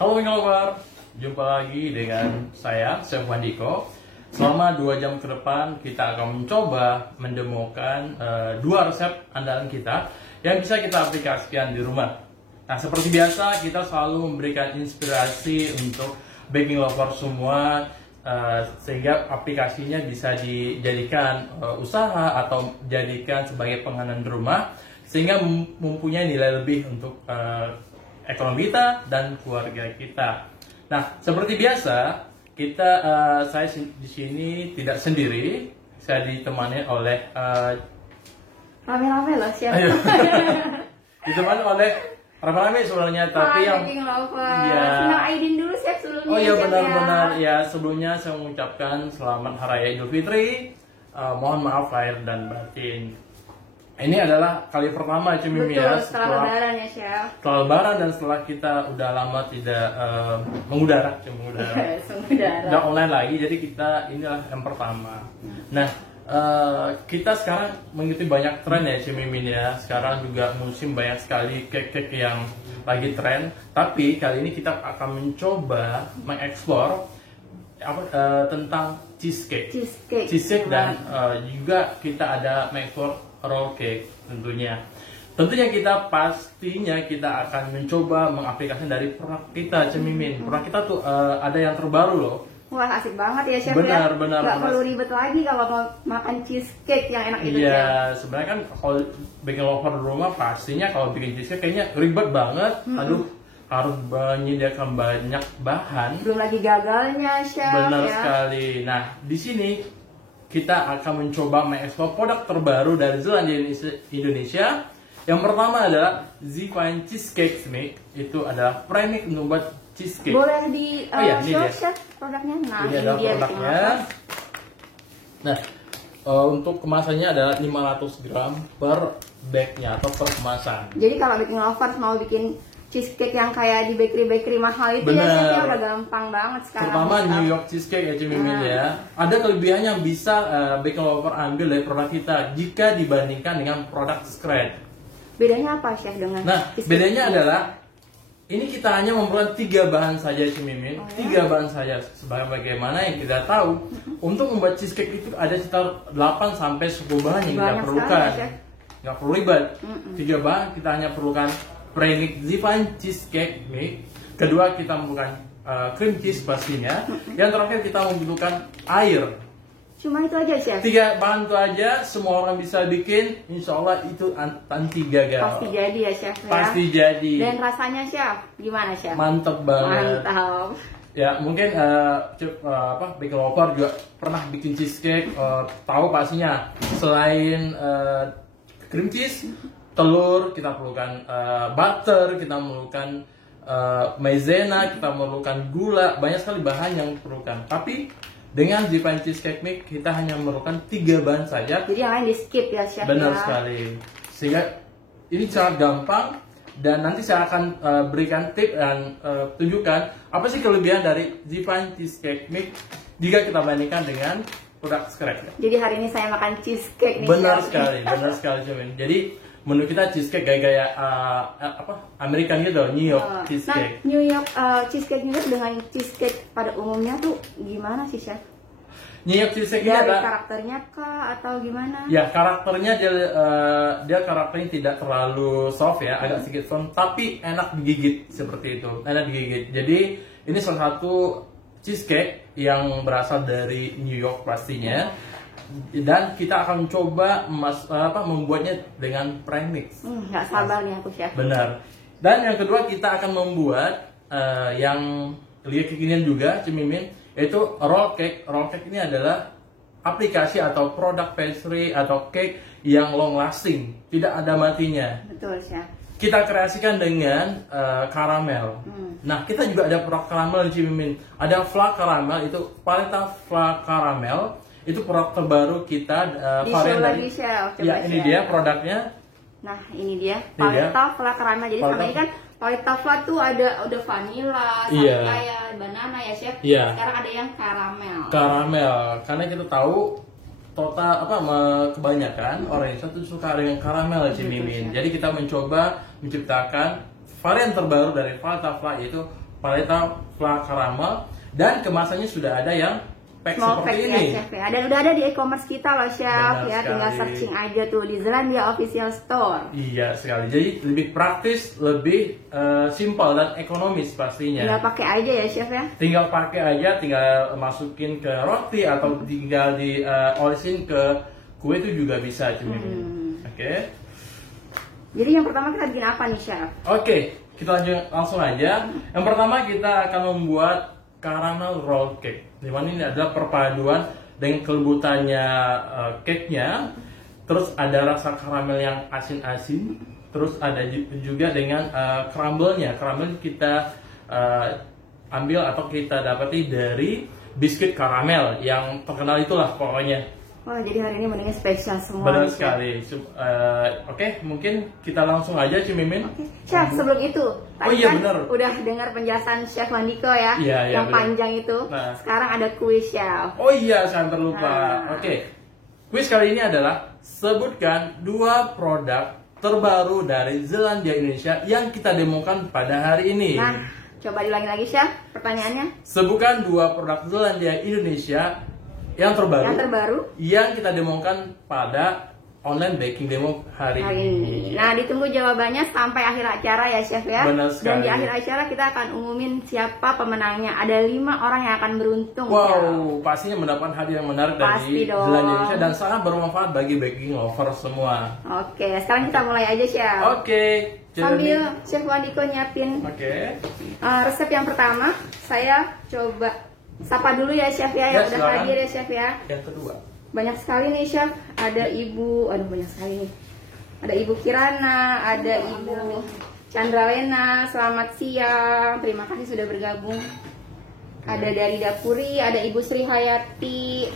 Halo Winglover, jumpa lagi dengan saya, Chef Wandiko. Selama 2 jam ke depan kita akan mencoba mendemokan 2 resep andalan kita yang bisa kita aplikasikan di rumah. Nah, seperti biasa kita selalu memberikan inspirasi untuk baking lover semua, sehingga aplikasinya bisa dijadikan usaha atau jadikan sebagai penganan di rumah, sehingga mempunyai nilai lebih untuk ekonomi kita dan keluarga kita. Nah, seperti biasa saya di sini tidak sendiri, saya ditemani oleh rame-rame loh siapa? ditemani oleh rame-rame sebenarnya, tapi yang baking lover. Ya. Senang Aidin dulu Chef sebelumnya. Oh iya, Chef, benar-benar ya. Sebelumnya saya mengucapkan selamat Hari Raya Idul Fitri. Mohon maaf lahir dan batin. Ini adalah kali pertama Cimimi ya, setelah Lebaran ya Chef. Setelah Lebaran dan setelah kita udah lama tidak mengudara. Udah online lagi, jadi kita inilah yang pertama. Nah, kita sekarang mengikuti banyak tren ya Cimimi ya. Sekarang juga musim banyak sekali cake-cake yang lagi tren. Tapi kali ini kita akan mencoba mengeksplor tentang cheesecake dan juga kita ada mengeksplor roll cake tentunya kita akan mencoba mengaplikasikan dari produk kita Cemimin. Produk kita tuh ada yang terbaru loh. Wah, asik banget ya Chef. Benar. Gak perlu ribet lagi kalau mau makan cheesecake yang enak itu. Iya, sebenarnya kan kalau baking lover di rumah pastinya kalau bikin cheesecake kayaknya ribet banget. Aduh, harus menyediakan banyak bahan. Belum lagi gagalnya Chef. Benar sekali. Nah, di sini kita akan mencoba mengeksplor produk terbaru dari Zeelandia Indonesia. Yang pertama adalah Zifine Cheesecake Mix. Itu adalah premix untuk membuat cheesecake. Boleh di show Chef produknya. Nah, ini adalah produknya. Nah, untuk kemasannya adalah 500 gram per bagnya atau per kemasan. Jadi kalau baking lovers mau bikin cheesecake yang kayak di bakery mahal itu ya Chef, udah gampang banget sekarang. Terutama New York cheesecake ya Cimimin ya. Ada kelebihannya yang bisa baking lover ambil dari produk kita jika dibandingkan dengan produk scratch. Bedanya apa Chef dengan bedanya adalah ini kita hanya memerlukan 3 bahan saja Cimimin. 3 bahan saja. Sebagaimana yang kita tahu, untuk membuat cheesecake itu ada sekitar 8 sampai 10 bahan yang kita perlukan. Nggak perlu ribet. 3 bahan kita hanya perlukan premix Zifine Cheesecake Mix. Kedua kita membutuhkan cream cheese pastinya. Yang terakhir kita membutuhkan air. Cuma itu aja Chef. 3 bahan itu aja, semua orang bisa bikin. Insya Allah itu anti gagal. Pasti jadi ya Chef. Pasti jadi. Dan rasanya Chef, gimana Chef? Mantep banget. Mantap. Ya mungkin baking lover juga pernah bikin cheesecake, tahu pastinya selain cream cheese, telur, kita perlukan butter, kita memerlukan maizena, kita memerlukan gula, banyak sekali bahan yang diperlukan. Tapi dengan Zifine Cheesecake Mix kita hanya memerlukan 3 bahan saja. Jadi yang lain di skip ya Chef. Benar sekali. Sehingga ini sangat gampang dan nanti saya akan berikan tip dan tunjukkan apa sih kelebihan dari Zifine Cheesecake Mix jika kita bandingkan dengan produk scratch. Jadi hari ini saya makan cheesecake nih. Benar sekali Cemin. Jadi menu kita cheesecake gaya American gitu, New York cheesecake. Nah, New York cheesecake New York dengan cheesecake pada umumnya tuh gimana sih Chef? New York cheesecake ini dari karakternya kah atau gimana? Ya, karakternya dia karakternya tidak terlalu soft ya, agak sedikit firm, tapi enak digigit seperti itu, enak digigit. Jadi ini salah satu cheesecake yang berasal dari New York pastinya. Dan kita akan coba membuatnya dengan premix. Nggak sabar nih aku Chef. Benar. Dan yang kedua kita akan membuat yang kekinian juga Cimimin, yaitu roll cake. Roll cake ini adalah aplikasi atau produk pastry atau cake yang long lasting, tidak ada matinya. Betul Chef. Kita kreasikan dengan karamel. Nah, kita juga ada produk karamel di Cimimin. Ada fla karamel, itu Paleta Fla Karamel. Itu produk terbaru kita, varian dari ya, ini dia produknya. Nah, ini dia Paleta Fla Karamel. Jadi sama ini kan Paleta Fla tuh ada vanilla, sampai kayak banana ya Chef. Sekarang ada yang karamel. Karena kita tahu total kebanyakan orang Indonesia tuh suka dengan karamel Cimimin. Jadi kita mencoba menciptakan varian terbaru dari Paleta Fla, yaitu paleta fla caramel, dan kemasannya sudah ada yang pack small seperti pack ini. Ya, Chef, ya. Dan udah ada di e-commerce kita loh, Chef. Benar ya, sekali. tinggal searching aja tuh di Zelandia Official Store. Iya sekali. Jadi lebih praktis, lebih simpel dan ekonomis pastinya. Tinggal pakai aja ya, Chef ya. Tinggal pakai aja, tinggal masukin ke roti atau tinggal diolesin ke kue itu juga bisa, Oke. Jadi yang pertama kita bikin apa nih, Chef? Oke, kita langsung aja. Yang pertama kita akan membuat caramel roll cake. Dimana ini adalah perpaduan dengan kelembutannya cake-nya, terus ada rasa karamel yang asin-asin, terus ada juga dengan crumble-nya. Crumble kita ambil atau kita dapati dari biskuit karamel yang terkenal itulah pokoknya. Wah, jadi hari ini menurutnya spesial semua. Benar sekali. Oke, mungkin kita langsung aja, Mimin. Oke. Chef, sebelum itu, tadi iya, kan benar. udah dengar penjelasan Chef Wandiko ya, Iya, yang benar. panjang itu. Nah. Sekarang ada kuis, Chef. Oh iya, saya terlupa. Nah. Oke, kuis kali ini adalah sebutkan 2 produk terbaru dari Zelandia Indonesia yang kita demokan pada hari ini. Nah, coba diulangi lagi, Chef, pertanyaannya. Sebutkan 2 produk Zelandia Indonesia yang terbaru yang kita demokan pada online baking demo hari ini. Nah, ditunggu jawabannya sampai akhir acara ya, Chef ya. Benar sekali. Dan di akhir acara kita akan umumin siapa pemenangnya. Ada 5 orang yang akan beruntung. Wow, Chef. pastinya mendapat hadiah yang menarik Pasti dari dong. Zelandia Indonesia dan sangat bermanfaat bagi baking lover semua. Oke, sekarang kita mulai aja, Chef. Oke, Sambil Chef Wandiko nyiapin resep yang pertama, saya coba sapa dulu ya, Chef ya, yang udah silakan. hadir ya, Chef ya. Yang kedua. Banyak sekali nih, Chef. Ada Ibu, banyak sekali nih. Ada Ibu Kirana, ada Ibu Chandralena, selamat siang. Terima kasih sudah bergabung. Ada dari Dapuri, ada Ibu Sri Hayati.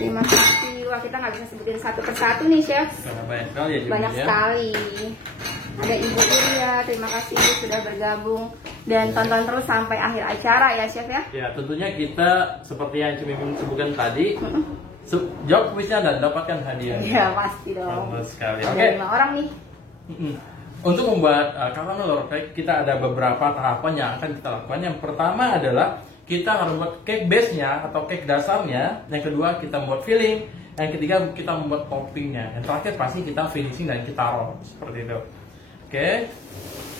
Terima kasih. Wah, kita nggak bisa sebutin satu persatu nih, Chef. Banyak sekali ya. Banyak sekali. Ada Ibu Iria, terima kasih sudah bergabung. Dan tonton terus sampai akhir acara ya, Chef ya. Ya, tentunya kita seperti yang Cimimin sebutkan tadi, jawab kuisnya dan dapatkan hadiah. Iya, pasti dong. Bagus sekali. Ada Oke. 5 orang nih. Untuk membuat caramel roll cake, kita ada beberapa tahapan yang akan kita lakukan. Yang pertama adalah kita harus membuat cake base-nya atau cake dasarnya. Yang kedua kita membuat filling. Yang ketiga kita membuat toppingnya. Yang terakhir pasti kita finishing dan kita roll seperti itu. Oke.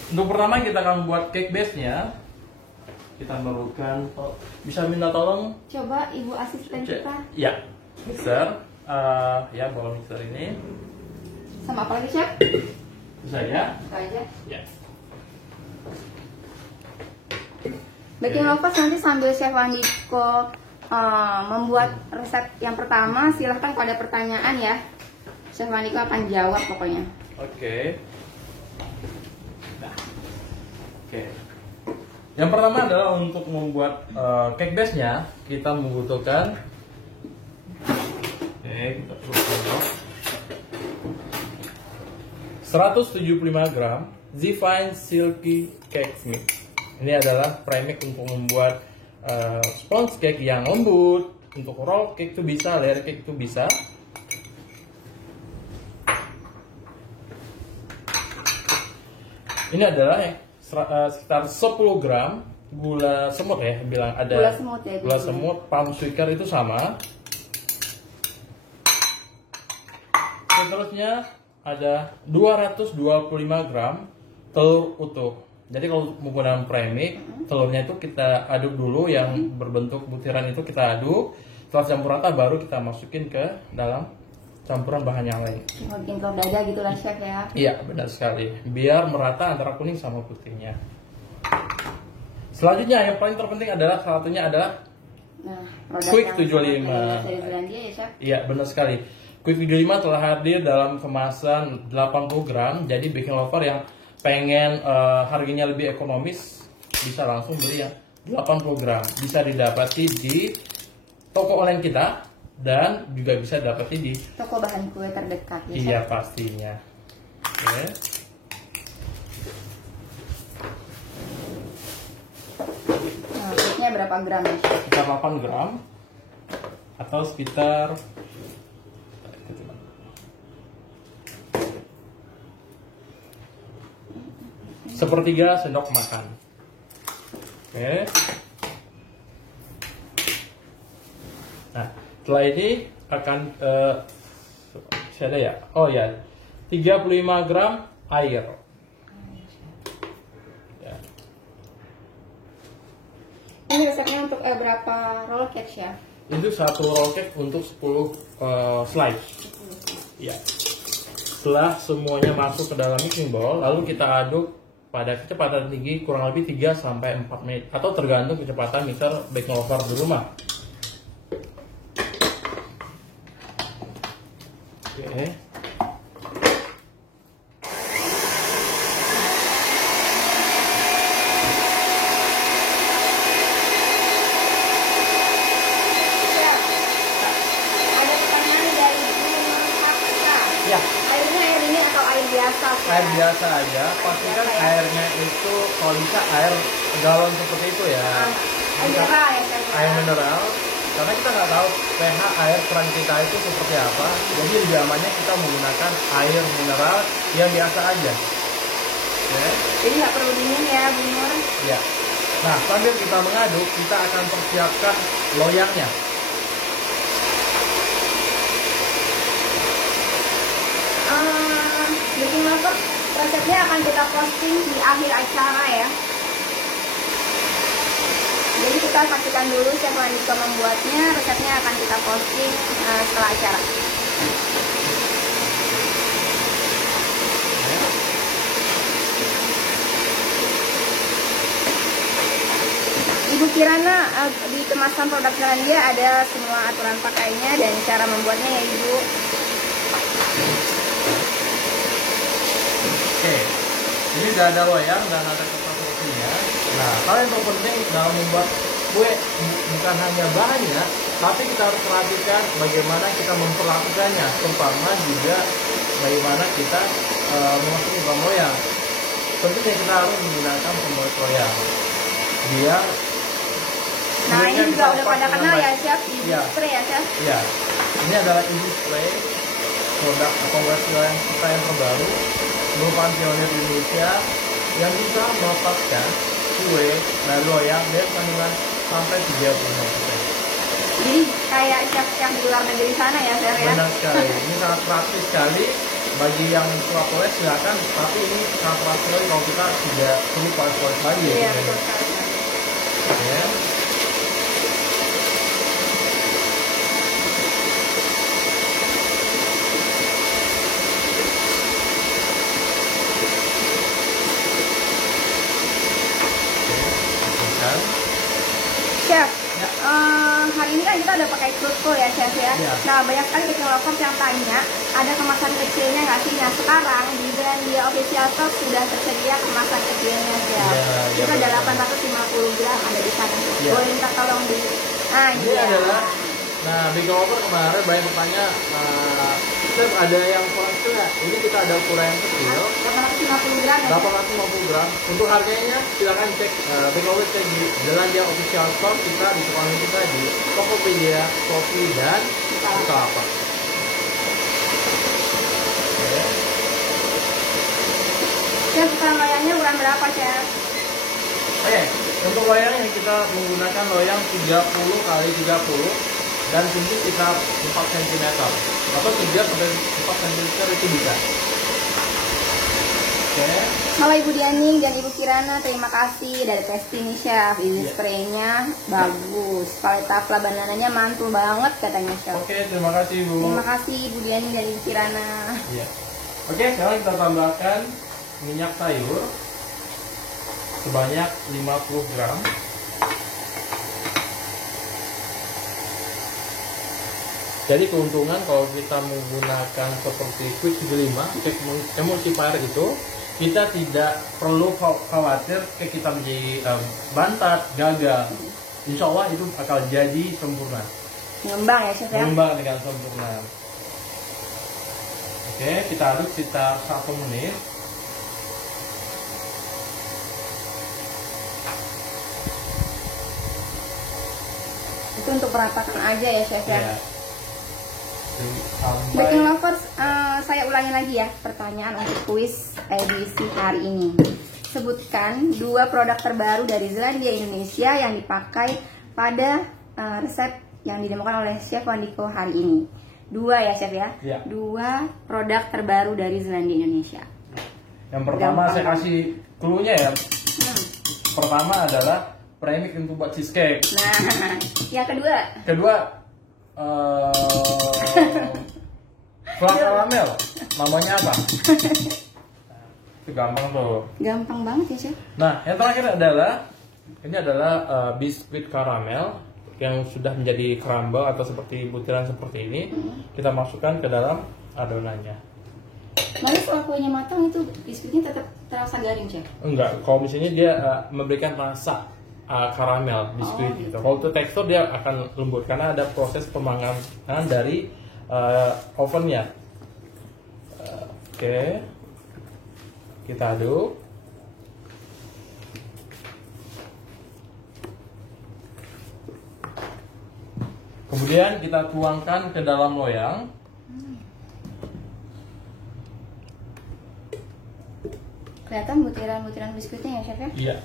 Untuk pertama kita akan membuat cake base-nya. Kita memerlukan, bisa minta tolong? Coba Ibu asisten kita. Ya, mixer. Ya, bawa mixer ini. Sama apa lagi, Chef? Itu saja. Itu aja. Ya. Baking lovers, nanti sambil Chef Wandiko membuat resep yang pertama, silahkan pada pertanyaan ya. Chef Wandiko akan jawab pokoknya. Oke. Nah. Oke. Yang pertama adalah untuk membuat cake base-nya, kita membutuhkan kita 175 gram Zefine Silky Cake Mix. Ini adalah premix untuk membuat sponge cake yang lembut. Untuk roll cake itu bisa, layer cake itu bisa. Ini adalah sekitar 10 gram gula semut ya, bilang ada Gula semut ya, gula semut, palm sugar itu sama. Seterusnya ada 225 gram telur utuh. Jadi kalau menggunakan premix, telurnya itu kita aduk dulu, yang berbentuk butiran itu kita aduk. Setelah campur rata baru kita masukin ke dalam campuran bahan yang lain. Bikin telur dada gitu lah, Chef ya. Iya, benar sekali. Biar merata antara kuning sama putihnya. Selanjutnya yang paling terpenting adalah salah satunya adalah Quick 75. Dari Zelandia ya, Chef? Iya, benar sekali. Quick 75 telah hadir dalam kemasan 80 gram. Jadi baking lover yang pengen harganya lebih ekonomis bisa langsung beli yang 80 gram. Bisa didapati di toko online kita dan juga bisa didapati di toko bahan kue terdekat ya, iya, pastinya. Oke. Nah, cake-nya berapa gram ya, Chef? Sekitar 8 gram atau sekitar sepertiga sendok makan. Oke. Nah, setelah ini akan ada ya? Oh ya, 35 gram air. Ya. Ini resepnya untuk berapa roll cake, Chef? Itu 1 roll cake untuk 10 slice. Ya. Setelah semuanya masuk ke dalam mixing bowl, lalu kita aduk pada kecepatan tinggi kurang lebih 3-4 menit atau tergantung kecepatan mixer baking lover di rumah. Oke. Air biasa aja, pastikan airnya itu kalau bisa air galon seperti itu ya. Air mineral, karena kita nggak tahu pH air keran kita itu seperti apa. Jadi lebih amannya kita menggunakan air mineral yang biasa aja. Okay. Jadi nggak perlu dingin ya, Bu Nur? Ya. Nah, sambil kita mengaduk, kita akan persiapkan loyangnya. Baking lover resepnya akan kita posting di akhir acara ya. Jadi kita saksikan dulu Chef Wandiko membuatnya, resepnya akan kita posting setelah acara. Ibu Kirana, di kemasan produk Selandia ada semua aturan pakainya dan cara membuatnya ya Ibu. Oke, ini udah ada loyang dan ada kertas rosinya. Nah, hal yang terpenting dalam membuat kue bukan hanya bahannya, tapi kita harus perhatikan bagaimana kita memperlakukannya, terutama juga bagaimana kita memasukkan dalam loyang. Tentunya kita harus menggunakan pembuat loyang, biar nah ini juga udah pada kenal ya Chef, Easy Spray ya Chef? Iya, ini adalah Easy Spray, produk pembuat loyang kita yang terbaru, merupakan pionir di Indonesia yang bisa melepaskan kue dan loyang dari kandungan sampai 35%. Jadi kayak chef-chef di luar negeri sana ya Chef ya? Benar sekali, ini sangat praktis sekali bagi yang suka poles silakan, tapi ini sangat praktis sekali kalau kita tidak perlu poles-poles lagi ya. Iya, betul sekali. Ya. Chef, hari ini kan kita udah pakai Fruitful ya Chef ya. Nah banyak sekali baking lovers yang tanya ada kemasan kecilnya nggak sih? Nah sekarang di Selandia Official Shop sudah tersedia kemasan kecilnya Chef. Itu ada 850 gram ada di sana. Boleh minta tolong di. Nah ini adalah, nah baking lover kemarin banyak bertanya, Chef ada yang kurang kecil nggak? Ini kita ada ukuran yang kecil. 850 gram ya? 850 gram. Untuk harganya silakan cek baking lover cek di Selandia Official Shop kita di tukang kita di Tokopedia, Shopee dan Bukalapak. Chef, ukuran loyangnya ukuran berapa Chef? Oke, untuk loyang yang kita menggunakan loyang 30 kali 30 dan tinggi sekitar 4 cm atau 3 sampai 4 cm itu bisa. Oke. Halo Ibu Diani dan Ibu Kirana, terima kasih dari Testi nih Chef. Ini spraynya bagus, paleta fla banananya mantul banget katanya Chef. Oke, terima kasih Bu. Terima kasih Ibu Diani dan Ibu Kirana. Iya. Oke, sekarang kita tambahkan minyak sayur sebanyak 50 gram. Jadi keuntungan kalau kita menggunakan seperti quick 5 emulsifier itu, kita tidak perlu khawatir kita menjadi bantat, gagal. Insya Allah itu akan jadi sempurna. Mengembang ya Chef ya? Mengembang dengan sempurna. Oke, kita aduk sekitar 1 menit. Itu untuk meratakan aja ya Chef ya? Ya. Baking lovers, saya ulangi lagi ya pertanyaan untuk kuis edisi hari ini. sebutkan 2 produk terbaru dari Zeelandia Indonesia yang dipakai pada resep yang didemokan oleh Chef Wandiko hari ini. 2 ya Chef ya? Ya. 2 produk terbaru dari Zeelandia Indonesia. Yang pertama saya kasih clue-nya ya. Pertama adalah premix untuk buat cheesecake. Nah, yang kedua? Kedua, flan karamel. Namanya apa? Itu gampang tuh. Gampang banget ya Chef. Nah, yang terakhir adalah biskuit karamel yang sudah menjadi crumble atau seperti butiran seperti ini. Kita masukkan ke dalam adonannya. Lalu setelah kuenya matang itu biskuitnya tetap terasa garing Chef? Enggak, kalau misalnya dia memberikan rasa karamel biskuit gitu. Kalau untuk tekstur dia akan lembut karena ada proses pemanggangan dari ovennya. Oke. Kita aduk. Kemudian kita tuangkan ke dalam loyang. Kelihatan butiran-butiran biskuitnya ya Chef ya? Iya.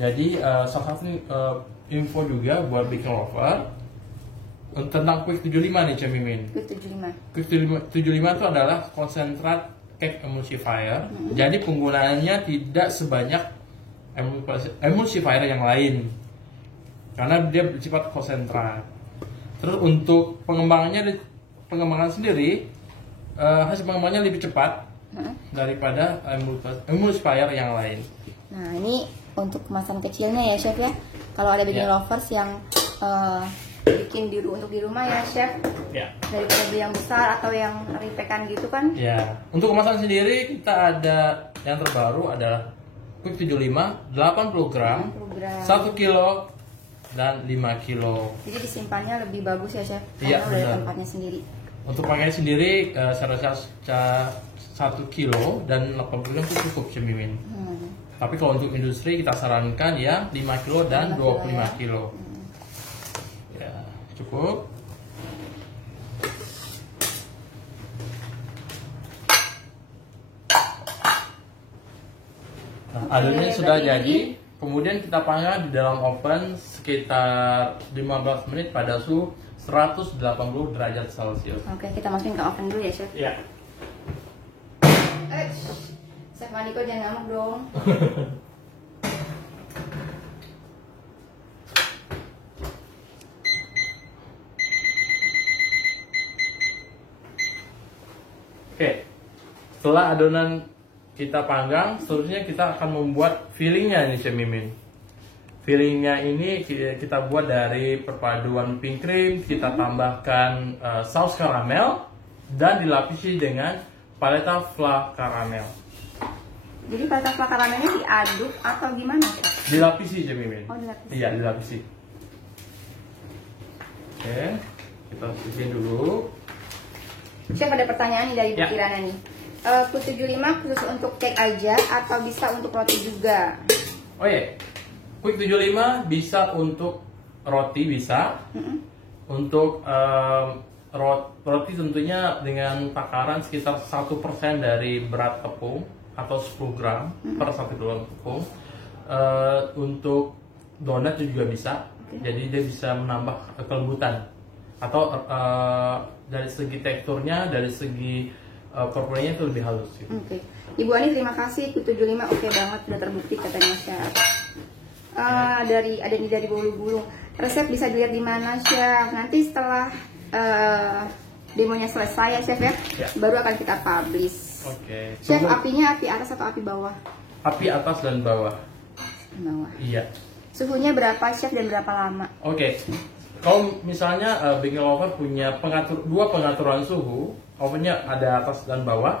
Jadi salah satu info juga buat baking lover tentang Quick 75 nih Cem Mimin. Quick 75. Quick 75 itu adalah konsentrat cake emulsifier. Jadi penggunaannya tidak sebanyak emulsifier yang lain karena dia bersifat konsentrat. Terus untuk pengembangan sendiri hasil pengembangannya lebih cepat daripada emulsifier yang lain. Nah ini untuk kemasan kecilnya ya Chef ya. Kalau ada baking lovers yang bikin untuk di rumah ya Chef, daripada beli yang besar atau yang ripekan gitu kan. Ya, untuk kemasan sendiri kita ada yang terbaru adalah Quick 75 80 gram, 1 kilo dan 5 kilo. Jadi disimpannya lebih bagus ya Chef, Iya, karena udah tempatnya sendiri. Untuk pakaian sendiri saya rasa 1 kilo dan 80 gram itu cukup Cem Mimin. Tapi kalau untuk industri kita sarankan ya 5 kilo dan 25 kilo. Ya, cukup. Nah, adonannya sudah jadi. Kemudian kita panggang di dalam oven sekitar 15 menit pada suhu 180 derajat Celcius. Oke, kita masukin ke oven dulu ya Chef. Iya. Chef Wandiko jangan ngamuk dong. Oke, setelah adonan kita panggang, seterusnya kita akan membuat fillingnya nih Chef Mimin. Fillingnya ini kita buat dari perpaduan whipping cream, kita tambahkan saus karamel dan dilapisi dengan paleta flan karamel. Jadi paleta flan karamelnya diaduk atau gimana Chef? Dilapisi Chef Mimin. Oh dilapisi. Iya dilapisi. Oke, kita bikin dulu. Chef ada pertanyaan nih dari Bu Kirana nih. Quick 75 khusus untuk cake aja atau bisa untuk roti juga? Oh iya, Quick 75 bisa untuk roti bisa. Untuk roti tentunya dengan takaran sekitar 1% dari berat tepung atau 10 gram per 1 kg tepung. Untuk donat juga bisa. Jadi dia bisa menambah kelembutan atau dari segi teksturnya, dari segi korpornya itu lebih halus gitu. Oke. Ibu Ani terima kasih, Quick 75 oke banget, sudah terbukti katanya Chef. Dari Bulu-Bulu. Resep bisa dilihat di mana Chef? Nanti setelah demonya selesai ya Chef ya, baru akan kita publish. Oke. Chef, apinya api atas atau api bawah? Api atas dan bawah. Bawah. Iya. Suhunya berapa Chef dan berapa lama? Oke. Kalau misalnya baking lover punya dua pengaturan suhu, ovennya ada atas dan bawah.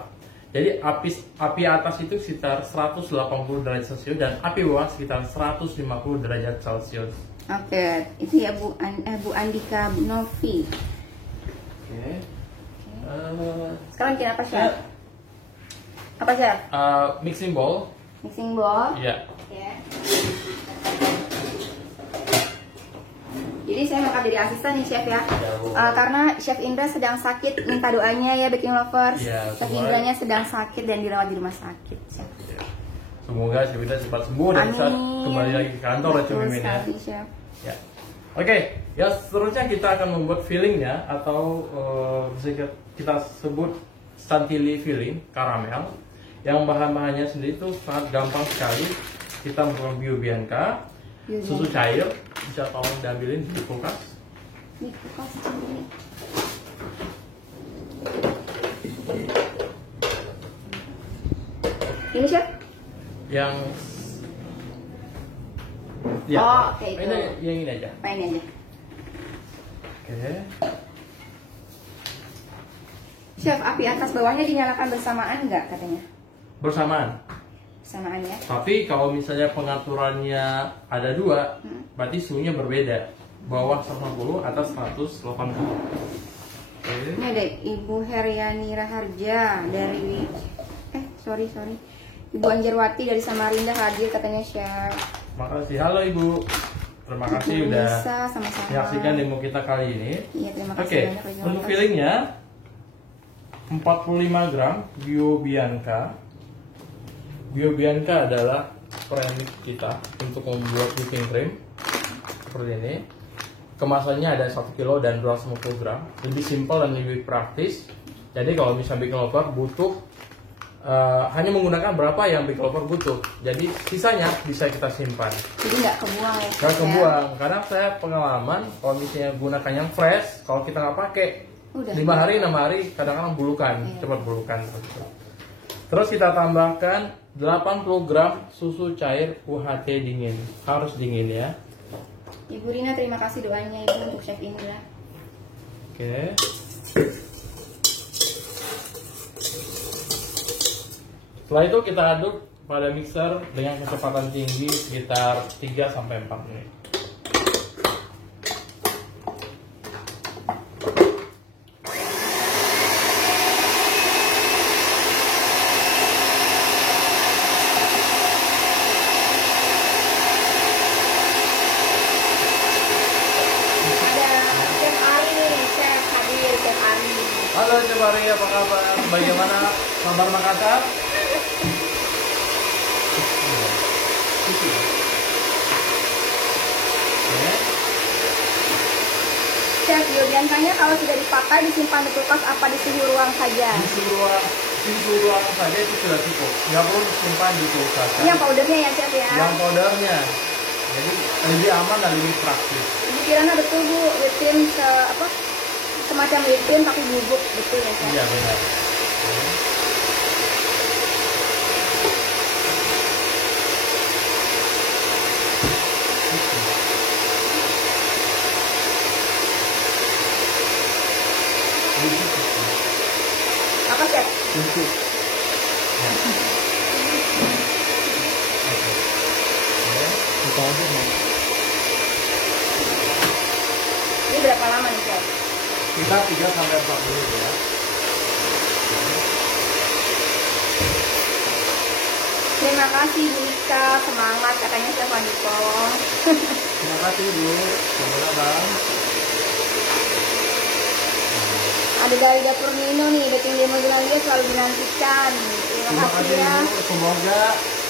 Jadi api atas itu sekitar 180 derajat Celcius dan api bawah sekitar 150 derajat Celcius. Oke, itu ya Bu Andika Novi. Oke. Sekarang bikin apa Chef? Apa Chef? Mixing bowl. Mixing bowl. Iya. Oke. Jadi saya mengangkat jadi asisten nih Chef ya, karena Chef Indra sedang sakit, minta doanya ya baking lovers. Chef Indranya sedang sakit dan dirawat di rumah sakit. Chef. Semoga Chef Ida cepat sembuh dan bisa kembali lagi ke kantor ya Chef Mimin ya. Ya. Oke, ya seterusnya kita akan membuat fillingnya atau bisa kita sebut chantilly filling karamel. Yang bahan-bahannya sendiri itu sangat gampang sekali. Kita membuat bio bianca, susu cair, bisa tolong diambilin di kulkas. Di kulkas ini Chef? Yang ya, oke, itu. Yang ini aja. Ini aja. Oke. Chef, api atas bawahnya dinyalakan bersamaan nggak katanya? Bersamaan. Bersamaan ya. Tapi kalau misalnya pengaturannya ada dua, berarti suhunya berbeda. Bawah 160, atas 180. Okay. Ini ada Ibu Heriani Raharja dari sorry. Ibu Anjarwati dari Samarinda hadir katanya Chef. Makasih. Halo Ibu. Terima kasih udah menyaksikan demo kita kali ini. Iya, terima kasih banyak. Oke. Untuk fillingnya 45 gram bio bianca. Bio bianca adalah premix kita untuk membuat whipping cream seperti ini. Kemasannya ada 1 kilo dan 250 gram. Lebih simpel dan lebih praktis. Jadi kalau misalnya bikin lover butuh hanya menggunakan berapa yang bikin lover butuh. Jadi sisanya bisa kita simpan. Jadi nggak kebuang ya? Nggak kebuang. Karena saya pengalaman kalau misalnya gunakan yang fresh, kalau kita nggak pakai 5 hari 6 hari kadang-kadang bulukan, cepat bulukan. Terus kita tambahkan 80 gram susu cair UHT dingin. Harus dingin ya. Ibu Rina terima kasih doanya Ibu untuk Chef Indra. Oke. Setelah itu kita aduk pada mixer dengan kecepatan tinggi sekitar 3 sampai 4 menit. Halo Chef Ari, apa kabar? Bagaimana kabar Makassar? Chef, bio biancanya kalau sudah dipakai disimpan di kulkas apa di suhu ruang saja? Di suhu ruang saja itu sudah cukup. Nggak perlu disimpan di kulkas. Ini yang powdernya ya Chef ya? Yang powdernya. Jadi lebih aman dan lebih praktis. Ibu Kirana betul Bu, whipping semacam whipping tapi bubuk, betul ya Chef? Iya benar. Apa Chef? Cukup. Ini berapa lama nih Chef? Kita 3 sampai 4 menit ya. Terima kasih Bu Ika, semangat katanya Chef Andiko. Terima kasih Bu. Semoga Bang. Ada dari dapur Nino nih, baking demo Zelandia selalu dinantikan. Terima kasih ya. Semoga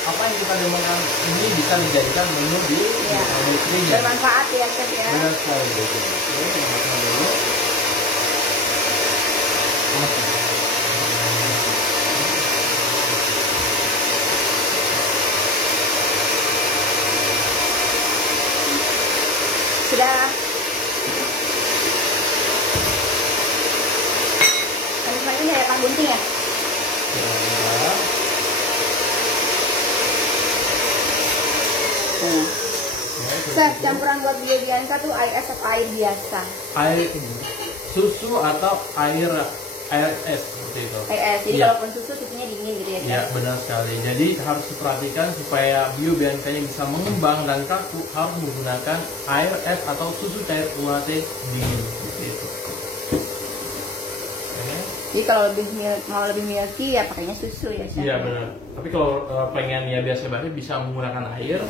apa yang kita demokan ini bisa dijadikan menu di industri-nya. Bermanfaat ya Chef ya. Benar sekali. Oke, makan dulu. Sudah. Ini ada Pak Gunting ya? Chef, campuran buat bio bianca tuh air es atau air biasa? Air ini susu atau air es seperti itu. Air es. Jadi kalaupun susunya dingin gitu ya? Iya benar sekali. Jadi harus diperhatikan supaya bio biancanya bisa mengembang dan kaku harus menggunakan air es atau susu cair UHT dingin seperti itu. Jadi kalau mau lebih milky ya pakainya susu ya Chef? Iya benar. Tapi kalau pengen ya biasa banget bisa menggunakan air.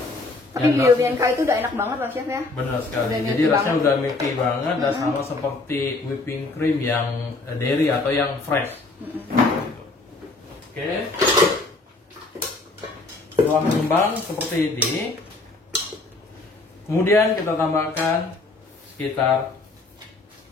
Tapi bio bianca itu udah enak banget loh Chef ya? Benar sekali. Jadi rasanya udah milky banget dan sama seperti whipping cream yang dairy atau yang fresh. Oke. setelah mengembang seperti ini, kemudian kita tambahkan sekitar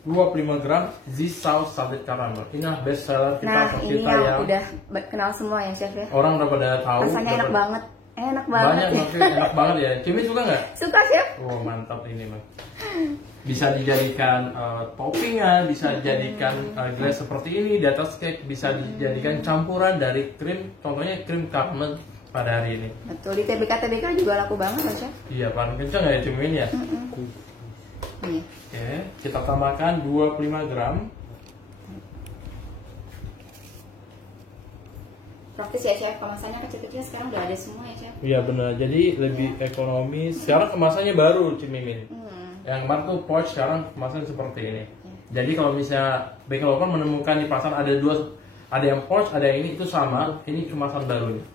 25 gram Zisaus salted caramel. Ini best seller kita. Nah, ini yang udah kenal semua ya chef ya. Orang udah pada tahu. Rasanya enak banget. Enak banget. Enak banget ya. Cimi suka nggak? Suka chef. Oh mantap ini mah. Bisa dijadikan toppingan, bisa dijadikan glaze seperti ini di atas cake, bisa dijadikan campuran dari krim, contohnya krim caramel pada hari ini. Betul, di TBK juga laku banget loh chef. Iya, paling kencang ya Cimin ya. Iya. Oke, kita tambahkan 25 gram. Praktis ya chef, kemasannya kecil-kecil sekarang udah ada semua ya chef. Iya benar, jadi lebih ekonomis. Sekarang kemasannya baru Cimin. Yang kemarin tuh pouch, sekarang kemasan seperti ini. Jadi kalau misalnya Baking Lover menemukan di pasar ada yang pouch, ada yang ini, itu sama. Ini kemasan baru nih.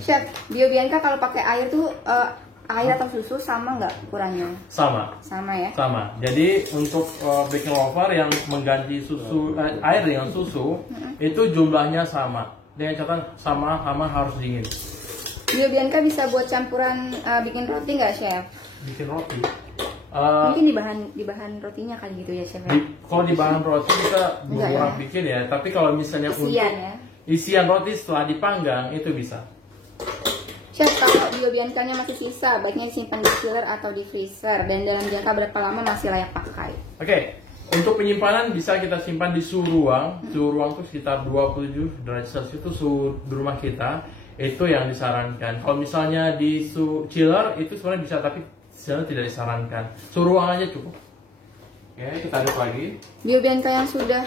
Chef, Biobianca kalau pakai air tuh air atau susu sama nggak ukurannya? Sama. Sama ya? Sama. Jadi untuk Baking Lover yang mengganti susu air dengan susu itu jumlahnya sama. Dengan catatan sama harus dingin. Biobianca bisa buat campuran bikin roti nggak chef? Bikin roti. Mungkin di bahan rotinya kali gitu ya chef ya? Kalau di bahan roti kita kurang bikin ya. Tapi kalau misalnya isian roti setelah dipanggang itu bisa. Chef, kalau Biobiancanya masih sisa, baiknya disimpan di chiller atau di freezer, dan dalam jangka berapa lama masih layak pakai? Oke, untuk penyimpanan bisa kita simpan di suhu ruang. Suhu ruang itu sekitar 27 derajat Celcius itu suhu di rumah kita. Itu yang disarankan. Kalau misalnya di suhu chiller itu sebenarnya bisa, tapi sebenarnya tidak disarankan. Suhu ruang aja cukup. Oke, kita aduk lagi. Biobianca yang sudah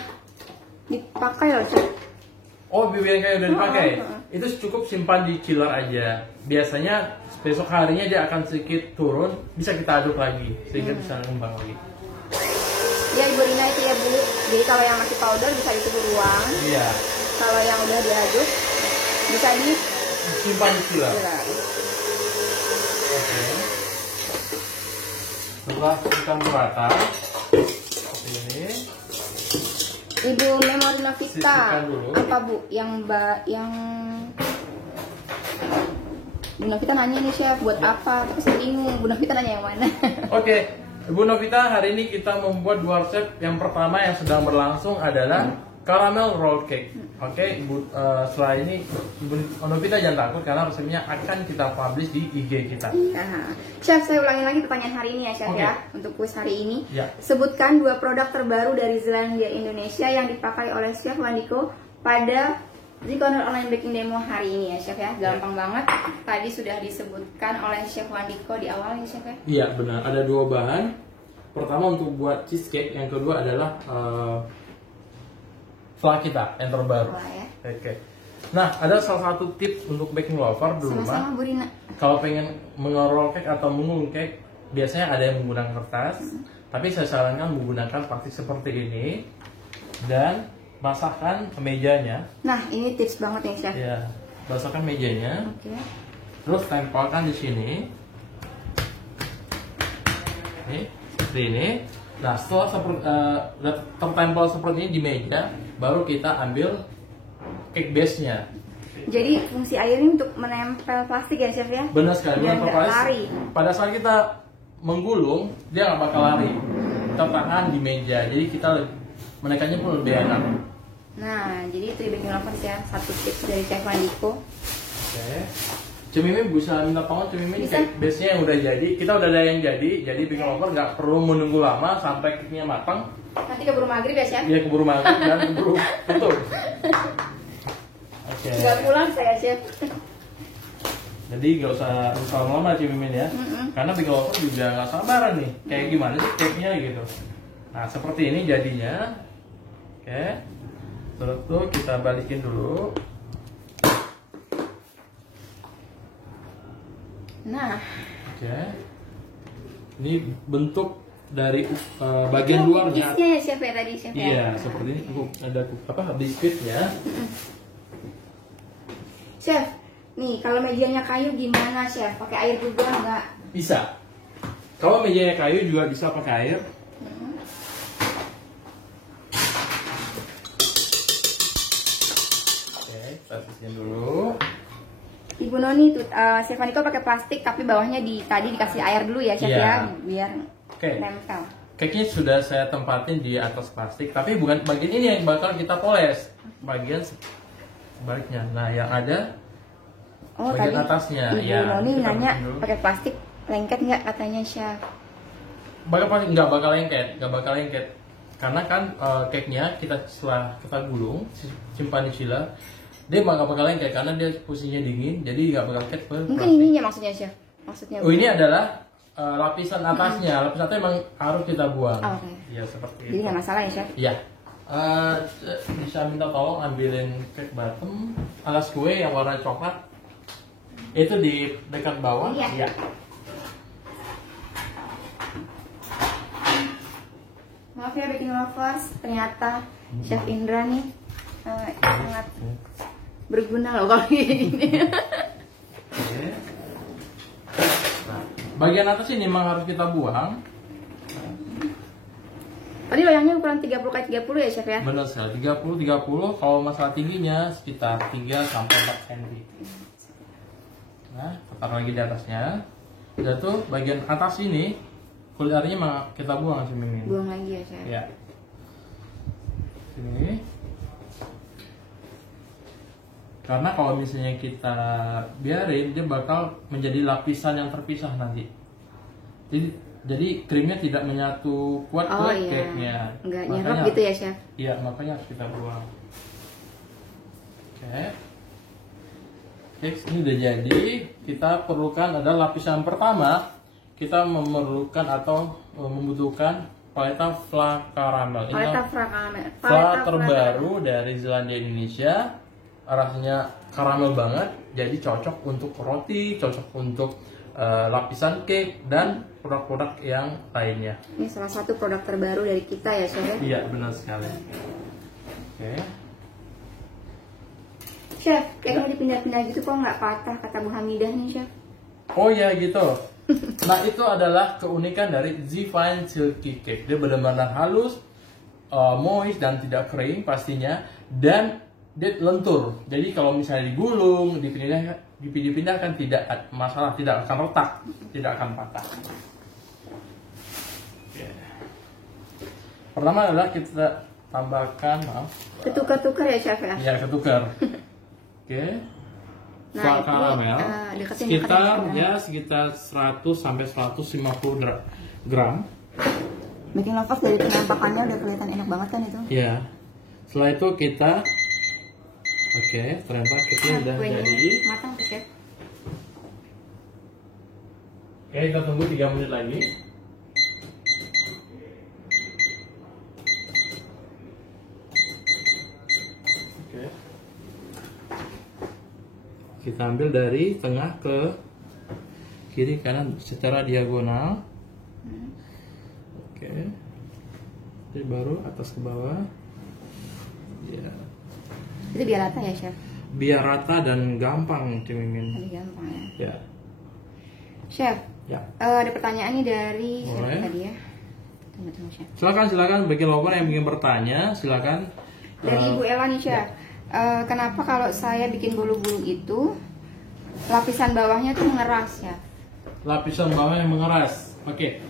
dipakai loh chef. Oh, Biobianca yang udah dipakai. Itu cukup simpan di chiller aja. Biasanya besok harinya dia akan sedikit turun, bisa kita aduk lagi sehingga bisa ngembang lagi. Ya Ibu Rina itu ya Bu. Jadi kalau yang masih powder bisa di suhu ruang. Iya. Kalau yang udah diaduk bisa simpan di chiller. Oke. Setelah kita merata seperti ini. Ibu Memori Novita, apa Bu? Yang Bu Novita nanya nih chef, buat apa? Tapi saya bingung, Bu Novita nanya yang mana? Oke, Bu Novita, hari ini kita membuat dua resep. Yang pertama yang sedang berlangsung adalah caramel roll cake. Oke, setelah ini Bu Novita jangan takut karena resepnya akan kita publish di IG kita. Chef, saya ulangi lagi pertanyaan hari ini ya Chef ya, untuk kuis hari ini. Sebutkan dua produk terbaru dari Zeelandia Indonesia yang dipakai oleh Chef Wandiko pada Corner Online Baking Demo hari ini ya Chef ya. Gampang banget, tadi sudah disebutkan oleh Chef Wandiko di awal ya Chef ya. Iya benar, ada dua bahan. Pertama untuk buat cheesecake, yang kedua adalah fla kita yang terbaru. Ya. Oke. Nah, ada salah satu tips untuk Baking Lover di rumah. Bu Rina. Kalau pengen mengerol cake atau mengulung cake, biasanya ada yang menggunakan kertas, tapi saya sarankan menggunakan plastik seperti ini dan basahkan mejanya. Nah, ini tips banget ya Chef. Ya, basahkan mejanya. Terus tempelkan di sini. Ini, seperti ini. Nah, setelah tertempel seperti ini di meja, baru kita ambil cake base-nya. Jadi fungsi air ini untuk menempel plastik ya Chef ya? Benar sekali, menempel plastik. Pada saat kita menggulung, dia nggak bakal lari. Kita tahan di meja, jadi kita menekannya pun lebih enak. Nah, jadi itu Baking Lovers ya, satu tips dari Chef Wandiko. Oke. Cemimin bisa minta tolong Cemimin cake base-nya yang udah jadi. Kita udah ada yang jadi Baking Lover nggak perlu menunggu lama sampai cake-nya matang. Nanti keburu maghrib ya Chef? Iya, keburu maghrib dan keburu tutup. Oke. Nggak pulang saya Chef. Jadi nggak usah lama Cemimin ya. Karena Baking Lover juga nggak sabaran nih. Kayak gimana sih cake-nya gitu. Nah, seperti ini jadinya. Oke. Terus tuh kita balikin dulu. Nah, oke. Ini bentuk dari bagian luarnya. Biskuitnya ya Chef ya tadi Chef ya? Iya, seperti ini. Ada biskuitnya. Chef, nih kalau mejanya kayu gimana Chef? Pakai air juga nggak? Bisa. Kalau mejanya kayu juga bisa pakai air. Oke, kita bersihin dulu. Ibu Noni tuh Chef Andiko pakai plastik tapi bawahnya tadi dikasih air dulu ya Chef ya biar nempel. Cake-nya sudah saya tempatin di atas plastik, tapi bukan bagian ini yang bakal kita poles, bagian sebaliknya. Nah, yang ada bagian atasnya. Ibu Noni nanya pakai plastik lengket nggak katanya Chef? Nggak bakal lengket, karena kan cake-nya setelah kita gulung, simpan di chiller, dia nggak bakal lengket karena dia posisinya dingin, jadi nggak bakal lengket. Mungkin ininya maksudnya Chef? Ini adalah lapisan atasnya. Lapisan atasnya memang harus kita buang. Ya seperti itu. Jadi nggak masalah ya Chef? Iya. Bisa minta tolong ambilin cake bottom alas kue yang warna coklat. Itu di dekat bawah. Iya. Maaf ya Baking Lovers, ternyata Chef Indra nih sangat berguna loh kalau gini. Nah, bagian atas ini memang harus kita buang. Tadi loyangnya ukuran 30x30 ya Chef ya? Benar sekali, 30-30. Kalau masalah tingginya sekitar 3-4 cm. Nah, taruh lagi di atasnya. Dan tuh bagian atas ini kulit arinya kita buang sih Mimin. Buang lagi ya Chef? Ya. Sini. Karena kalau misalnya kita biarin, dia bakal menjadi lapisan yang terpisah nanti. Jadi krimnya tidak menyatu kuat cake-nya. Enggak nyerap gitu ya Chef? Iya, makanya harus kita buang. Oke. Cake ini udah jadi. Kita perlukan ada lapisan pertama. Kita memerlukan atau membutuhkan paleta Fla Caramel. Fla terbaru dari Zeelandia Indonesia. Rasanya karamel banget, jadi cocok untuk roti, cocok untuk lapisan cake dan produk-produk yang lainnya. Ini salah satu produk terbaru dari kita ya Chef? Iya, benar sekali. Oke. Chef, kayaknya dipindah-pindah gitu kok nggak patah kata Bu Hamidah nih Chef? Oh ya gitu. Nah itu adalah keunikan dari Z-Fine Silky Cake. Dia benar-benar halus, moist dan tidak kering pastinya, dan dia lentur. Jadi kalau misalnya digulung, dipindahkan tidak masalah, tidak akan retak, tidak akan patah. Pertama adalah kita tambahkan, ketukar-tukar ya Chef ya? Ya ketukar. Oke. Fla Caramel sekitar 100 sampai 150 gram. Baking Lovers dari penampakannya udah kelihatan enak banget kan itu? Iya. Setelah itu kita ternyata cake-nya udah jadi. Matang tuh Chef. Oke, kita tunggu 3 menit lagi. Oke. Kita ambil dari tengah ke kiri kanan secara diagonal. Oke. Jadi baru atas ke bawah. Ya. Itu biar rata ya Chef? Biar rata dan gampang Mimin. Lebih gampang ya? Ya. Chef, ya. Ada pertanyaan nih dari siapa tadi ya? Tunggu Chef. Silakan bagi lover yang ingin bertanya, silakan. Dari Ibu Ella nih Chef. Kenapa kalau saya bikin bulu-bulu itu lapisan bawahnya tuh mengeras ya? Lapisan bawahnya mengeras. Oke.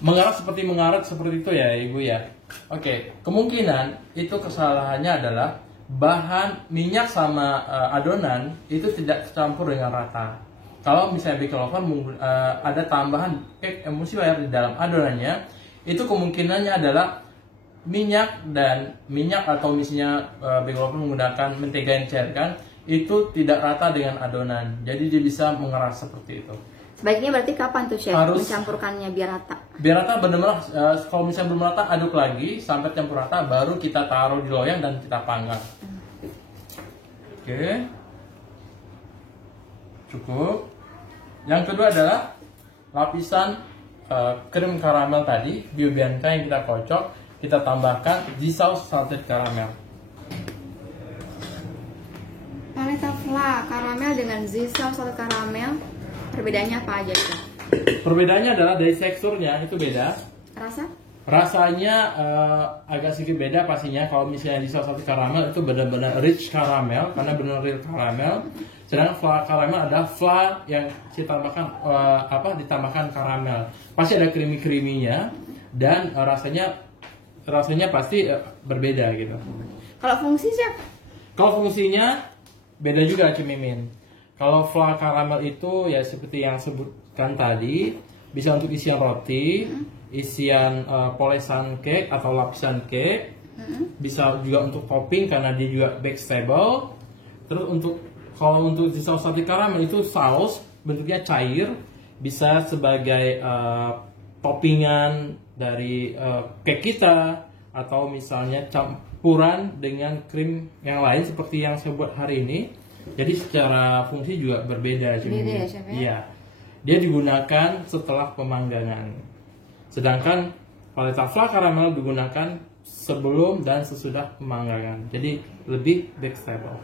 Mengeras seperti itu ya Ibu ya. Oke. Kemungkinan itu kesalahannya adalah bahan minyak sama adonan itu tidak tercampur dengan rata. Kalau misalnya baking lover ada tambahan cake emulsi layer di dalam adonannya, itu kemungkinannya adalah minyak atau misalnya baking lover menggunakan mentega yang dicairkan itu tidak rata dengan adonan, jadi dia bisa mengeras seperti itu. Sebaiknya berarti kapan tuh Chef mencampurkannya biar rata? Biar rata benar-benar, kalau misalnya belum rata aduk lagi sampai campur rata, baru kita taruh di loyang dan kita panggang. Oke. Cukup. Yang kedua adalah lapisan krim karamel tadi, Biobianca yang kita kocok, kita tambahkan Z-Sauce Salted Caramel. Paleta Fla Caramel dengan Z-Sauce Salted Caramel, perbedaannya apa aja tuh? Perbedaannya adalah dari teksturnya itu beda. Rasanya agak sedikit beda pastinya. Kalau misalnya Z-Sauce Salted Caramel itu benar-benar rich caramel karena benar real caramel. Sedangkan fla karamel ada fla yang ditambahkan ditambahkan karamel. Pasti ada krimi-kriminya dan rasanya pasti berbeda gitu. Kalau fungsi chef? Kalau fungsinya beda juga Cik Mimin. Kalau fla karamel itu ya seperti yang sebutkan tadi, bisa untuk isian roti, isian polesan cake atau lapisan cake, bisa juga untuk topping karena dia juga vegetable. Terus kalau untuk di saus sapi karamel itu saus bentuknya cair, bisa sebagai toppingan dari cake kita, atau misalnya campuran dengan krim yang lain seperti yang saya buat hari ini. Jadi secara fungsi juga berbeda. Beda ya, Chef, ya? Iya. Dia digunakan setelah pemanggangan. Sedangkan paleta fla karamel digunakan sebelum dan sesudah pemanggangan. Jadi lebih vegetable.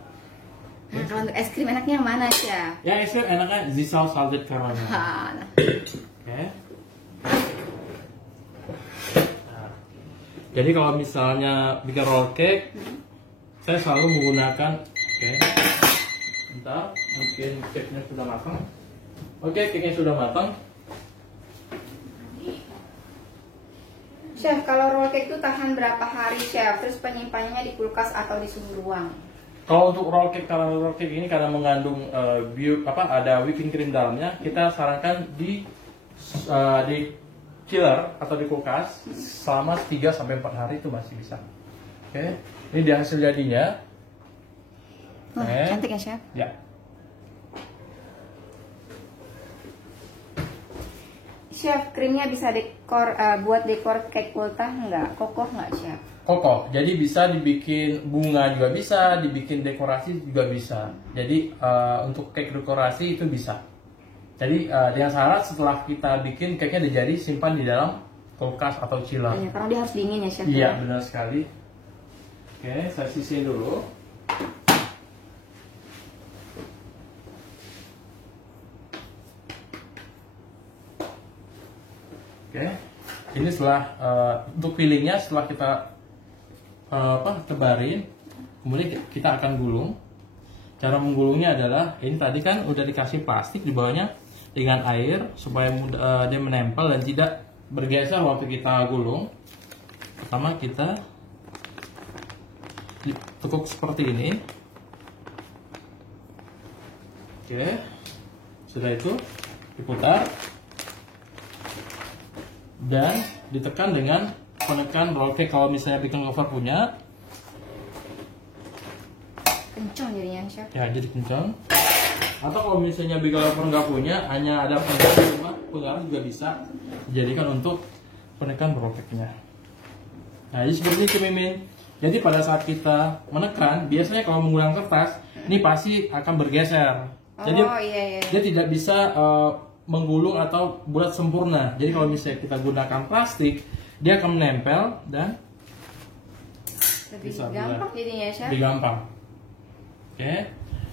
Nah, kalau untuk es krim enaknya yang mana, Chef? Ya, es krim enaknya Zisal Salted Caramel. Oke. Jadi kalau misalnya bikin roll cake, saya selalu menggunakan, bentar, mungkin cake-nya sudah matang. Oke, cake-nya sudah matang. Chef, kalau roll cake itu tahan berapa hari, Chef? Terus penyimpanannya di kulkas atau di suhu ruang? Kalau untuk roll cake ini karena mengandung ada whipping cream dalamnya, kita sarankan di chiller atau di kulkas selama 3-4 hari itu masih bisa. Oke. Ini dia hasil jadinya. Cantik ya, Chef? Ya. Chef, krimnya bisa buat dekor cake ultah nggak? Kokoh nggak, Chef? Kokoh. Jadi bisa dibikin bunga juga bisa, dibikin dekorasi juga bisa. Jadi untuk cake dekorasi itu bisa. Jadi dengan syarat setelah kita bikin cake-nya udah jadi, simpan di dalam kulkas atau chiller. Iya, karena dia harus dingin ya, Chef. Iya, benar sekali. Oke, saya sisihin dulu. Oke, ini setelah untuk fillingnya setelah kita tebarin, kemudian kita akan gulung. Cara menggulungnya adalah ini tadi kan udah dikasih plastik di bawahnya dengan air supaya dia menempel dan tidak bergeser waktu kita gulung. Pertama kita tekuk seperti ini. Oke, sudah itu diputar dan ditekan dengan penekan roll cake. Kalau misalnya bikin cover punya, kencang jadinya, Chef. Ya, jadi kencang. Atau kalau misalnya bikin cover nggak punya, hanya ada penggaris di rumah, penggaris juga bisa dijadikan untuk penekan roll cake-nya. Nah, jadi seperti itu, Mimin. Jadi pada saat kita menekan, biasanya kalau menggunakan kertas, ini pasti akan bergeser. Jadi iya. dia tidak bisa menggulung atau bulat sempurna. Jadi kalau misalnya kita gunakan plastik, dia akan menempel dan lebih gampang jadinya, Chef. Lebih gampang. Oke.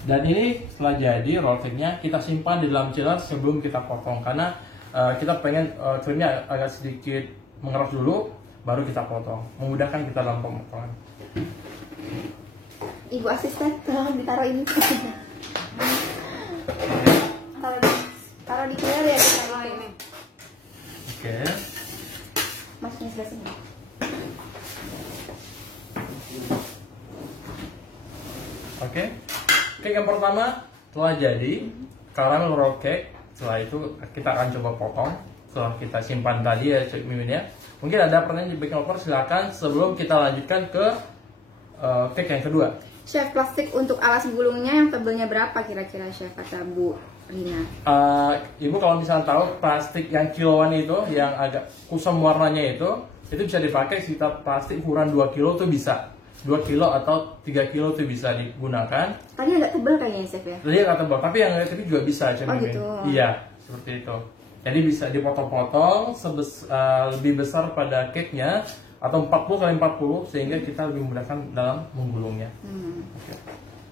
Dan ini setelah jadi roll cake-nya kita simpan di dalam chiller sebelum kita potong karena kita pengen krimnya agak sedikit mengeras dulu baru kita potong, memudahkan kita dalam pemotongan. Ibu asisten, tolong ditaruh ini. Taruh di chiller ya, ditaruh ini. Oke. Masuknya sebelah sini. Oke. Cake yang pertama telah jadi, caramel roll cake. Setelah itu kita akan coba potong. Setelah kita simpan tadi ya Cik Mimin ya. Mungkin ada pertanyaan di back over, silakan sebelum kita lanjutkan ke cake yang kedua. Chef, plastik untuk alas gulungnya yang tebelnya berapa kira-kira, Chef, kata Bu Rina? Ibu kalau misalnya tahu plastik yang kiloan itu, yang agak kusam warnanya itu bisa dipakai sekitar plastik ukuran 2 kilo tuh bisa. 2 kilo atau 3 kilo itu bisa digunakan. Tadi agak tebal kayaknya, Chef ya? Tadi agak tebal, tapi yang itu juga bisa. Oh gitu? Iya, seperti itu. Jadi bisa dipotong-potong lebih besar pada cake-nya atau 40x40 sehingga kita lebih memudahkan dalam menggulungnya. Oke.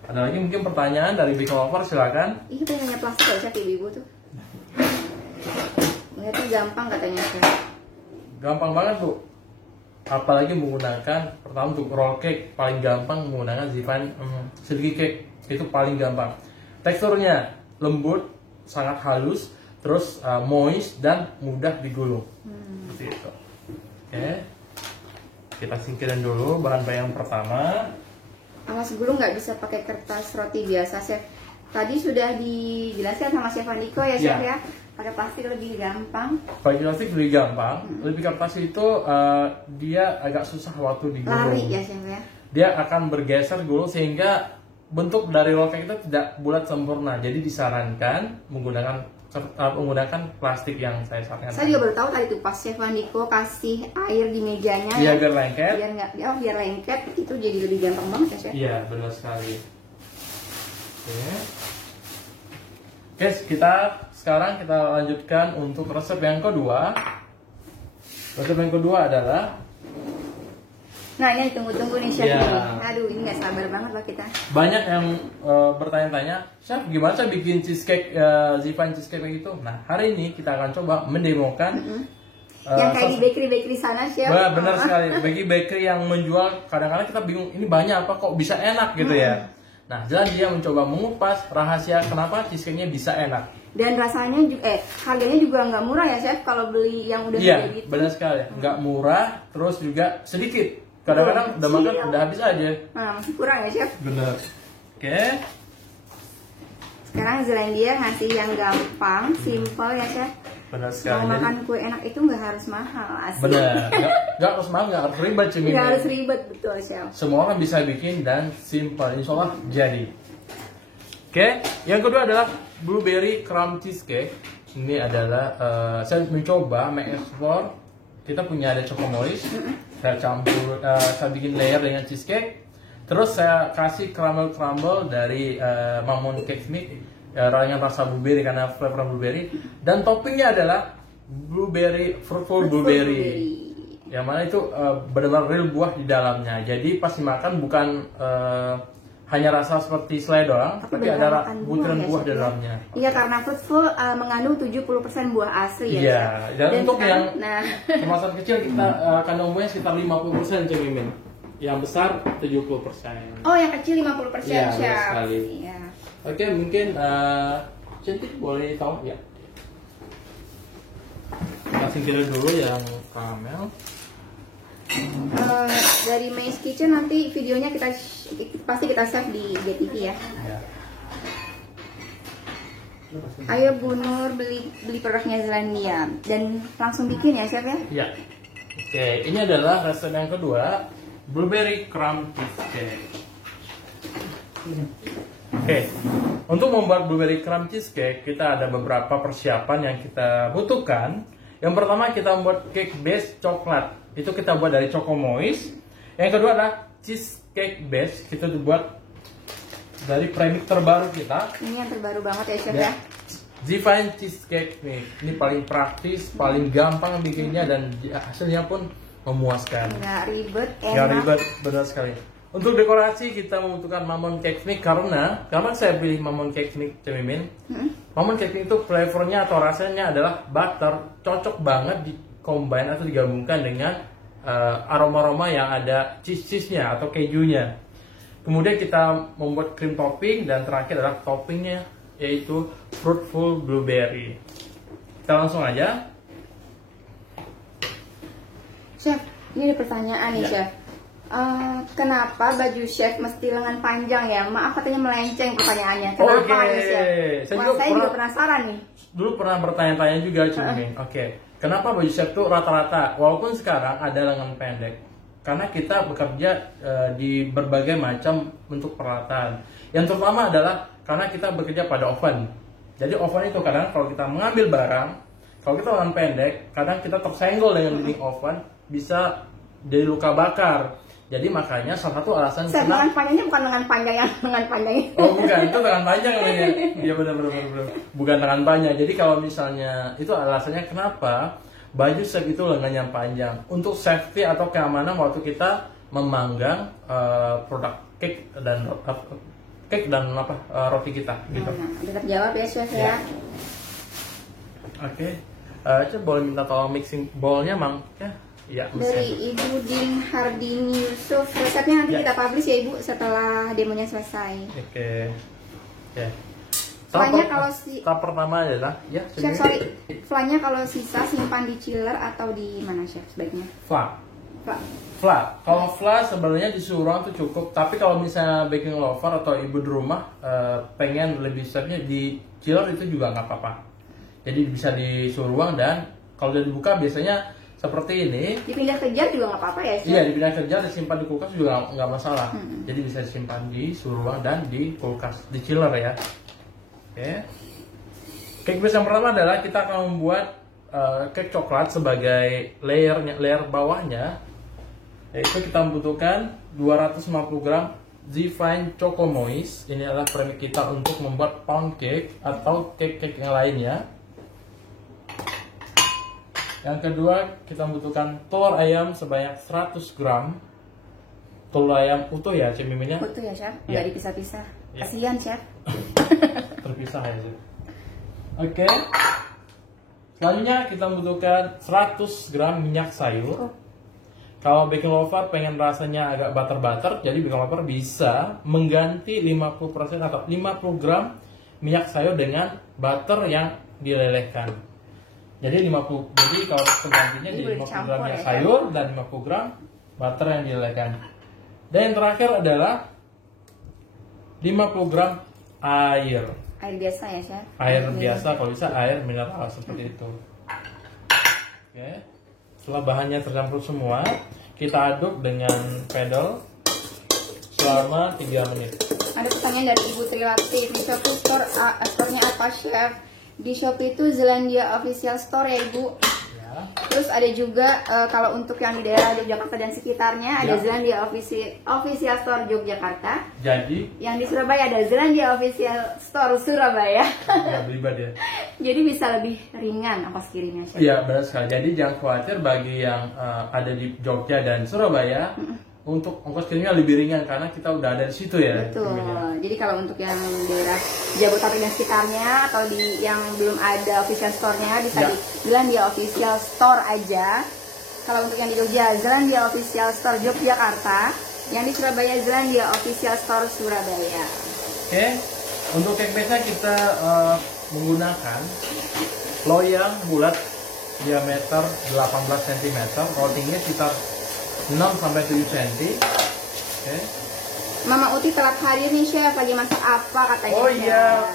Ada lagi mungkin pertanyaan dari Big Lover, silakan. Iya, pengen nanya plastik ya, Chef, ibu tuh. Ternyata gampang katanya, Chef. Gampang banget, Bu. Apalagi menggunakan, pertama untuk roll cake paling gampang menggunakan Zifan silky cake, itu paling gampang. Teksturnya lembut, sangat halus, terus moist dan mudah digulung. Seperti itu. Oke. Kita singkirin dulu bahan-bahan yang pertama. Awas gulung nggak bisa pakai kertas roti biasa, Chef. Tadi sudah dijelaskan sama Chef Andiko ya, Chef ya. Pakai plastik lebih gampang. Pakai plastik lebih gampang. Lebih ke plastik itu dia agak susah waktu digulung. Lari ya, Chef ya. Dia akan bergeser gulung sehingga bentuk dari loka kita tidak bulat sempurna. Jadi disarankan menggunakan plastik yang saya sarankan. Saya juga baru tahu tadi tuh pas Chef Andiko kasih air di mejanya. Iya, biar lengket. Biar lengket itu jadi lebih gampang banget ya, Chef. Iya, benar sekali. Oke, sekarang kita lanjutkan untuk resep yang kedua. Resep yang kedua adalah, nah ini ditunggu-tunggu nih Chef. Ya. Aduh, ini nggak sabar banget loh kita. Banyak yang bertanya-tanya, Chef gimana saya bikin cheesecake, Zifan cheesecake kayak gitu. Nah, hari ini kita akan coba mendemokan yang kayak di bakery sana, Chef. Benar sekali. Bagi bakery yang menjual, kadang-kadang kita bingung ini banyak apa kok bisa enak gitu ya. Nah, jadi dia mencoba mengupas rahasia kenapa cheesecake-nya bisa enak. Dan rasanya juga, harganya juga nggak murah ya, Chef, kalau beli yang udah Iya, gitu. benar sekali. Nggak murah, terus juga sedikit. Kadang-kadang udah makan udah habis aja. Nah, masih kurang ya, Chef. Benar. Oke. Sekarang Zelandia ngasih yang gampang, simple ya, Chef. Benar sekali. Mau makan kue enak itu nggak harus mahal, asli. Benar. Nggak harus mahal, nggak harus ribet cumi. Nggak harus ribet, betul, Chef. Semua orang bisa bikin dan simple. Insya Allah jadi. Oke. Yang kedua adalah blueberry crumb cheesecake. Ini adalah saya mencoba mengeksplor. Kita punya ada choco moist. Saya campur, saya bikin layer dengan cheesecake. Terus saya kasih crumble dari Mammon Cake Mix dengan rasa blueberry karena flavor blueberry. Dan toppingnya adalah fruitful blueberry. Yang mana itu benar-benar real buah di dalamnya. Jadi pas dimakan bukan hanya rasa seperti selai doang, tapi ada butiran buah di dalamnya. Iya, karena fruitful mengandung 70% buah asli ya. Iya, dan untuk yang kemasan kecil kita kandung buahnya sekitar 50% Cemimin. Yang besar 70%. Oh, yang kecil 50%, ya, Chef. Sekali. Iya. Oke, mungkin Cantik boleh tahu ya. Kita singkirin dulu yang karamel. Dari May's Kitchen nanti videonya pasti kita save di GTV ya. Ayo Bu Nur beli produknya Zelandia dan langsung bikin ya, Chef ya. Iya. Oke, ini adalah resep yang kedua, blueberry crumb cheesecake. Oke, untuk membuat blueberry crumb cheesecake kita ada beberapa persiapan yang kita butuhkan. Yang pertama kita membuat cake base coklat. Itu kita buat dari choco moist. Yang kedua adalah cheesecake base. Kita dibuat dari premix terbaru kita. Ini yang terbaru banget ya, Chef ya. Zifan cheesecake mix. Ini paling praktis, paling gampang bikinnya dan hasilnya pun memuaskan. Nggak ribet, enak. Nggak ribet, benar sekali. Untuk dekorasi kita membutuhkan Mammon Cake Mix karena saya pilih Mammon Cake Mix Cemimin. Mammon Cake Mix itu flavornya atau rasanya adalah butter, cocok banget combine atau digabungkan dengan aroma-aroma yang ada cheese-nya atau kejunya. Kemudian kita membuat cream topping dan terakhir adalah toppingnya yaitu fruitful blueberry. Kita langsung aja. Chef, ini ada pertanyaan nih, Chef. Kenapa baju chef mesti lengan panjang ya? Maaf katanya melenceng pertanyaannya. Kenapa nih, Chef? Saya juga penasaran nih. Dulu pernah bertanya-tanya juga, Cumi. Kenapa baju chef tuh rata-rata, walaupun sekarang ada lengan pendek? Karena kita bekerja di berbagai macam bentuk peralatan. Yang terutama adalah karena kita bekerja pada oven. Jadi oven itu kadang kalau kita mengambil barang, kalau kita lengan pendek, kadang kita tersenggol dengan dinding oven, bisa jadi luka bakar. Jadi makanya salah satu alasan lengan panjangnya bukan lengan panjang yang lengan panjangnya. Oh bukan, itu lengan panjang namanya. Iya benar. Bukan lengan panjang. Jadi kalau misalnya itu alasannya kenapa baju chef itu lengannya panjang untuk safety atau keamanan waktu kita memanggang produk cake dan roti kita gitu. Udah terjawab ya, Chef ya. Oke. Coba boleh minta tolong mixing bowlnya, Mang? Ya, dari Ibu Din Hardini Yusuf. Resepnya nanti kita publish ya, Ibu, setelah demonya selesai. Oke. Flanya kalau tahap pertama adalah ya. Chef, sorry. Flanya kalau sisa simpan di chiller atau di mana chef sebaiknya? Kalau fla sebenarnya di suhu ruang itu cukup, tapi kalau misalnya baking lover atau ibu di rumah pengen lebih besarnya di chiller itu juga nggak apa-apa. Jadi bisa di suhu ruang dan kalau udah dibuka biasanya seperti ini. Dipindah ke jar juga nggak apa-apa ya? Chef? Iya, dipindah ke jar, disimpan di kulkas juga nggak masalah. Jadi bisa disimpan di suhu ruang dan di kulkas, di chiller ya. Oke. Cake base yang pertama adalah kita akan membuat cake coklat sebagai layer bawahnya. Yaitu kita membutuhkan 250 gram Zfine Choco Moist. Ini adalah premix kita untuk membuat pound cake atau cake yang lainnya. Yang kedua, kita membutuhkan telur ayam sebanyak 100 gram. Telur ayam utuh ya, Chef Miminnya? Utuh ya, Chef? Nggak dipisah-pisah. Ya. Kasihan, Chef. Terpisah ya, Chef. Oke. Selanjutnya kita membutuhkan 100 gram minyak sayur. Kalau baking lover pengen rasanya agak butter, jadi baking lover bisa mengganti 50% atau 50 gram minyak sayur dengan butter yang dilelehkan. Jadi kalau penggantinya jadi 50 gram minyak sayur dan 50 gram butter yang dilelehkan. Dan yang terakhir adalah 50 gram air. Air biasa ya, Chef? Air biasa, kalau bisa air mineral seperti itu. Oke. Setelah bahannya tercampur semua, kita aduk dengan pedal selama 3 menit. Ada pertanyaan dari Ibu Trilatif. Di Shopee store-nya apa, Chef? Di Shopee itu Zelandia Official Store ya, Ibu. Ya. Terus ada juga kalau untuk yang di daerah Yogyakarta dan sekitarnya ada Zelandia Official Store Yogyakarta. Jadi yang di Surabaya ada Zelandia Official Store Surabaya. Ya, berlibat ya. Jadi bisa lebih ringan ongkos kirimnya, Chef. Iya, benar sekali. Jadi jangan khawatir bagi yang ada di Jogja dan Surabaya. Untuk ongkos kirimnya lebih ringan karena kita udah ada di situ ya. Betul. Jadi kalau untuk yang daerah Jabodetabek dan sekitarnya atau di yang belum ada official store-nya bisa di Zelandia Official Store aja. Kalau untuk yang di Jogja, Zelandia Official Store Yogyakarta. Yang di Surabaya, Zelandia Official Store Surabaya. Oke. Untuk cake base-nya kita menggunakan loyang bulat diameter 18 cm, kalau tingginya sekitar 6-7 cm. Oke. Mama Uti telat hadir nih, Chef. Lagi masak apa katanya? Oh iya.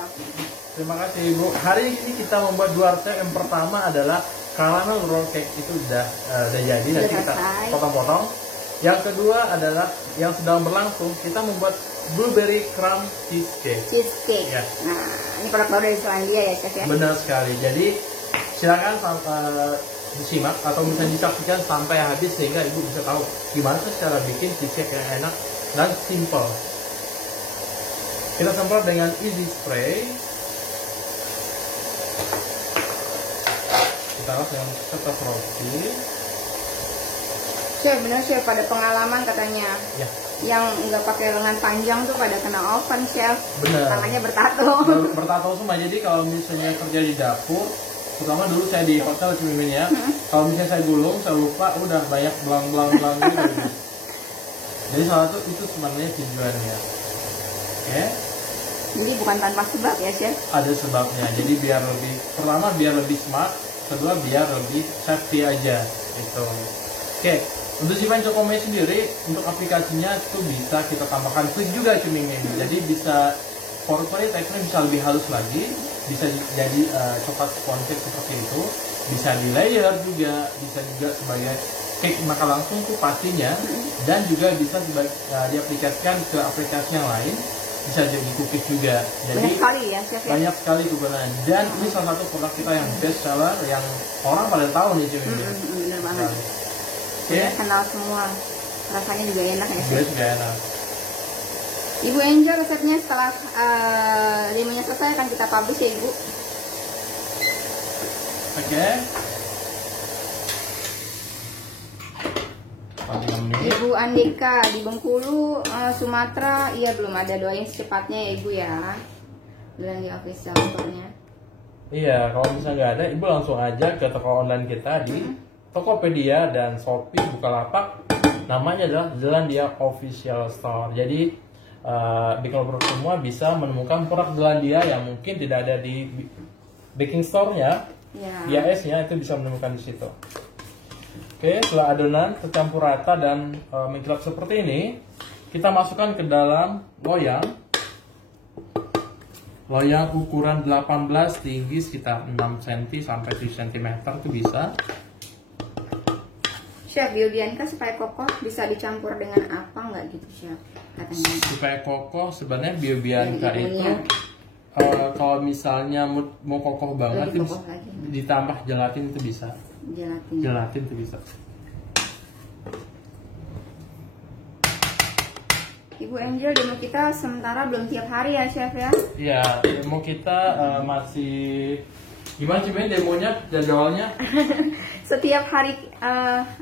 Terima kasih, Ibu. Hari ini kita membuat 2 resep. Yang pertama adalah caramel roll cake, itu udah jadi, nanti kita potong-potong. Yang kedua adalah yang sedang berlangsung, kita membuat blueberry crumb cheesecake. Ya. Nah, ini produk baru dari Zelandia ya, Chef ya? Benar sekali. Jadi silakan disimak atau bisa disaksikan sampai habis sehingga Ibu bisa tahu gimana sih cara bikin cheesecake yang enak dan simple. Kita semprot dengan easy spray. Kita ras dengan kertas roti. Chef, benar Chef, pada pengalaman katanya. Ya. Yang nggak pakai lengan panjang tuh pada kena oven, Chef. Benar. Tangannya bertato. Bertato semua. Jadi kalau misalnya kerja di dapur, terutama dulu saya di hotel Cibimin ya, kalau misalnya saya gulung, saya lupa udah banyak belang gitu. Jadi salah satu itu sebenarnya tujuannya. Oke. Jadi bukan tanpa sebab ya, Chef? Ada sebabnya. Jadi pertama biar lebih smart, kedua biar lebih safety aja gitu. Oke. Untuk Zfine Choco Moist sendiri, untuk aplikasinya itu bisa kita tambahkan klik juga Cibimin. Jadi bisa for-nya teksturnya bisa lebih halus lagi. Bisa jadi coklat sponge seperti itu, bisa di layer juga, bisa juga sebagai cake makan langsung tuh pastinya, dan juga bisa diaplikasikan ke aplikasi yang lain, bisa jadi cookies juga. Jadi banyak sekali ya, Chef. Banyak sekali kegunaan, dan ini salah satu produk kita yang best seller yang orang pada tahu nih cuy. Bener banget. Kenal semua, rasanya juga enak ya, Chef. Juga enak. Ibu Angel resepnya setelah demonya selesai akan kita publish ya, Ibu. Oke. Ibu Andika di Bengkulu, Sumatera, iya belum ada, doain secepatnya ya Ibu ya. Bilang di official store-nya. Iya, kalau misalnya nggak ada, Ibu langsung aja ke toko online kita di Tokopedia dan Shopee, Bukalapak. Namanya adalah Zelandia Official Store. Jadi baking lover semua bisa menemukan produk Zelandia yang mungkin tidak ada di baking store-nya, IAS-nya itu bisa menemukan di situ. Oke, setelah adonan tercampur rata dan mengkilap seperti ini, kita masukkan ke dalam loyang. Loyang ukuran 18, tinggi sekitar 6 cm sampai 7 cm itu bisa. Chef, Biobianca supaya kokoh bisa dicampur dengan apa nggak gitu, Chef? Katanya. Supaya kokoh sebenarnya Biobianca itu kalau misalnya mau kokoh banget itu ditambah gelatin itu bisa. Gelatin itu bisa. Ibu Angel, demo kita sementara belum tiap hari ya, Chef ya? Iya, demo kita masih gimana sih demonya, jadwalnya? Setiap hari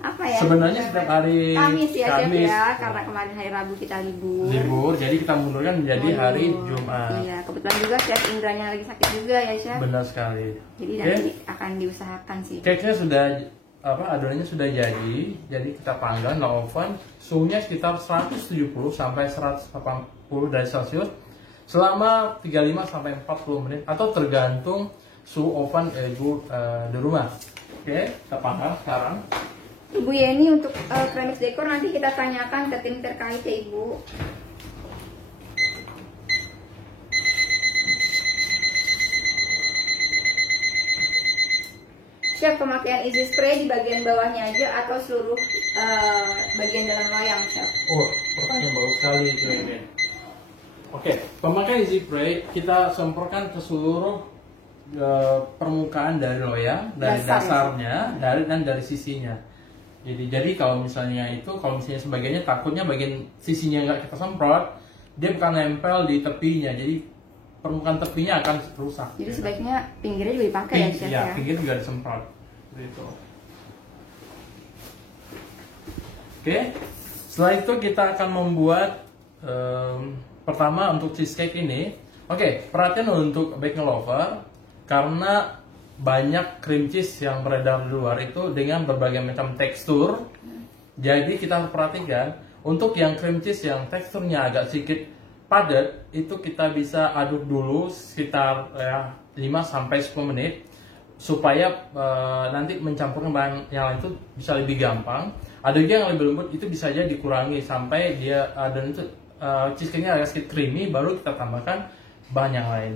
apa ya? Sebenarnya setiap hari Kamis ya, Chef ya, karena kemarin hari Rabu kita libur. Jadi kita mundurkan menjadi hari Jumat. Iya, kebetulan juga Chef Indranya lagi sakit juga ya, Chef. Benar sekali. Jadi nanti akan diusahakan sih. Cake-nya sudah adonannya sudah jadi kita panggang di oven, suhunya sekitar 170 sampai 180 derajat Celcius selama 35 sampai 40 menit atau tergantung suhu oven ibu di rumah. Oke, kita panggang sekarang. Ibu Yeni, untuk premix dekor nanti kita tanyakan ke tim terkait ya, Ibu. Chef, pemakaian easy spray di bagian bawahnya aja atau seluruh bagian dalam loyang, Chef? Oh, pertanyaan bagus sekali ini. Oke, pemakaian easy spray kita semprotkan ke seluruh permukaan dari loyang, dari dasarnya, dari sisinya. Jadi kalau misalnya sebagainya takutnya bagian sisinya nggak kita semprot, dia bukan nempel di tepinya, jadi permukaan tepinya akan rusak. Jadi sebaiknya pinggirnya juga dipakai ya, Chef? Iya, pinggir juga disemprot. Gitu. Oke, setelah itu kita akan membuat pertama untuk cheesecake ini. Oke, perhatian untuk baking lover, karena banyak cream cheese yang beredar di luar itu dengan berbagai macam tekstur. Jadi kita harus perhatikan untuk yang cream cheese yang teksturnya agak sedikit padat itu kita bisa aduk dulu sekitar 5 sampai 10 menit supaya nanti mencampurkan bahan yang lain itu bisa lebih gampang. Aduk yang lebih lembut itu bisa aja dikurangi sampai dia dan itu cheesecake-nya agak sedikit creamy, baru kita tambahkan bahan yang lain.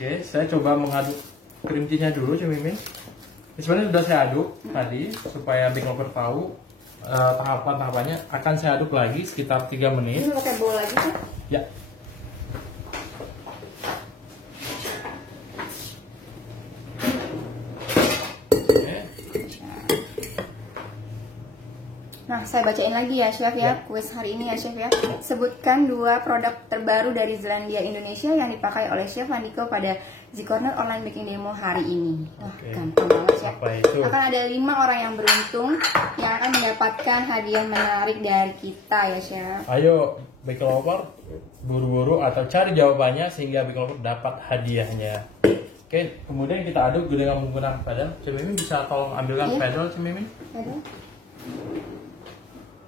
Oke, saya coba mengaduk cream cheese-nya dulu, Cik Mimin. Sebenarnya sudah saya aduk tadi supaya baking lover tahu tahapan-tahapannya. Akan saya aduk lagi sekitar 3 menit. Ini pakai bowl lagi, Pak? Ya. Nah, saya bacain lagi ya, Chef ya. Kuis hari ini ya, Chef ya. Sebutkan 2 produk terbaru dari Zelandia Indonesia yang dipakai oleh Chef Andiko pada Z-Corner Online Baking Demo hari ini. Wah, gampang banget, Chef. Akan ada 5 orang yang beruntung yang akan mendapatkan hadiah menarik dari kita ya, Chef. Ayo, baking lover, buru-buru atau cari jawabannya sehingga baking lover dapat hadiahnya. Oke, kemudian kita aduk dengan menggunakan pedal. Cik Mimin bisa tolong ambilkan pedal, Cik Mimin? Pedal?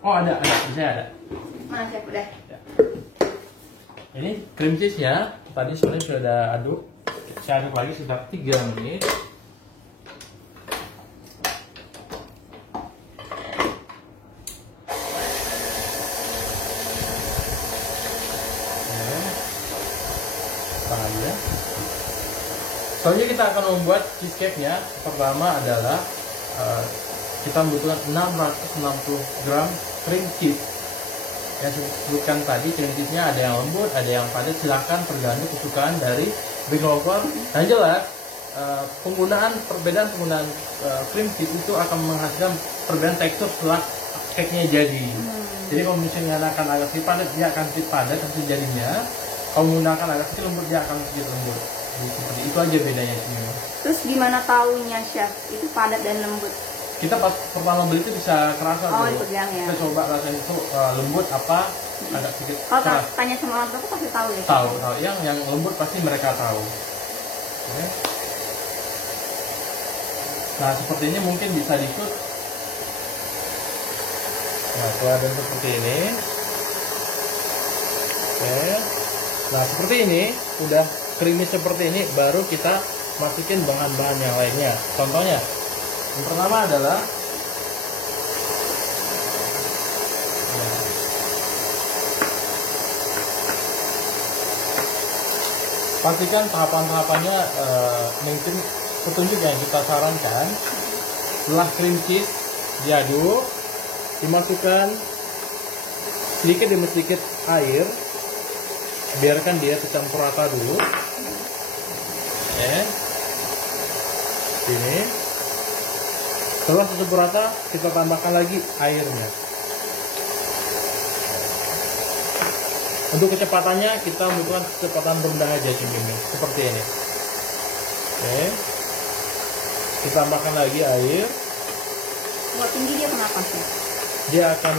Oh, ada, bisa ada. Mana, Chef? Udah. Ya. Ini cream cheese-nya tadi sebenarnya sudah aduk. Saya aduk lagi sekitar 3 menit. Ya. Soalnya kita akan membuat cheesecake-nya. Pertama adalah kita membutuhkan 660 gram cream cheese. Yang saya sebutkan tadi, cream cheese-nya ada yang lembut, ada yang padat, silahkan tergantung kesukaan dari baking lover. Nah, jelas perbedaan penggunaan cream cheese itu akan menghasilkan perbedaan tekstur setelah cake-nya jadi. Jadi kalau misalnya akan agak sedikit padat, dia akan sedikit padat hasil jadinya. Kalau menggunakan agak sedikit lembut, dia akan sedikit lembut. Jadi, seperti itu aja bedanya semua. Terus gimana taunya, Chef? Itu padat dan lembut? Kita pas pertama beli itu bisa kerasa tuh. Ya? Kita coba rasanya itu lembut apa agak sedikit keras. Kalau tanya sama orang tua pasti tahu ya? Tahu. Yang lembut pasti mereka tahu. Oke. Nah, sepertinya mungkin bisa diikut. Nah, setelah ada seperti ini, Oke. Nah seperti ini, udah creamy seperti ini, baru kita masukin bahan-bahan yang lainnya. Contohnya, yang pertama adalah pastikan tahapan-tahapannya mungkin petunjuk yang kita sarankan. Setelah cream cheese diaduk, dimasukkan sedikit demi sedikit air, biarkan dia tercampur rata dulu. Ini setelah tercampur rata, kita tambahkan lagi airnya. Untuk kecepatannya kita membutuhkan kecepatan rendah aja ini seperti ini. Oke, kita tambahkan lagi air. Kalau tinggi dia kenapa sih? Dia akan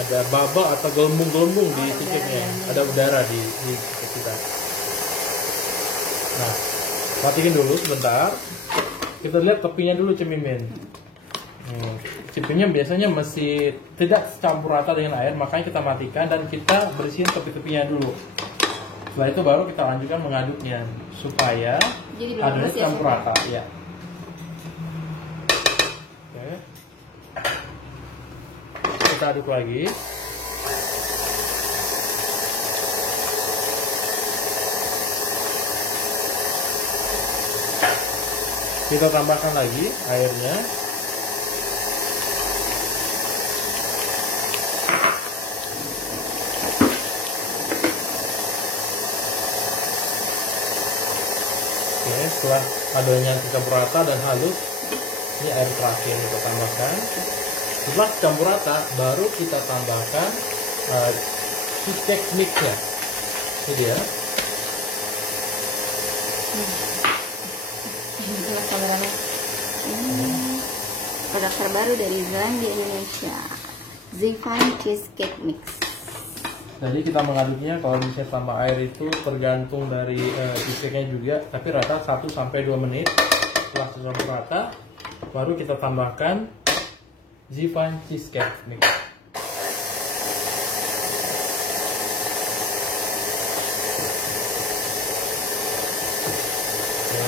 ada bubble atau gelembung-gelembung di ciciknya, ada udara di cicik kita. Nah, matikan dulu sebentar. Kita lihat tepinya dulu Cemimin. Tepinya biasanya masih tidak campur rata dengan air, makanya kita matikan dan kita bersihin tepi-tepinya dulu. Setelah itu baru kita lanjutkan mengaduknya supaya adonannya campur rata. Ya. Oke. Kita aduk lagi. Kita tambahkan lagi airnya. Oke, setelah adonannya campur rata dan halus, ini air terakhir kita tambahkan. Setelah campur rata, baru kita tambahkan cheesecake mixnya. Ini dia. Produk terbaru dari Zeelandia Indonesia, Zifan Cheesecake Mix. Jadi kita mengaduknya, kalau misalnya tambah air itu tergantung dari cheesecake-nya juga, tapi rata 1-2 menit. Setelah tercampur rata, baru kita tambahkan Zifan Cheesecake Mix.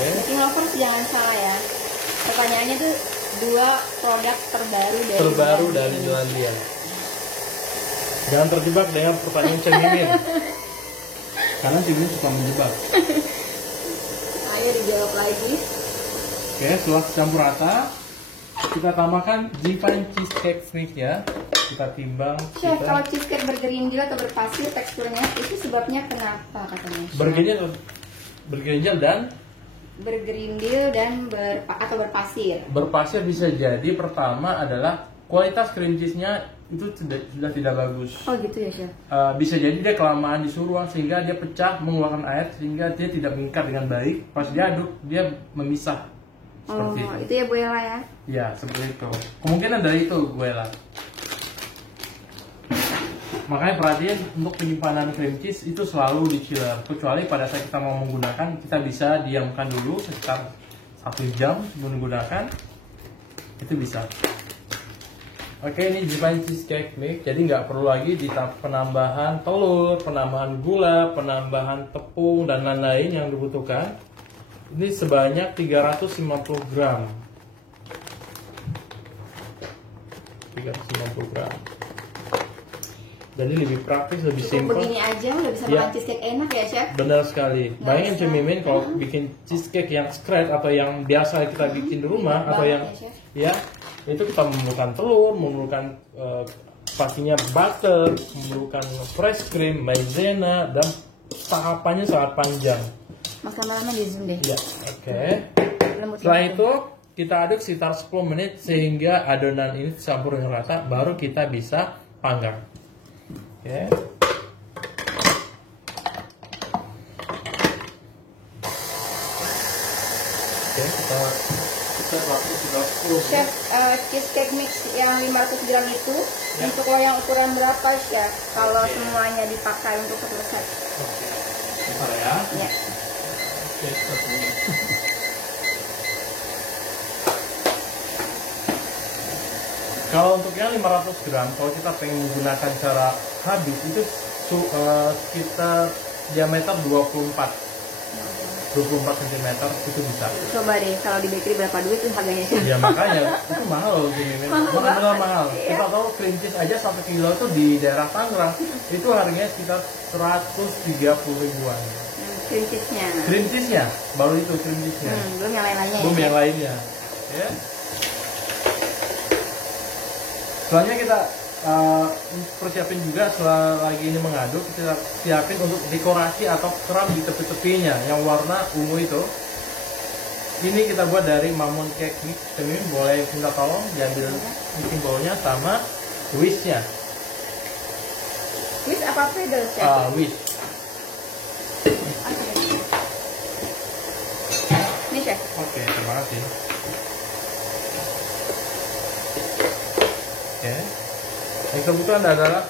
Cooking lovers jangan salah ya. Pertanyaannya tuh 2 produk terbaru dari Zeelandia. Jangan terjebak dengan pertanyaan Cemimin. Karena Cemimin suka menjebak. Ayo dijawab lagi. Oke, setelah campur rata, kita tambahkan Zifan Cheesecake Mix ya. Kita timbang. Chef, kalau cheesecake bergerindil atau berpasir teksturnya itu sebabnya kenapa katanya? Bergerindil dan atau berpasir. Berpasir bisa jadi pertama adalah kualitas cream cheese-nya itu sudah tidak bagus. Oh gitu ya, Chef. Bisa jadi dia kelamaan di suhu ruang sehingga dia pecah mengeluarkan air sehingga dia tidak mengikat dengan baik. Pas diaduk dia memisah. Seperti itu ya Bu Ella ya? Ya, seperti itu. Kemungkinan dari itu Bu Ella. Makanya perhatian untuk penyimpanan cream cheese itu selalu di chiller. Kecuali pada saat kita mau menggunakan, kita bisa diamkan dulu sekitar 1 jam sebelum menggunakan. Itu bisa. Oke, ini Zifan Cheesecake Mix. Jadi nggak perlu lagi penambahan telur, penambahan gula, penambahan tepung dan lain-lain yang dibutuhkan. Ini sebanyak 350 gram. 350 gram. Jadi lebih praktis, lebih simpel. Begini aja udah bisa makan cheesecake enak ya, Chef? Benar sekali. Bayangin Cemimin kalau bikin cheesecake yang scratch atau yang biasa kita bikin di rumah atau yang ya itu kita memerlukan telur, memerlukan pastinya butter, memerlukan fresh cream, maizena, dan tahapannya sangat panjang. Makan malamnya di Zoom deh. Ya, oke. Setelah itu kita aduk sekitar 10 menit sehingga adonan ini campur dengan rata, baru kita bisa panggang. Oke. Oke, kita waktu sudah 10. Chef, cheesecake mix yang 500 gram itu untuk lo yang ukuran berapa, Chef? Kalau semuanya dipakai untuk satu resep. Oke. Bentar ya. Ya. Oke, kita tunggu. Kalau untuk yang 500 gram, kalau kita pengen menggunakan cara habis itu sekitar diameter 24 cm itu bisa. Coba deh kalau di bakery berapa duit tuh harganya? Ya makanya itu mahal loh ini. Benar-benar mahal. Ya? Kita tahu cream cheese aja 1 kilo tuh di daerah Tangerang itu harganya sekitar 130 ribuan. Cream cheese-nya. Cream cheese-nya, baru itu cream cheese-nya. Belum yang lain-lainnya. Belum yang lainnya. Ya. Soalnya kita persiapin juga selagi ini mengaduk, kita siapin untuk dekorasi atau keram di tepi-tepinya yang warna ungu itu. Ini kita buat dari Mammon Cake Mix. Ini boleh minta tolong diambil mixing bowl-nya sama whisk-nya. Whisk apa pedal? Whisk. Ini Chef. Oke, terima kasih. Oke. Yang kebutuhan adalah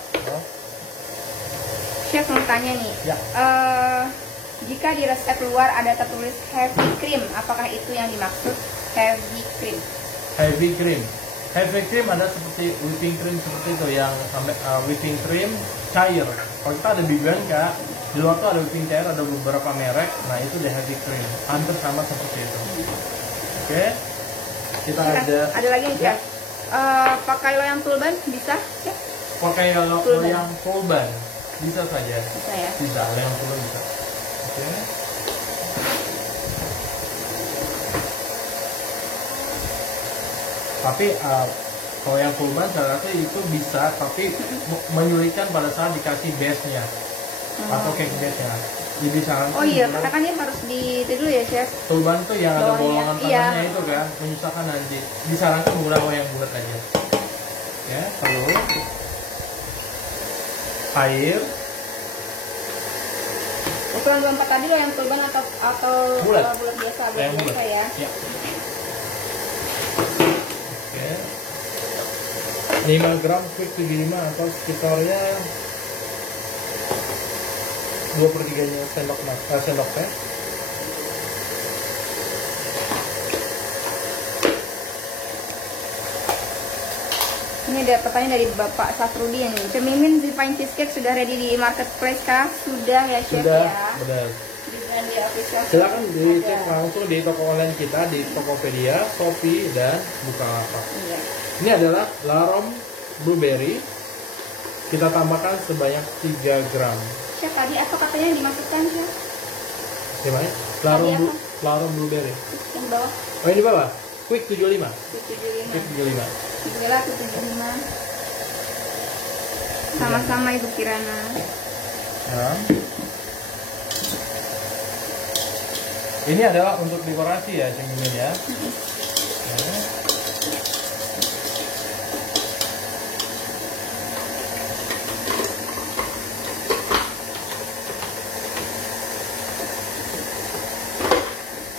Chef mau tanya nih. Ya. Jika di resep luar ada tertulis heavy cream, apakah itu yang dimaksud heavy cream? Heavy cream. Heavy cream ada seperti whipping cream seperti itu yang whipping cream cair. Kalau kita ada Bibianca, di luar tuh ada whipping cair, ada beberapa merek. Nah itu the heavy cream. Hampir sama seperti itu. Oke. Kita ada lagi nih, Chef. Pakai loyang tulban bisa? Ya? Pakai loyang tulban bisa saja. Bisa ya? Bisa, loyang tulban bisa. Oke. Tapi kalau yang tulban saya rasa itu bisa, tapi menyulitkan pada saat dikasih base-nya atau cake base-nya. Jadi disarankan. Oh iya, katakan dia harus di itu dulu ya, Chef. Tulban tuh yang ada bolongan tengahnya iya. itu kan, menyusahkan nanti. Disarankan menggunakan yang bulat aja. Ya, lalu air. Ukuran 24 tadi lo yang tulban atau bulat biasa, yang bulat ya. Ya. Oke. 5 gram quick 75 atau sekitarnya 2/3 sendok teh. Ini ada pertanyaan dari Bapak Safrudin. Cemimin Divine Cheesecake sudah ready di marketplace kah? Sudah ya, Chef. Sudah, ya. Benar. Di official. Silakan dicek langsung di toko online kita di Tokopedia, Shopee, dan Bukalapak. Iya. Ini adalah Larom Blueberry. Kita tambahkan sebanyak 3 gram. Chef, tadi apa katanya yang dimasukkan, Chef? Gimana? Larom Blueberry. Yang bawah? Oh, ini bawah? Quick 75. 75. Quick 75. Bismillah, 75. Sama-sama Ibu Kirana. Ya. Ini adalah untuk dekorasi ya, cemimin ya. Ya.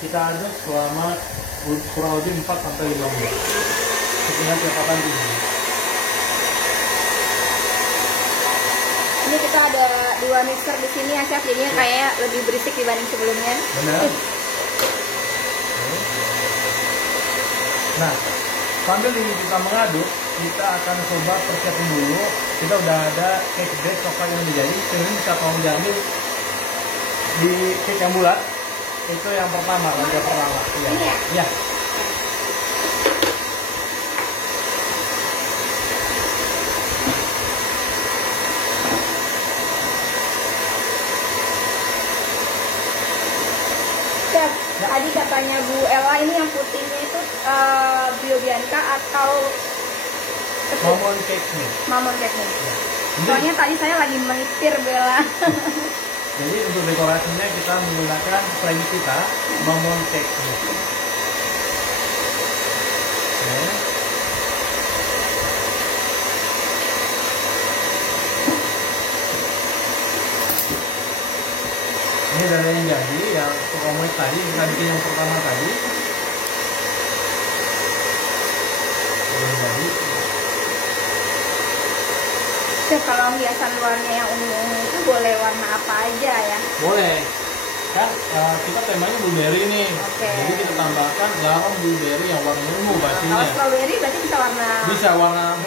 Kita aduk selama kurang lebih 4-5 menit. Sekitar cepatan tinggi. Ini kita ada 2 mixer di sini ya, Chef. Jadinya kayak lebih berisik dibanding sebelumnya. Benar. Nah, sambil ini kita mengaduk, kita akan coba persiapin dulu. Kita udah ada cake base coklat yang dijadi. Ini bisa tolong diambil di cake yang bulat. Itu yang pertama, yang pertama. Iya. Ini ya? Iya. Chef, tadi katanya Bu Ella ini yang putihnya itu Bibianca atau Mammon Cake Mix. Mammon Cake Mix. Ya. Soalnya tadi saya lagi melipir Bella. Jadi untuk dekorasinya kita menggunakan selain kita Mammon Cake Mix. Oke. Ini dari yang jadi, yang omelet tadi, kita bikin yang pertama tadi. Yang jadi. Chef, kalau hiasan luarnya yang ungu-ungu itu boleh warna apa aja ya? Boleh. kan kita temanya blueberry nih. Jadi kita tambahkan larong blueberry yang warna ungu pastinya. Kalau strawberry berarti bisa warna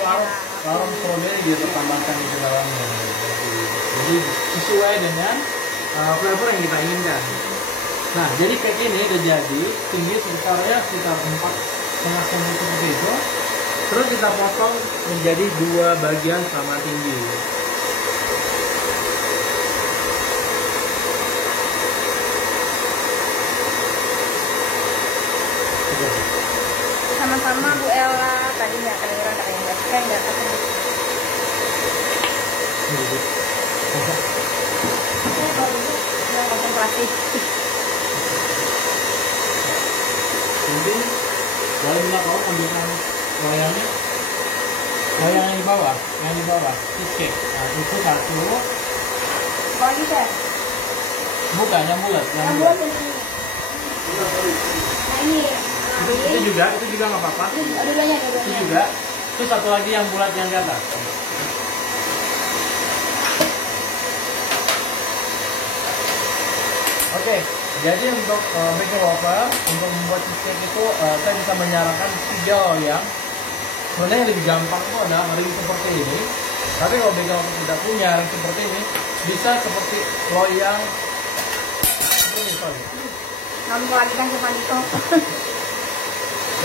larong strawberry kita tambahkan di dalamnya. Jadi sesuai dengan flavor yang kita inginkan. Nah, jadi cake ini udah jadi, tinggi sekitarnya sekitar 4,5 cm seperti itu. Terus kita potong menjadi 2 bagian sama tinggi. Sama-sama Bu Ella, tadi nggak kedengeran nggak konsentrasi. Mungkin boleh minta tolong ambilkan loyangnya, loyang yang di bawah, cheesecake. Nah, itu satu. Apa lagi Chef? Bukan yang bulat, Yang bulat ini. Nah ini. Itu juga nggak apa-apa. Dua-duanya. Itu juga. Terus satu lagi yang bulat yang di atas. Oke, jadi untuk making wafer, untuk membuat cheesecake itu saya bisa menyarankan 3 loyang. Sebenarnya yang lebih gampang itu adalah ring seperti ini. Tapi kalau making wafer tidak punya ring seperti ini, bisa seperti loyang seperti ini. Kamu lagi kan cuma itu.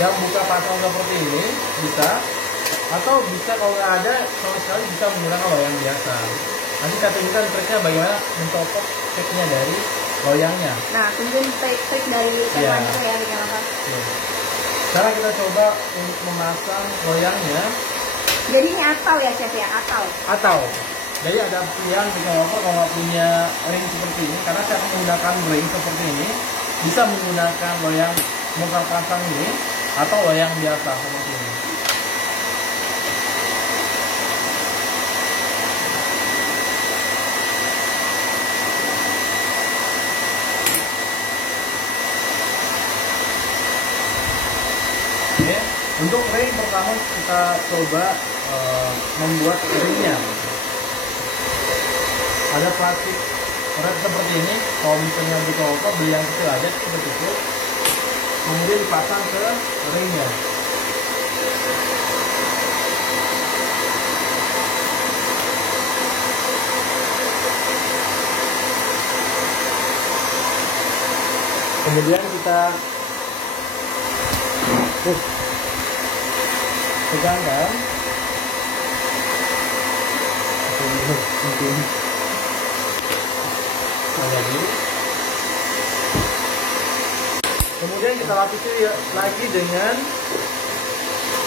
Yang buka pasang seperti ini bisa, atau bisa kalau nggak ada sama sekali bisa menggunakan loyang biasa. Nanti saya tunjukkan triknya bagaimana mencopot cake-nya dari loyangnya. Nah, tunjukin trik dari Chef itu ya, bikin apa? Sekarang kita coba untuk memasang loyangnya. Jadi ini atau ya Chef ya, atau. Jadi ada pilihan bikin wafer kalau nggak punya ring seperti ini, karena saya menggunakan ring seperti ini, bisa menggunakan loyang bongkar pasang ini atau loyang biasa seperti ini. Oke, untuk ring pertama kita coba membuat ringnya. Ada plastik wrap seperti ini. Kalau misalnya buka wafer, beli yang kecil aja seperti itu. Kemudian dipasang ke ringnya. Kemudian kita pegangkan. Mungkin lagi. Kemudian kita lapisi lagi dengan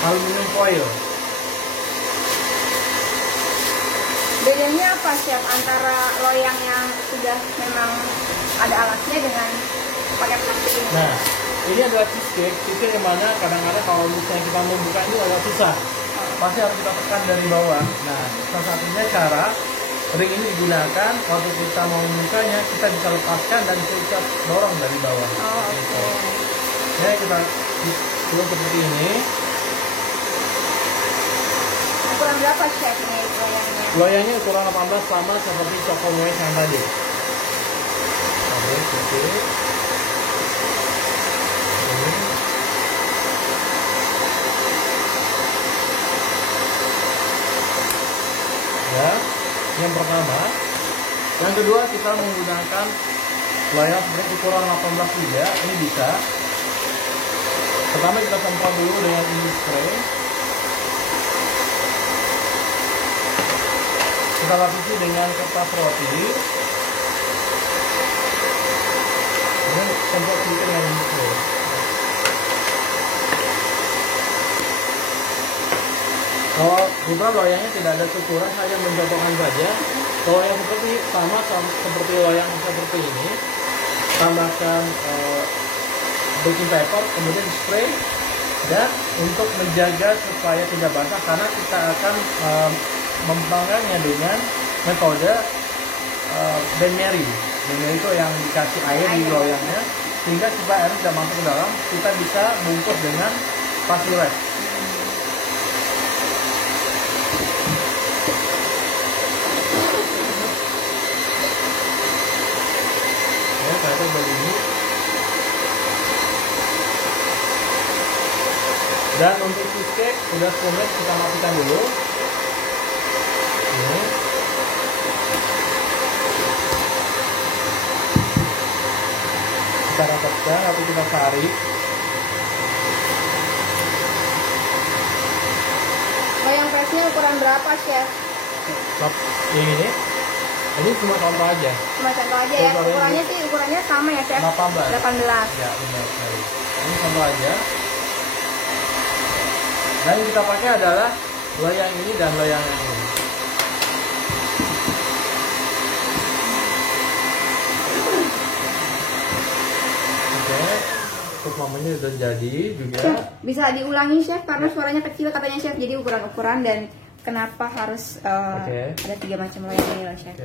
aluminium foil. Bedanya apa Chef antara loyang yang sudah memang ada alatnya dengan pakai plastik ini? Nah, ini adalah cheesecake yang mana kadang-kadang kalau misalnya kita membuka ini agak susah. Pasti harus kita tekan dari bawah. Nah, salah satunya cara ring ini digunakan waktu kita mau membukanya, kita bisa lepaskan dan bisa dorong dari bawah. Ya, kita buat seperti ini. Ukuran berapa Chef ini loyangnya? Loyangnya ukuran 18 sama seperti Choco Moes yang tadi. Oke, sedikit. Ya, yang pertama. Yang kedua kita menggunakan loyang seperti ukuran 18 juga. Ini bisa. Pertama kita semprot dulu dengan ini spray. Kita lapisi dengan kertas roti. Kemudian semprot sedikit dengan ini spray. Kalau kebetulan loyangnya tidak ada ukuran, hanya mencontohkan saja. Kalau yang seperti sama seperti loyang seperti ini, tambahkan baking paper, kemudian spray, dan untuk menjaga supaya tidak basah, karena kita akan mempanggangnya dengan metode Ben Mary. Ben Mary itu yang dikasih air di loyangnya, sehingga supaya air tidak masuk ke dalam, kita bisa bungkus dengan plastik wrap. Dan untuk cheesecake udah 10 menit, kita matikan dulu. Ini. Kita rapatkan atau kita tarik. Loyang presnya ukuran berapa, Chef? Ini cuma contoh aja. Cuma contoh aja ya. Ukurannya sama ya, Chef? 18. Ya, benar sekali. Ini contoh aja. Nah, yang kita pakai adalah loyang ini dan loyang ini. Oke, untuk mamanya udah jadi juga. Chef, bisa diulangi, Chef, karena suaranya kecil katanya, Chef. Jadi ukuran-ukuran dan kenapa harus ada 3 macam loyang ini loh, Chef.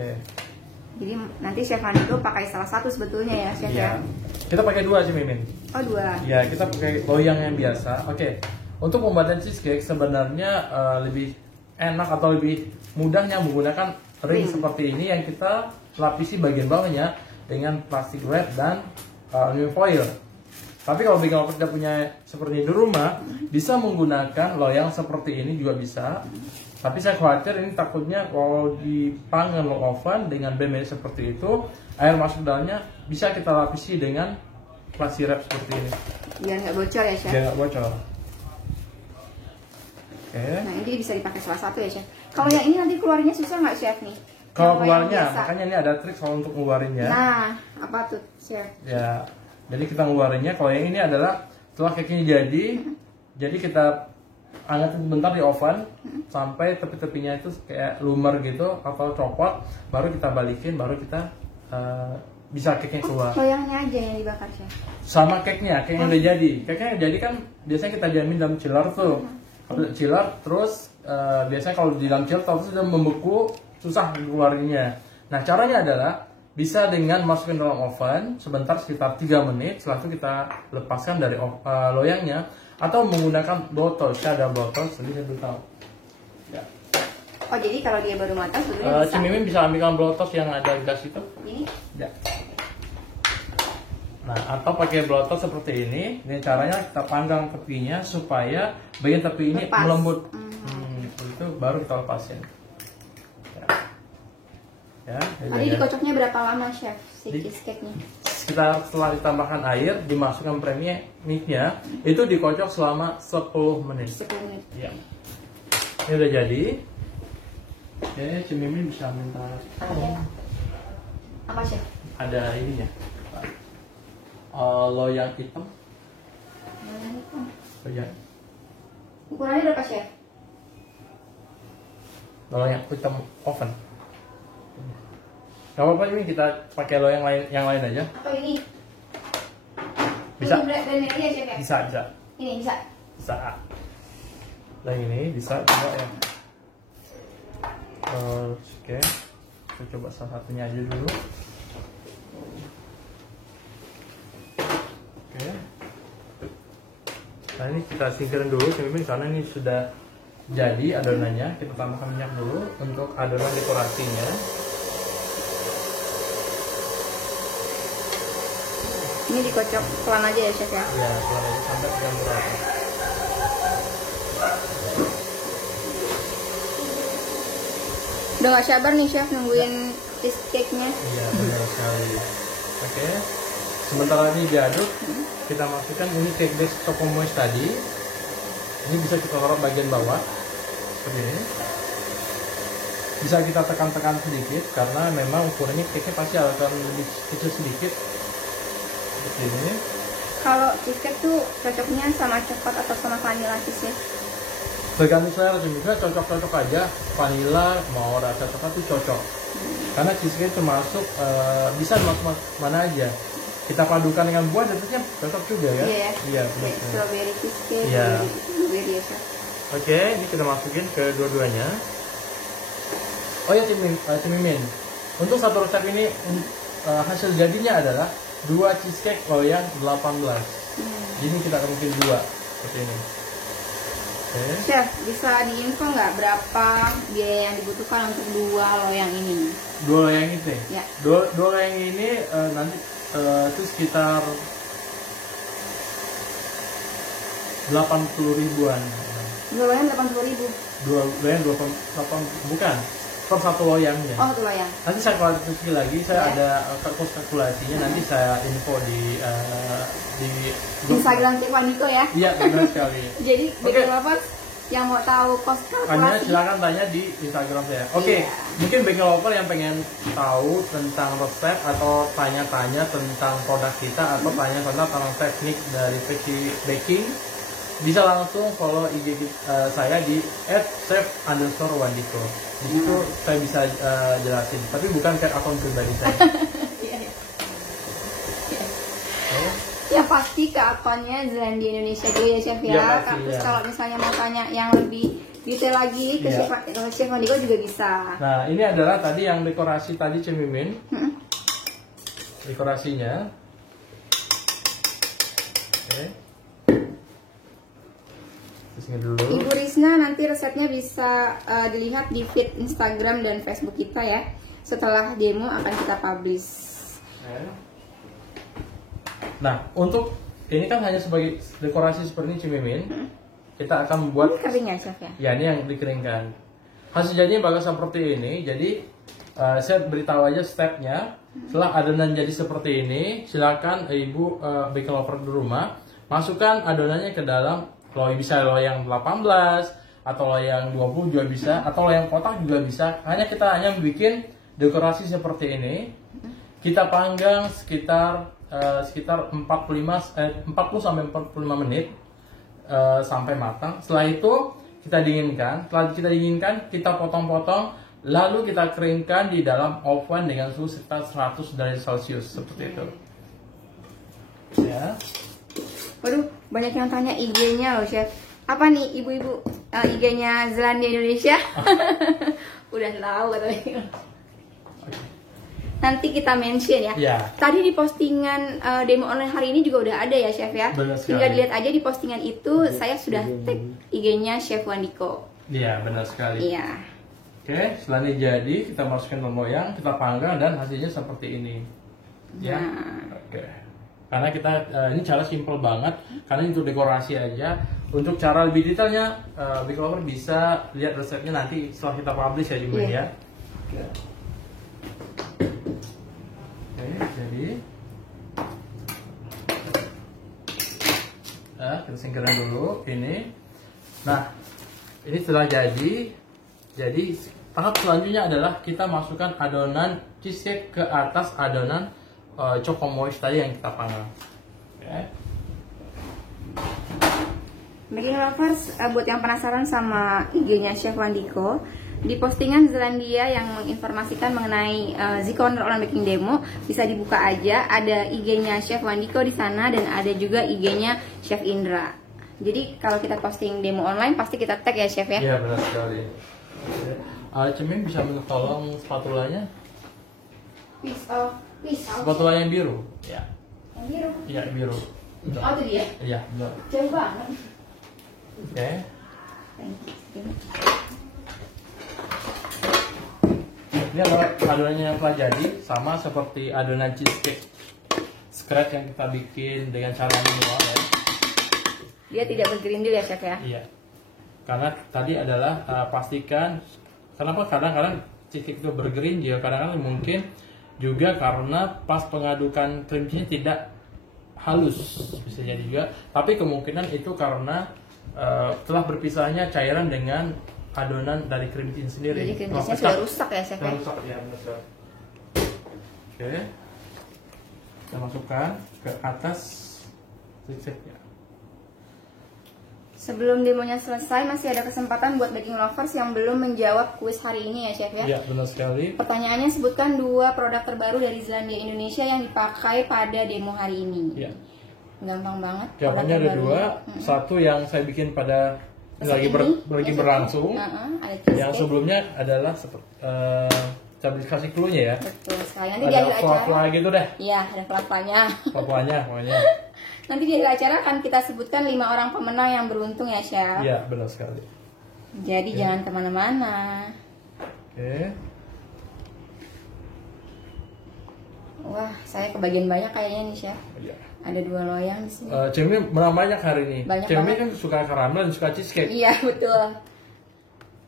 Jadi nanti Chef Handiko pakai salah satu sebetulnya ya, Chef ya. Kita pakai 2 sih, Mimin. Oh, 2. Ya, kita pakai loyang yang biasa. Oke. Untuk pembuatan cheesecake sebenarnya lebih enak atau lebih mudahnya menggunakan ring seperti ini yang kita lapisi bagian bawahnya dengan plastik wrap dan aluminum foil. Tapi kalau bagi tidak punya seperti ini di rumah, bisa menggunakan loyang seperti ini juga bisa. Tapi saya khawatir ini takutnya kalau dipanggang low oven dengan bem seperti itu, air masuk dalamnya, bisa kita lapisi dengan plastik wrap seperti ini. Biar nggak bocor ya, Chef? Biar nggak bocor. Nah, ini bisa dipakai salah satu ya, Chef. Kalau yang ini nanti keluarnya susah nggak, Chef nih? Kalau keluarnya, makanya ini ada trik soal untuk ngeluarinnya. Nah, apa tuh, Chef? Ya, jadi kita ngeluarinnya. Kalau yang ini adalah setelah cake-nya jadi kita angkat bentar di oven sampai tepi-tepinya itu kayak lumer gitu atau copot, baru kita balikin, baru kita bisa cake-nya keluar. Loyangnya aja yang dibakar, Chef? Sama cake-nya udah jadi. Cake-nya udah jadi kan biasanya kita diamin dalam chiller tuh. Kalau chiller terus biasanya kalau di dalam chiller terus sudah membeku, susah keluarnya. Nah, caranya adalah bisa dengan masukin dalam oven sebentar sekitar 3 menit, setelah itu kita lepaskan dari loyangnya atau menggunakan blotos, ada blotos, jadi saya belum tahu. Ya. Oh, jadi kalau dia baru matang sebetulnya bisa. Cimimin bisa ambilkan blotos yang ada gas itu. Ini? Ya. Nah, atau pakai blotos seperti ini. Ini caranya kita panggang tepinya supaya bagian tepi ini melembut. Itu baru kita lepasin. Ya, tadi dikocoknya berapa lama, Chef, si cheesecake-nya? Setelah ditambahkan air, dimasukkan premix-nya, itu dikocok selama 10 menit. 10 menit. Ya. Ini udah jadi. Oke, Cimimin bisa minta. Apa, Chef? Ada ininya. Loyang hitam. Loyang hitam. Loyang. Ukurannya berapa, Chef? Loyang hitam oven. Gak apa-apa, ini kita pakai loyang yang lain aja. Atau ini? Bisa. Ini brand ya, Chef ya? Bisa. Ini bisa. Bisa. Yang ini bisa coba ya. Oke. Kita coba salah satunya aja dulu. Oke. Nah, ini kita singkirin dulu Cimimin karena ini sudah jadi adonannya. Kita tambahkan minyak dulu untuk adonan dekorasinya. Ini dikocok pelan aja ya, Chef ya? Iya, pelan aja sampai jam berapa. Udah gak sabar nih, Chef, nungguin cheesecake-nya. Iya, benar sekali. Oke. Sementara ini diaduk, kita masukkan ini cake base Choco Moist tadi. Ini bisa kita taruh bagian bawah seperti ini. Bisa kita tekan-tekan sedikit karena memang ukurannya cake-nya pasti akan lebih kecil sedikit. Seperti ini. Kalau cheesecake tuh cocoknya sama coklat atau sama vanilla cheese? Tergantung selera juga, cocok-cocok aja. Vanilla mau rasa coklat itu cocok. Karena cheesecake termasuk bisa dimasuk mana aja. Kita padukan dengan buah tentunya cocok juga ya. Iya, benar. Strawberry cheesecake. Iya. Blueberry ya, Chef. Oke, ini kita masukin ke dua-duanya. Oh ya, Cimimin. Untuk satu resep ini hasil jadinya adalah 2 cheesecake loyang 18. Jadi kita akan bikin 2 seperti ini. Okay. Chef, bisa diinfo nggak berapa biaya yang dibutuhkan untuk 2 loyang ini? 2 loyang itu? Ya. 2 loyang ini nanti itu sekitar 80 ribuan. Dua loyang 80.000. Dua loyang 28 bukan. Per satu loyangnya. Oh, satu loyang. Nanti saya kalkulasi lagi, saya ada kalkulasinya, nanti saya info di Instagram Chef Wandiko ya. Iya, benar sekali. Jadi Baking Lovers yang mau tahu kos kalkulasi, silakan tanya di Instagram saya. Oke. Mungkin Baking Lover yang pengen tahu tentang resep atau tanya-tanya tentang produk kita atau tanya tentang teknik dari baking, bisa langsung follow IG saya di @chef_wandiko. Di situ saya bisa jelasin, tapi bukan kayak akun pribadi saya. Ya pasti ke akunnya Zelandia Indonesia dulu ya Chef ya. Ya, pasti, terus ya. kalau misalnya mau tanya yang lebih detail lagi ke Chef Wandiko juga bisa. Nah, ini adalah tadi yang dekorasi tadi Cemimin. Dekorasinya. Oke. Dulu. Ibu Rizna nanti resepnya bisa dilihat di feed Instagram dan Facebook kita ya. Setelah demo akan kita publish. Nah, untuk ini kan hanya sebagai dekorasi seperti ini Cemimin. Kita akan membuat ini kering ya Chef ya? Ya, ini yang dikeringkan. Hasil jadinya bakal seperti ini. Jadi saya beritahu aja stepnya. Setelah adonan jadi seperti ini, silakan ibu baking lover di rumah masukkan adonannya ke dalam bisa loyang 18 atau loyang 20 juga bisa, atau loyang kotak juga bisa. Kita hanya bikin dekorasi seperti ini. Kita panggang sekitar 40 sampai 45 menit sampai matang. Setelah itu kita dinginkan. Setelah kita dinginkan, kita potong-potong, lalu kita keringkan di dalam oven dengan suhu sekitar 100 derajat Celcius seperti itu. Ya. Waduh, banyak yang tanya IG-nya loh Chef. Apa nih ibu-ibu IG-nya Zelandia Indonesia? Udah tahu katanya. Nanti kita mention ya. Tadi di postingan demo online hari ini juga udah ada ya Chef ya. Tinggal dilihat aja di postingan itu, saya sudah tag IG-nya Chef Wandiko. Iya, benar sekali. Iya. Oke, setelah ini jadi, kita masukkan ke loyang, kita panggang dan hasilnya seperti ini. Ya. Oke. Karena kita ini cara simple banget, karena untuk dekorasi aja. Untuk cara lebih detailnya, Baking Lover bisa lihat resepnya nanti setelah kita publish ya Jumin ya. Oke, jadi kita singkirkan dulu ini. Nah, ini setelah jadi tahap selanjutnya adalah kita masukkan adonan cheesecake ke atas adonan choco moist tadi yang kita panggang. Baking Lovers, buat yang penasaran sama IG-nya Chef Wandiko, di postingan Zelandia yang menginformasikan mengenai Z-Corner online baking demo, bisa dibuka aja. Ada IG-nya Chef Wandiko di sana dan ada juga IG-nya Chef Indra. Jadi kalau kita posting demo online pasti kita tag ya Chef ya? Iya, benar sekali. Cemin bisa minta tolong spatulanya? Pisau. Spatula yang biru. Ya. Yang biru? Iya, biru. Oh, itu dia? Iya, benar. Jauh banget. Oke. Ini adonannya yang telah jadi, sama seperti adonan cheesecake scratch yang kita bikin dengan cara manual ya. Dia tidak bergerindil ya Chef ya? Iya. Karena tadi adalah pastikan, kenapa kadang-kadang cheesecake itu bergerindil, kadang-kadang mungkin juga karena pas pengadukan cream cheese tidak halus, bisa jadi juga. Tapi kemungkinan itu karena telah berpisahnya cairan dengan adonan dari cream cheese sendiri. Jadi cream cheese-nya sudah rusak ya Chef? Rusak ya, benar. Oke, kita masukkan ke atas cheesecake-nya. Sebelum demonya selesai, masih ada kesempatan buat Baking Lovers yang belum menjawab kuis hari ini ya Chef ya? Iya, benar sekali. Pertanyaannya, sebutkan 2 produk terbaru dari Zelandia Indonesia yang dipakai pada demo hari ini. Iya. Gampang banget. Jawabannya ada 2. Satu yang saya bikin pada lagi berlangsung. Yang sebelumnya adalah saya kasih clue-nya ya. Betul sekali. Nanti ada fla-fla gitu deh. Iya, ada fla-flanya. Fla-flanya pokoknya. Nanti di akhir acara akan kita sebutkan 5 orang pemenang yang beruntung ya Chef. Iya, benar sekali. Jadi jangan kemana-mana. Oke. Wah, saya kebagian banyak kayaknya nih Chef. Iya. Ada 2 loyang di sini. Cemi banyak hari ini. Cemi kan suka karamel dan suka cheesecake. Iya betul.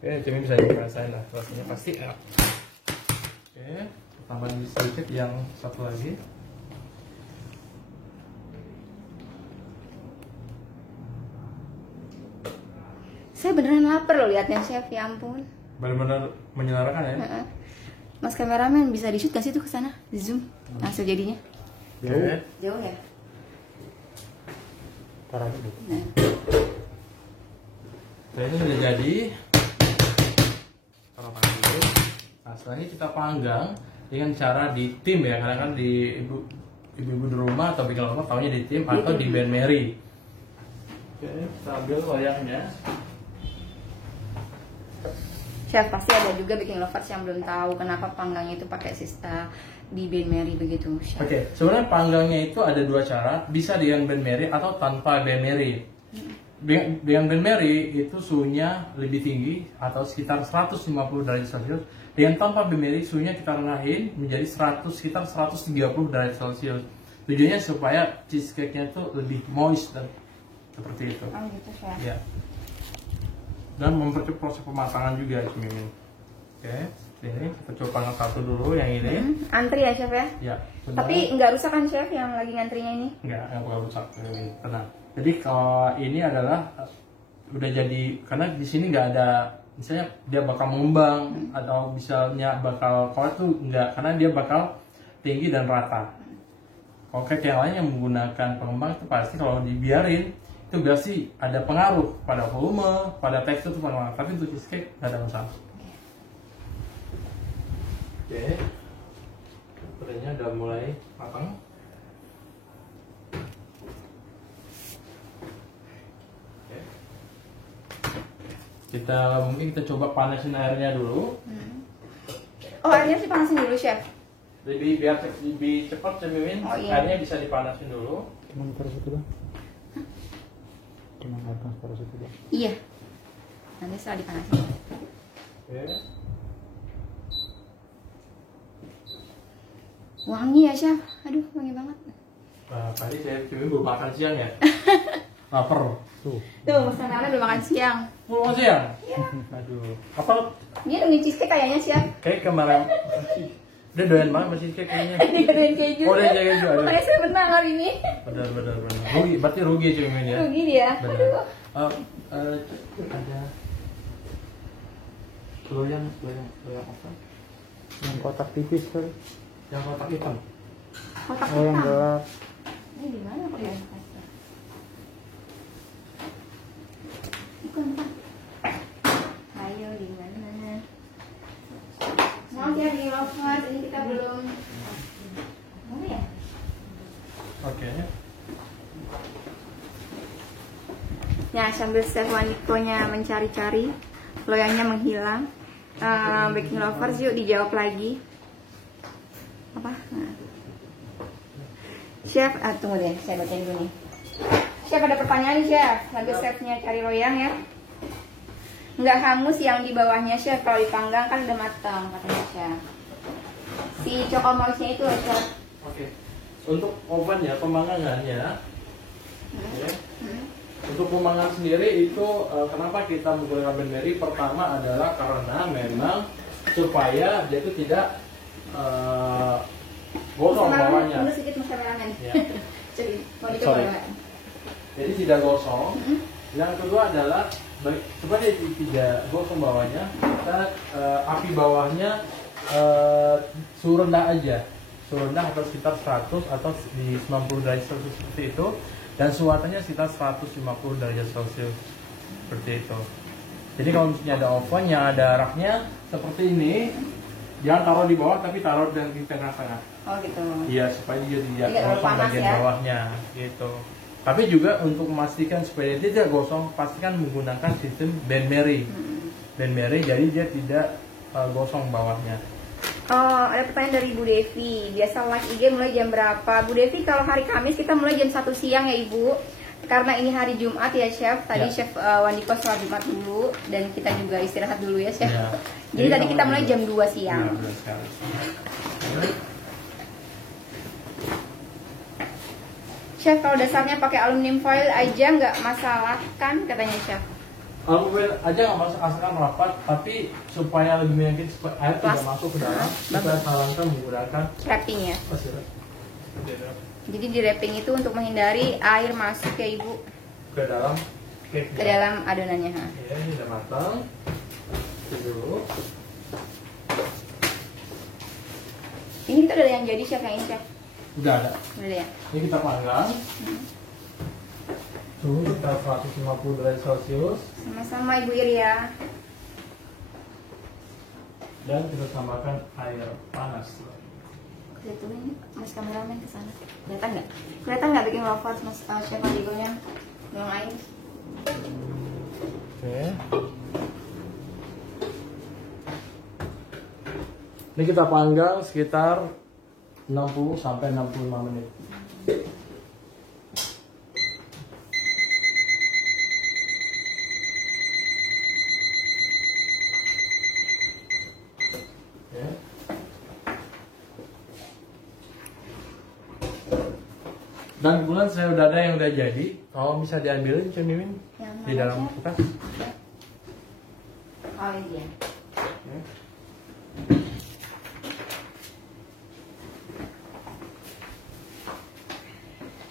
Oke, Cemi bisa ngerasain lah rasanya pasti enak. Oke, tambahin sedikit yang satu lagi. Saya beneran lapar loh liatnya chef, ya ampun. Benar-benar menyenangkan ya. Mas kameramen bisa di-shoot gak sih tuh ke sana? Di zoom langsung jadinya. Jauh ya? Ntar aja dulu. Ini sudah jadi. Taruh pakai dulu. Nah, selanjutnya kita panggang dengan cara di tim ya, karena kan di ibu-ibu di rumah atau bikin lover taunya di tim atau di Ben Mary. Oke, kita ambil loyangnya. Chef, pasti ada juga bikin lovers yang belum tahu kenapa panggangnya itu pakai sista di Ben Mary begitu, Chef. Oke, sebenarnya panggangnya itu ada 2 cara, bisa dengan Ben Mary atau tanpa Ben Mary. Dengan Ben Mary itu suhunya lebih tinggi atau sekitar 150 derajat Celcius. Dengan tanpa Ben Mary suhunya kita renahin menjadi sekitar 130 derajat Celcius. Tujuannya supaya cheesecake-nya itu lebih moist dan seperti itu. Oh gitu, Chef. Ya. Dan mempercepat proses pematangan juga, Mimin. Oke, ini kita coba panggang satu dulu yang ini. Antri ya, Chef ya? Ya. Tapi nggak rusak kan, Chef, yang lagi ngantrinya ini? Nggak bakal rusak. Tenang. Jadi kalau ini adalah udah jadi, karena di sini nggak ada, misalnya dia bakal mengembang atau misalnya bakal, kalau itu nggak, karena dia bakal tinggi dan rata. Kalau kayak yang lain yang menggunakan pengembang itu pasti kalau dibiarin itu pasti ada pengaruh pada volume, pada tekstur itu pada, tapi untuk cheesecake nggak ada masalah. Oke, kuenya udah mulai matang. Oke. Mungkin kita coba panasin airnya dulu. Oh, airnya sih panasin dulu, Chef. Biar lebih cepat Mimin, airnya bisa dipanasin dulu. Cuma taruh situ bang. Cuma air taruh situ bang. Iya. Nanti setelah dipanasin. Oke. Wangi ya, Chef. Aduh, wangi banget. Nah, tadi saya belum makan siang ya. Lapar. Tuh, Mas Nana belum makan siang. Belum makan siang? Iya. Aduh. Apa? Ini demi cheesecake kayaknya, Chef. Kayak kemarin. Dia doyan banget masih cheesecake kayaknya. Dia doyan keju. Oh, dia keju. Makanya saya menang hari ini. Benar. Rugi, berarti rugi cuman ya. Rugi dia. Benar. Ada loyang apa? Yang kotak tipis kali. Yang kotak hitam. Kotak Oh yang hitam. gelap. Ini di mana kok ya? Bukan. Ayo di mana? Mau ya di lovers, ini kita belum. Mana ya? Oke. Nah, sambil Chef Wandikonya mencari-cari, loyangnya menghilang. Baking lovers, yuk dijawab lagi. Apa? Nah. Chef, tunggu deh, saya bacain dulu nih. Chef, ada pertanyaan nih, Chef. Lagi chefnya cari loyang ya. Nggak hangus yang di bawahnya, Chef. Kalau dipanggang kan udah matang, katanya Chef. Si choco moistnya itu, Chef. Oke. Untuk ovennya, pemanggangannya, ya. Untuk pemanggangan sendiri itu kenapa kita menggunakan Ben Mary? Pertama adalah karena memang supaya dia itu tidak gosong bawahnya. Tunggu sedikit, Mas kameramen. Ya. Mau dicoba. Jadi tidak gosong. Yang kedua adalah supaya dia tidak gosong bawahnya, kita api bawahnya suhu rendah aja. Suhu rendah atau sekitar 100 atau di 90 derajat Celcius seperti itu. Dan suatannya sekitar 150 derajat Celcius seperti itu. Jadi kalau misalnya ada oven yang ada raknya seperti ini, jangan taruh di bawah tapi taruh di tengah-tengah. Oh gitu. Iya, supaya dia tidak terlalu gosong panas bagian ya. bawahnya gitu. Tapi juga untuk memastikan supaya dia tidak gosong, pastikan menggunakan sistem Ben Mary. Ben Mary jadi dia tidak gosong bawahnya. Oh, ada pertanyaan dari Bu Devi. Biasa live IG mulai jam berapa? Bu Devi, kalau hari Kamis kita mulai jam 1 siang ya Ibu. Karena ini hari Jumat ya Chef. Tadi ya. Chef Wandiko sholat Jumat dulu dan kita juga istirahat dulu ya Chef. Ya. Jadi tadi kita mulai jam 2 siang. Chef, kalau dasarnya pakai aluminium foil aja nggak masalah kan katanya Chef? Aluminium aja nggak masalah asalkan rapat, tapi supaya lebih meyakinkan supaya air tidak masuk ke dalam, kita sarankan menggunakan wrapping ya. Jadi di wrapping itu untuk menghindari air masuk ya Ibu ke dalam cake, ke dalam adonannya. Ya, ini udah matang. Dulu. Ini kita udah yang jadi Chef yang ini Chef. Udah ada. Udah ya. Ini kita panggang. Suhu kita 150 derajat Celcius. Sama-sama Ibu Iria. Dan kita tambahkan air panas. Lihat ini Mas kameramen ke sana. Kelihatan nggak? Kelihatan nggak bikin waffle Mas Chef Adigonya dengan air? Oke. Ini kita panggang sekitar 60 sampai 65 menit. Dan kebetulan saya udah ada yang udah jadi. Kalau bisa diambilin cemimin di dalam kulkas. Oh iya.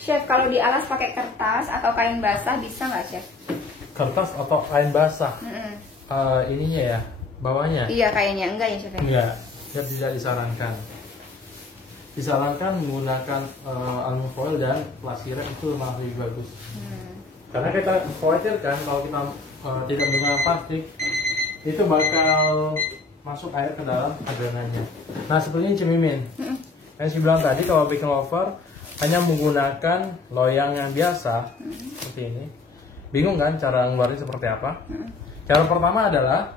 Chef, kalau dialas pakai kertas atau kain basah bisa nggak Chef? Kertas atau kain basah? Ininya ya, bawahnya? Iya kayaknya enggak ya Chef? Enggak, tidak disarankan. Disarankan menggunakan aluminium foil dan plasiran itu malah lebih bagus. Karena kita khawatirkan kalau kita tidak menggunakan plastik itu bakal masuk air ke dalam adonannya. Nah seperti ini cemimin. Yang saya bilang tadi kalau bikin wafer hanya menggunakan loyang yang biasa seperti ini. Bingung kan cara ngeluarin seperti apa? Cara pertama adalah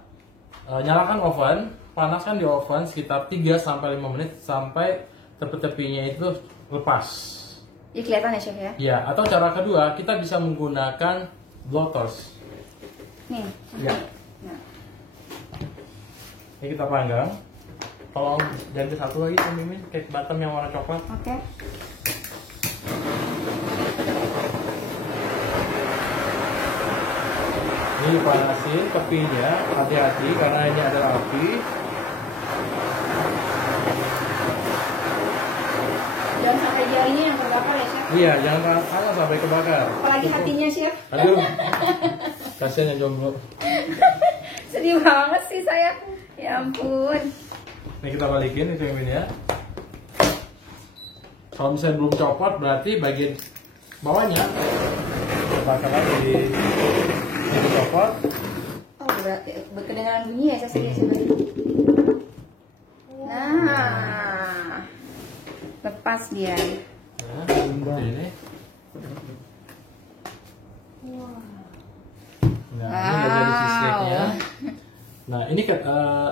nyalakan oven, panaskan di oven sekitar 3-5 menit sampai tepi-tepinya itu lepas. Ya kelihatan ya Chef ya? Ya, atau cara kedua kita bisa menggunakan blotters. Nih. Ya. Nah. Ini kita panggang. Tolong ganti satu lagi Mimin, cake bottom yang warna coklat. Oke. Ini panasin tepinya, hati-hati karena ini adalah api. Jangan sampai jarinya yang terbakar ya Chef? Iya, jangan sampai kebakar. Apalagi hatinya Chef? Aduh, kasihan yang jomblo. Sedih banget sih saya. Ya ampun. Ini kita balikin itu ya. Kalau misalnya belum copot berarti bagian bawahnya bakal lagi dicopot. Oh berarti kedengaran bunyi ya Chef? Nah, lepas dia. Nah, seperti ini. Nah, ini bagian cheesecake-nya. Nah, ini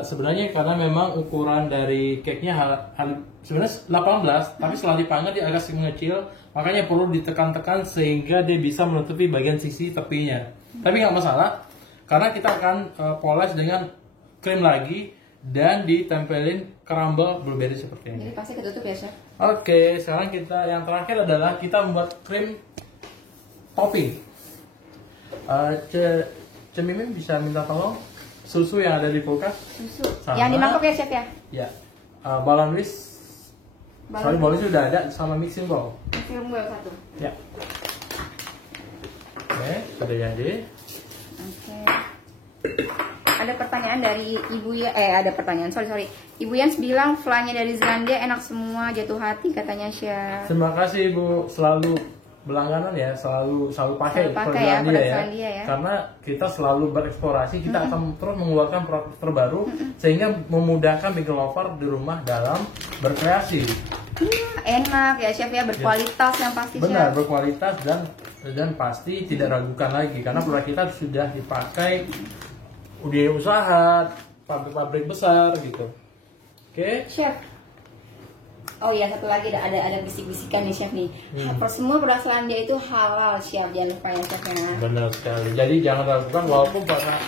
sebenarnya karena memang ukuran dari cake-nya sebenarnya 18, tapi setelah dipanggang dia agak mengecil, makanya perlu ditekan-tekan sehingga dia bisa menutupi bagian sisi tepinya. Tapi nggak masalah, karena kita akan poles dengan krim lagi dan ditempelin crumble blueberry seperti ini. Jadi pasti ketutup ya Chef? Oke, sekarang kita yang terakhir adalah kita membuat krim topping. Cemimin bisa minta tolong susu yang ada di kulkas. Susu. Sama, yang di mangkok ya Chef ya? Ya. Balon whisk. Soalnya balon whisk sudah ada sama mixing bowl. Mixing bowl satu. Ya. Oke, sudah jadi. Oke. Ada pertanyaan dari Ibu ya, ada pertanyaan, sorry. Ibu Yans bilang flanya dari Zelandia enak semua, jatuh hati katanya Chef. Terima kasih Ibu, selalu berlangganan ya, selalu pakai ya, Zelandia ya. Karena kita selalu bereksplorasi, kita akan terus mengeluarkan produk terbaru sehingga memudahkan bikin wafer di rumah dalam berkreasi. Enak ya Chef ya, berkualitas yang pasti Chef. Benar, berkualitas dan pasti tidak ragukan lagi karena produk kita sudah dipakai udah usaha pabrik-pabrik besar gitu. Oke. Chef. Oh iya, satu lagi ada bisik-bisikan nih Chef nih. Semua produk Zelandia itu halal Chef, jangan lupa ya Chef ya. Benar sekali. Jadi jangan ragukan walaupun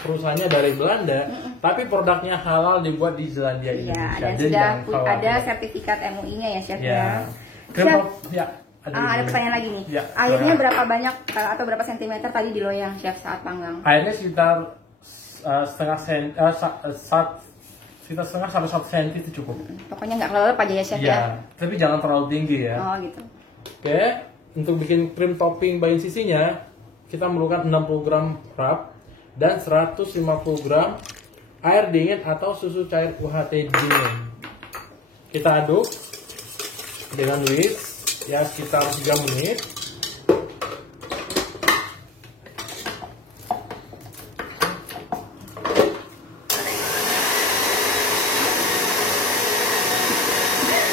perusahaannya dari Belanda, tapi produknya halal dibuat di Zelandia Indonesia. Dan sudah ada sertifikat MUI-nya ya Chef ya. Chef. Ada pertanyaan lagi nih. Ya, airnya berapa banyak atau berapa sentimeter tadi di loyang chef saat panggang? Airnya sekitar setengah sampai 1 senti itu cukup. Pokoknya nggak kelelep aja ya chef ya. Tapi jangan terlalu tinggi ya. Oh gitu. Oke, untuk bikin krim topping by sisinya kita memerlukan 60 gram rub dan 150 gram air dingin atau susu cair UHT dingin. Kita aduk dengan whisk ya sekitar 3 menit.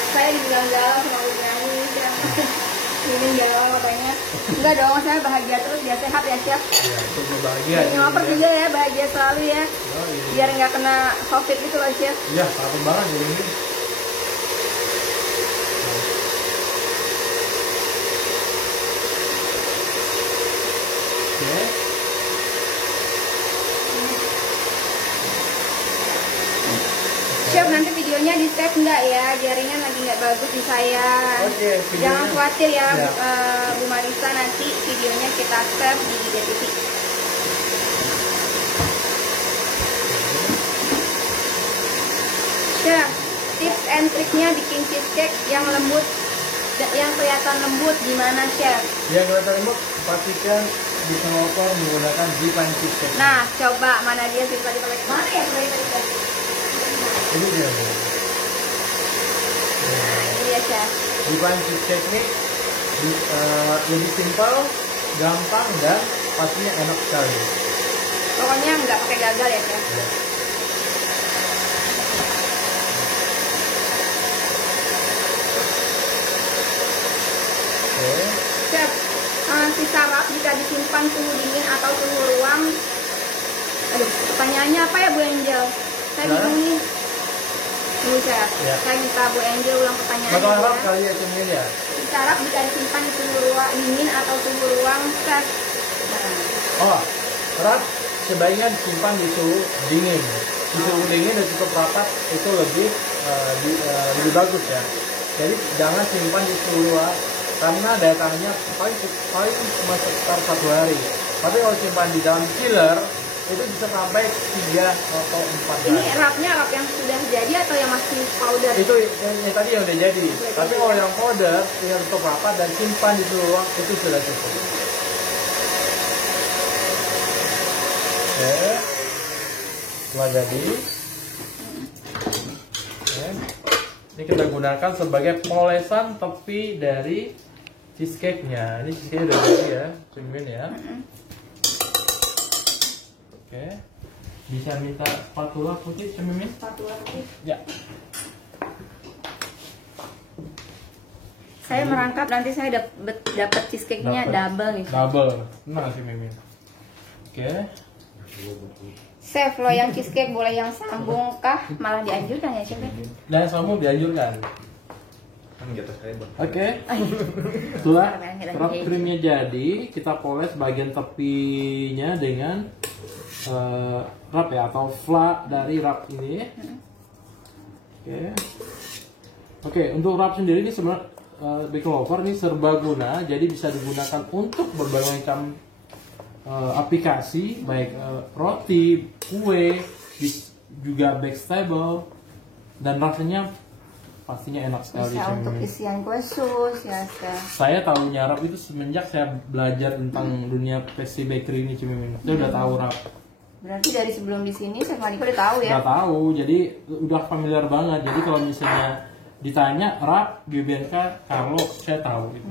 Saya dibilang-galau sama Bu Nyanyi, ini galau katanya. Enggak dong, saya bahagia terus, biar sehat ya chef. Ya, untuk bahagia. Minum apa juga ya, bahagia selalu ya. Biar nggak kena COVID gitu loh chef. Iya, takut banget ini. Oke. Chef, nanti videonya di save nggak ya? Jaringan lagi nggak bagus di saya. Oke, Jangan khawatir ya, Ya. Bu Marisa, nanti videonya kita save di Gide TV. Chef, tips and triknya bikin cheesecake yang lembut, yang kelihatan lembut gimana chef? Yang kelihatan lembut, pastikan bisa ngoper menggunakan G-Pan cheesecake. Nah, coba mana dia sih tadi pakai mana ya tadi? Ini dia. Nah, ini dia chef. G-Pan cheesecake ini lebih simpel, gampang dan pastinya enak sekali. Pokoknya nggak pakai gagal ya chef. Ya. Oke. Chef, sisa rap jika disimpan suhu dingin atau suhu ruang. Aduh, pertanyaannya apa ya Bu Angel? Saya bingung nih. Dulu chef, Ya. saya minta Bu Angel ulang pertanyaannya. Bakal harap ya. kali ya cemil ya. Sisa rap jika disimpan di suhu ruang dingin atau suhu ruang chef. Nah, Oh, rat sebaiknya disimpan di suhu dingin. Di suhu dingin dan cukup rapat itu lebih bagus ya. Jadi jangan simpan di suhu luar karena daya tahannya paling cuma sekitar 1 hari. Tapi kalau simpan di dalam chiller itu bisa sampai 3 atau 4 hari. ini rapnya rap yang sudah jadi atau yang masih powder? Itu yang tadi yang udah jadi. Tapi kalau yang powder tinggal tutup rapat dan simpan di suhu ruang itu sudah cukup. Oke, setelah jadi, oke. Ini kita gunakan sebagai polesan tepi dari cheesecake-nya. Ini cheesecake udah jadi ya, cumin ya. Oke, bisa minta spatula putih cumin? Spatula putih. Ya. Saya merangkap nanti saya dapat cheesecake-nya double nih. Double, tenang sih Mimin. Oke. Chef, loyang cheesecake boleh yang sambung kah? Malah dianjurkan ya chef? Dan sambung dianjurkan. Oke. Setelah rub krimnya jadi, kita poles bagian tepinya dengan rub ya atau fla dari rub ini. Oke, untuk rub sendiri ini sebenarnya baking lover ini serbaguna, jadi bisa digunakan untuk berbagai macam aplikasi, baik roti, kue, juga backstable, dan rasanya pastinya enak sekali. Bisa untuk isian kue sus ya chef. Saya tahu rap itu semenjak saya belajar tentang dunia pastry bakery ini Cimimin. Saya udah tahu rap. Berarti dari sebelum di sini Chef Mariko udah tahu ya? Udah tahu, jadi udah familiar banget. Jadi kalau misalnya ditanya rap GBNK Carlo, saya tahu gitu.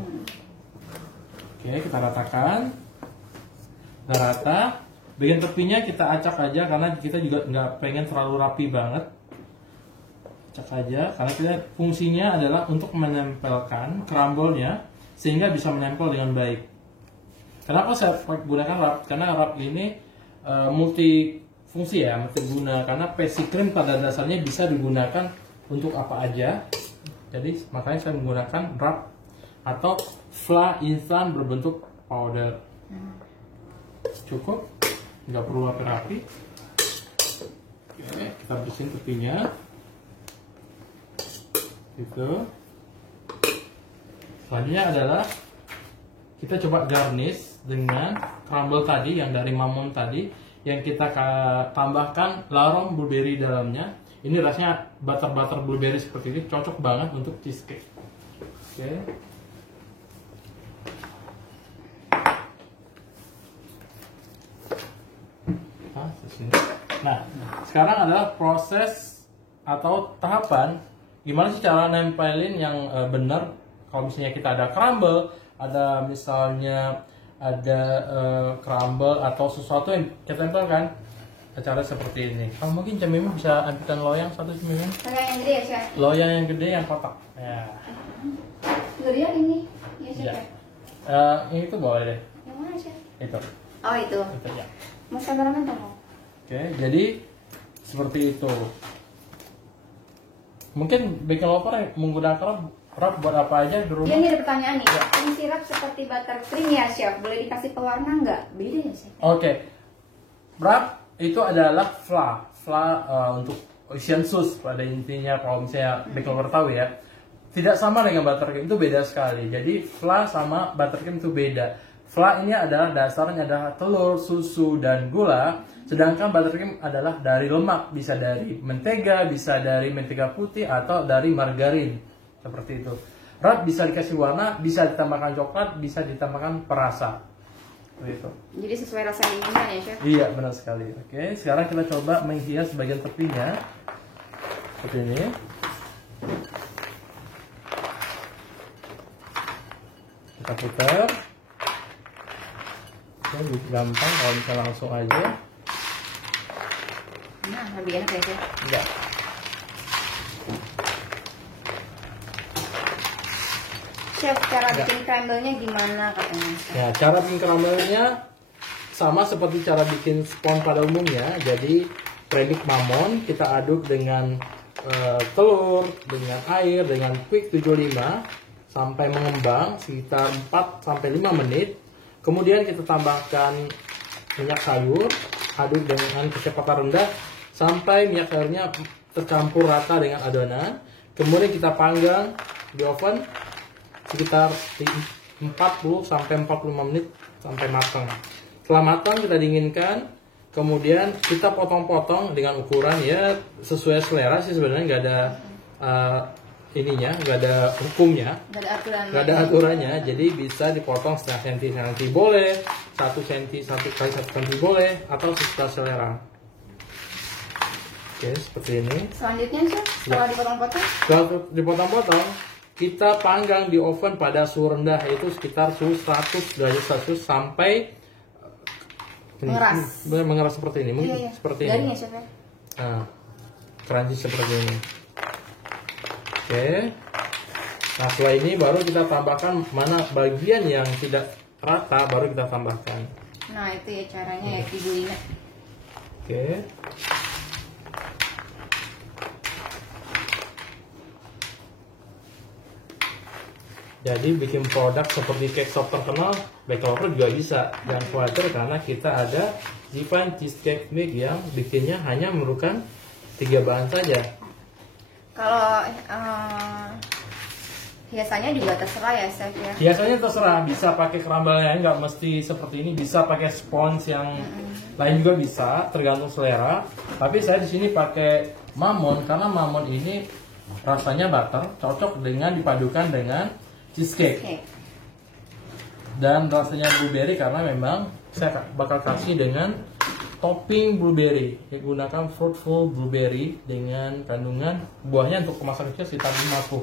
Oke, kita ratakan. Udah rata. Bagian tepinya kita acak aja karena kita juga nggak pengen terlalu rapi banget. Acak aja karena kita fungsinya adalah untuk menempelkan crumble-nya sehingga bisa menempel dengan baik. Kenapa saya gunakan rap? Karena rap ini multifungsi ya, multiguna. Karena pastry cream pada dasarnya bisa digunakan untuk apa aja. Jadi makanya saya menggunakan rap atau fla instan berbentuk powder. Cukup, nggak perlu rapi-rapi. Oke, kita bersihin tepinya. Gitu. Selanjutnya adalah kita coba garnish dengan crumble tadi yang dari Mammon tadi, yang kita tambahkan larong blueberry dalamnya. Ini rasanya butter blueberry seperti ini, cocok banget untuk cheesecake. Oke. Nah, sekarang adalah proses atau tahapan gimana sih cara nempelin yang benar. Kalau misalnya kita ada crumble, ada misalnya ada crumble atau sesuatu yang kita tempelkan, cara seperti ini. Kalau mungkin Cemimin bisa ambilkan loyang satu, Cemimin. Loyang yang gede ya, Chef? Loyang yang gede yang kotak. Ya. Loyang ini, ya, Chef? Ya. Ini tuh boleh deh. Yang mana, Chef? Itu. Oh, itu. Itu ya. Mas kameramen tolong. Oke, jadi seperti itu. Mungkin baking lover menggunakan wrap buat apa aja di rumah? Iya, ini ada pertanyaan nih. Ini sirap seperti buttercream ya, Chef? Boleh dikasih pewarna nggak? Beda ya, Chef? Oke. Wrap itu adalah untuk Asian sauce pada intinya, kalau misalnya baking lover tahu ya. Tidak sama dengan buttercream, itu beda sekali. Jadi fla sama buttercream itu beda. Fla ini adalah dasarnya adalah telur, susu, dan gula. Sedangkan buttercream adalah dari lemak, bisa dari mentega, bisa dari mentega putih, atau dari margarin. Seperti itu. Wrap bisa dikasih warna, bisa ditambahkan coklat, bisa ditambahkan perasa. Seperti itu. Jadi sesuai rasa yang diinginkan ya, Chef? Iya, benar sekali. Oke, sekarang kita coba menghias bagian tepinya. Seperti ini. Kita putar. Oke, gampang kalau bisa langsung aja. Nah, lebih enak ya, Chef? Iya. Chef, cara bikin crumble-nya gimana katanya? Ya, cara bikin crumble-nya sama seperti cara bikin spon pada umumnya. Jadi premix Mammon kita aduk dengan telur, dengan air, dengan quick 75 sampai mengembang sekitar 4-5 menit. Kemudian kita tambahkan minyak sayur, aduk dengan kecepatan rendah sampai minyak sayurnya tercampur rata dengan adonan. Kemudian kita panggang di oven sekitar 40-45 menit sampai matang. Setelah matang kita dinginkan, kemudian kita potong-potong dengan ukuran ya sesuai selera sih sebenarnya, nggak ada nggak ada hukumnya, nggak ada aturannya. Jadi bisa dipotong setengah senti boleh, 1 senti 1 kali 1 senti boleh, atau sesuai selera. Oke, seperti ini. Selanjutnya, Chef, setelah dipotong-potong? Setelah dipotong-potong, kita panggang di oven pada suhu rendah, yaitu sekitar suhu 100 derajat Celcius sampai mengeras seperti ini. Mungkin iya. Seperti garing ini. Ya, Chef, ya? Nah, crunchy seperti ini. Oke. Nah, setelah ini baru kita tambahkan mana bagian yang tidak rata, baru kita tambahkan. Nah, itu ya caranya ya, Ibu Ina. Oke. Jadi bikin produk seperti cake shop terkenal, baking lover juga bisa. Jangan khawatir karena kita ada Jivan Cheesecake Mix yang bikinnya hanya memerlukan 3 bahan saja. Kalau hiasannya juga terserah ya, Chef ya? Biasanya terserah, bisa pakai crumble-nya, nggak mesti seperti ini, bisa pakai spons yang lain juga bisa, tergantung selera. Tapi saya di sini pakai Mammon karena Mammon ini rasanya butter, cocok dengan dipadukan dengan cheesecake. Dan rasanya blueberry karena memang saya bakal kasih dengan topping blueberry. Saya gunakan fruitful blueberry dengan kandungan buahnya untuk kemasan kecil sekitar 50%.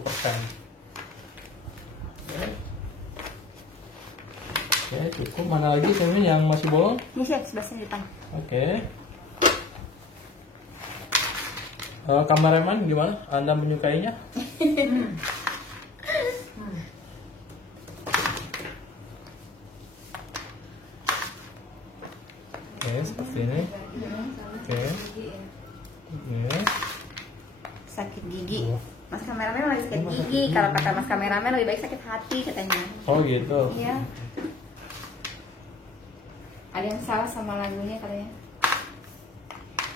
Oke, cukup. Mana lagi sebenarnya yang masih bolong? Ini, Chef, sebelah sini depan. Oke. Kameramen gimana? Anda menyukainya? Oke, seperti ini. Oke. Sakit gigi. Mas kameramen lagi sakit gigi. Kalau kata Mas kameramen lebih baik sakit hati katanya. Oh gitu. Iya. Ada yang salah sama lagunya katanya.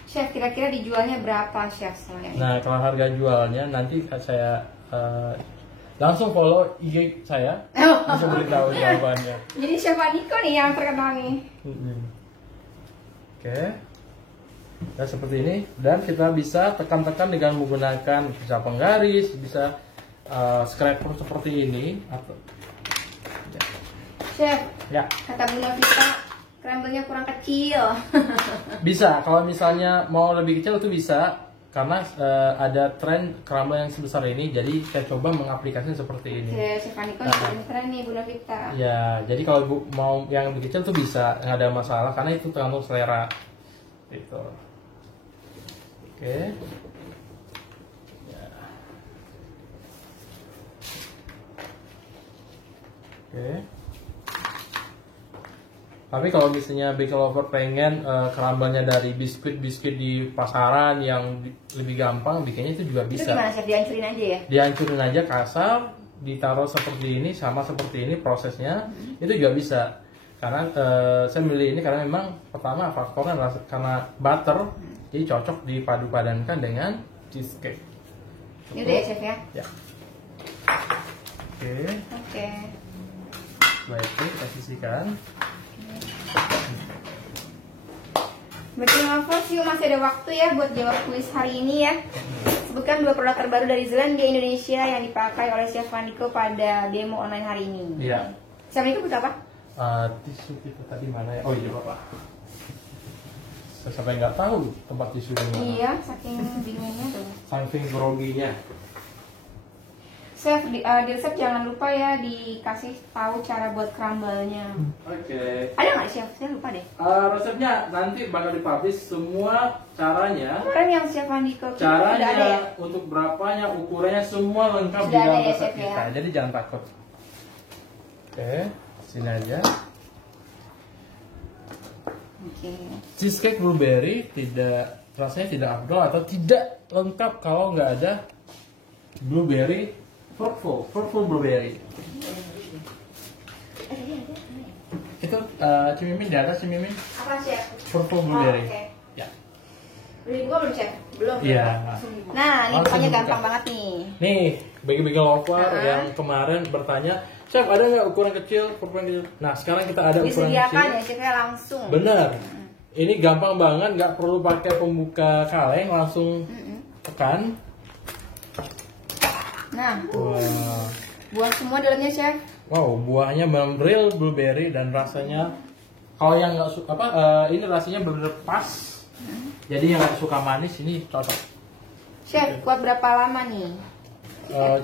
Chef, kira-kira dijualnya berapa, Chef? Nah, kalau harga jualnya nanti saya langsung follow IG saya, bisa beritahu jawabannya. Jadi Chef Andiko nih yang terkenal nih. Oke. Dan seperti ini, dan kita bisa tekan-tekan dengan menggunakan bisa penggaris, bisa scraper seperti ini atau Chef, ya. Kata Bunda Vita, crumble-nya kurang kecil. Bisa, kalau misalnya mau lebih kecil itu bisa, karena ada tren crumble yang sebesar ini, jadi saya coba mengaplikasikan seperti ini. Oke, Chef Andiko keren nih Bunda Vita. Ya, jadi kalau Ibu mau yang lebih kecil tuh bisa, nggak ada masalah, karena itu tergantung selera. Gitu. Oke. Ya. Oke. Tapi kalau misalnya baker lover pengen crumble-nya dari biskuit di pasaran yang lebih gampang bikinnya itu juga bisa. Itu gimana Chef? Dihancurin aja ya? Dihancurin aja kasar, ditaruh seperti ini, sama seperti ini prosesnya, itu juga bisa. Karena saya milih ini karena memang pertama faktornya adalah karena butter, jadi cocok dipadu-padankan dengan cheesecake. Ini udah ya Chef ya? Ya. Oke. Baik, kita sisihkan. Baking lovers, yuk masih ada waktu ya buat jawab kuis hari ini ya. Sebutkan 2 produk terbaru dari Zealandia Indonesia yang dipakai oleh Chef Andiko pada demo online hari ini. Iya. Chef Andiko butuh apa? Tisu kita tadi mana ya? Oh iya Bapak. Saya sampai nggak tahu tempat tisu di mana. Iya, saking bingungnya tuh. Saking groginya. Chef, di resep jangan lupa ya dikasih tahu cara buat crumble-nya. Oke. Ada nggak Chef? Saya lupa deh. Resepnya nanti bakal dipublish semua caranya. Kemarin yang Chef Andiko Caranya udah ada ya? untuk berapanya, ukurannya semua lengkap Sudah di dalam ada ya, resep Chef, kita. ya? Jadi jangan takut. Oke, sini aja. Oke. Cheesecake blueberry rasanya tidak afdol atau tidak lengkap kalau nggak ada blueberry fruitful blueberry. Itu Cimimin di atas Cimimin. Apa Chef? Fruitful blueberry. Oke. Ya. Beli buka belum Chef? Belum. Iya. Nah, ini Langsung bukanya buka. gampang banget nih. Nih, bagi lover yang kemarin bertanya, Chef ada nggak ukuran kecil, ukuran kecil? Nah, sekarang kita ada ukuran Disediakan kecil. ya Chefnya langsung. Bener. Ini gampang banget, nggak perlu pakai pembuka kaleng, langsung tekan. Nah, Wah. buah semua dalamnya Chef. Wow, buahnya benar real blueberry dan rasanya kalau yang nggak suka ini rasanya benar-benar pas. Jadi yang nggak suka manis ini cocok. Chef, buat berapa lama nih?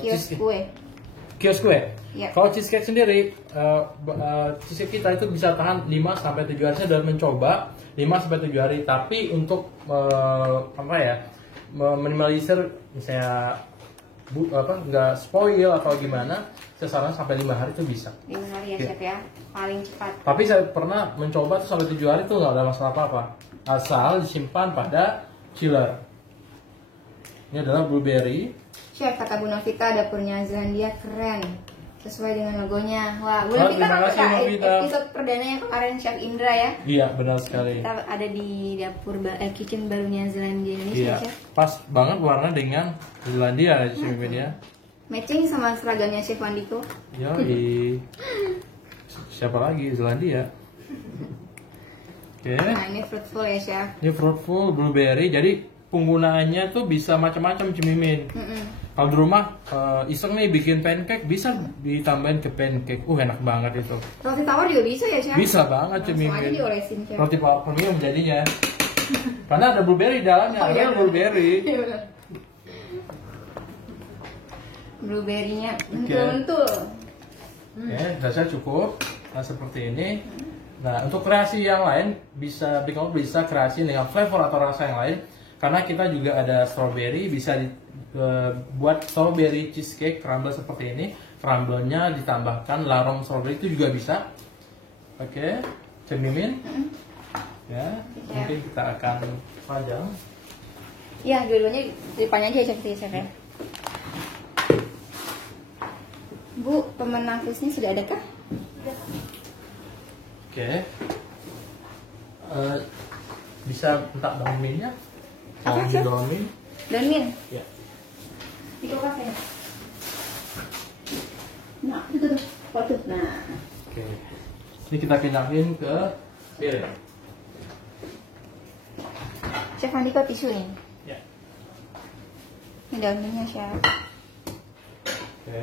Kios kue. Kios kue. Ya. Kalau cheesecake sendiri, cheesecake kita itu bisa tahan 5 sampai 7 hari. Saya sudah mencoba 5 sampai 7 hari, tapi untuk minimalisir misalnya nggak spoil atau gimana, saya saran sampai 5 hari itu bisa. 5 hari ya Chef ya, paling cepat. Tapi saya pernah mencoba tuh sampai 7 hari tuh nggak ada masalah apa-apa, asal disimpan pada chiller. Ini adalah blueberry. Chef, kata Bu Novita dapurnya Zealandia keren, sesuai dengan logonya. Wah, Bu Oh, Novita terima kasih, kan Novita. episode perdana yang kemarin Chef Indra ya. Iya, benar sekali. Kita ada di dapur kitchen barunya Zealandia Indonesia Iya, Chef. pas banget warna dengan Zealandia di sini media. Matching sama seragamnya Chef Andiko. Yoi. Siapa lagi Zealandia? Oke. Nah, ini fruitful ya Chef. Ini fruitful blueberry. Jadi penggunaannya tuh bisa macam-macam Cimimin. Kalau di rumah iseng nih bikin pancake, bisa ditambahin ke pancake. Enak banget itu. Roti tawar juga bisa ya Chef? Bisa banget Langsung aja Cimimin. diolesin Chef. Roti premium jadinya. Karena ada blueberry di dalamnya, Oh, iya, real bener. blueberry. Iya, bener. Blueberry-nya Oke. mentul-mentul. Oke, rasanya cukup. Nah, seperti ini. Nah, untuk kreasi yang lain bisa kreasi dengan flavor atau rasa yang lain. Karena kita juga ada strawberry, bisa buat strawberry cheesecake crumble seperti ini. Crumble-nya ditambahkan larong strawberry itu juga bisa. Oke, Cemimin. Ya, mungkin kita akan pajang. Ya, dua-duanya di depannya aja Chef ya. Bu, pemenang kuisnya sudah adakah? Oke. Bisa minta daun minyak? Apa, Mau Chef? daun min? Daun min? Ya. Di kulkas ya? Tuh. Nah. Oke. Ini kita pindahin ke piring. Chef Andiko tisu ini. Ya. Ini daunnya, Chef. Oke.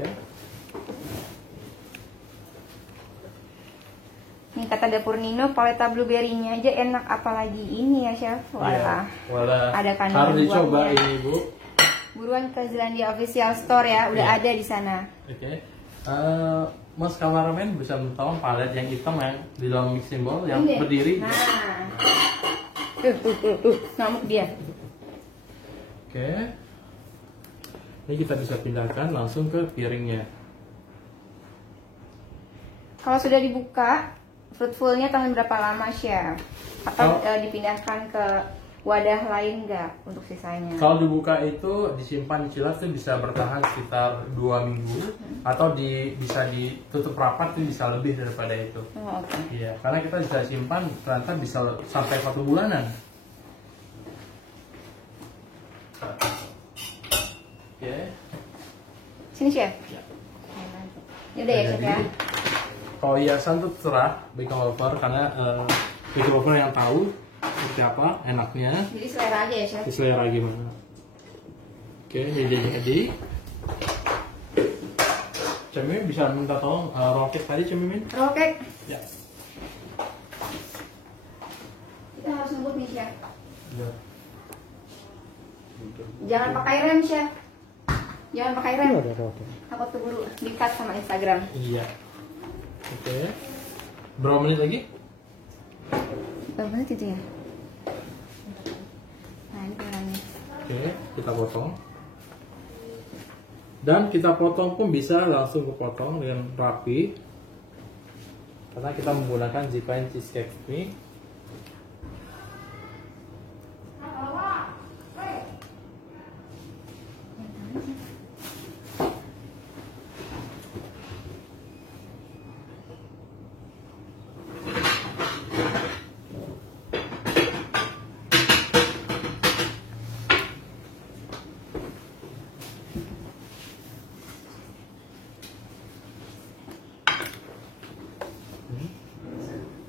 Ini kata dapur Nino, paleta blueberry-nya aja enak, apalagi ini ya, Chef. Wah. Ada kandungan harus dicoba buahnya. ini, Bu. Buruan ke Zelandia Official Store ya, udah ada di sana. Oke. Mas kameramen bisa tolong palet yang hitam yang di dalam mix symbol yang Ini. berdiri. Nah. Ngamuk dia. Oke. Ini kita bisa pindahkan langsung ke piringnya. Kalau sudah dibuka, fruitfulnya tahan berapa lama, Chef? Atau dipindahkan ke wadah lain nggak untuk sisanya? Kalau dibuka itu disimpan di chiller itu bisa bertahan sekitar 2 minggu atau bisa ditutup rapat itu bisa lebih daripada itu. Oh, oke. Iya, karena kita bisa simpan ternyata bisa sampai 1 bulanan. Oke. Sini, Chef. Ya. Ya udah ya, Chef ya. Kalau hiasan tuh terserah baking lover karena baking lover yang tahu seperti apa enaknya. Jadi selera aja ya, Chef. Selera gimana? Oke, jadi. Cemimin bisa minta tolong roll cake tadi, Cemimin? Roll cake. Ya. Kita harus ngebut nih, Chef. Ya. Jangan pakai rem, Chef. Jangan pakai rem. Ada roti. Takut keburu di-cut sama Instagram. Iya. Oke. Berapa menit lagi? Berapa menit itu ya? Nah, ini kerannya. Oke, kita potong. Dan kita potong pun bisa langsung kepotong dengan rapi. Karena kita menggunakan Zipline Cheesecake ini.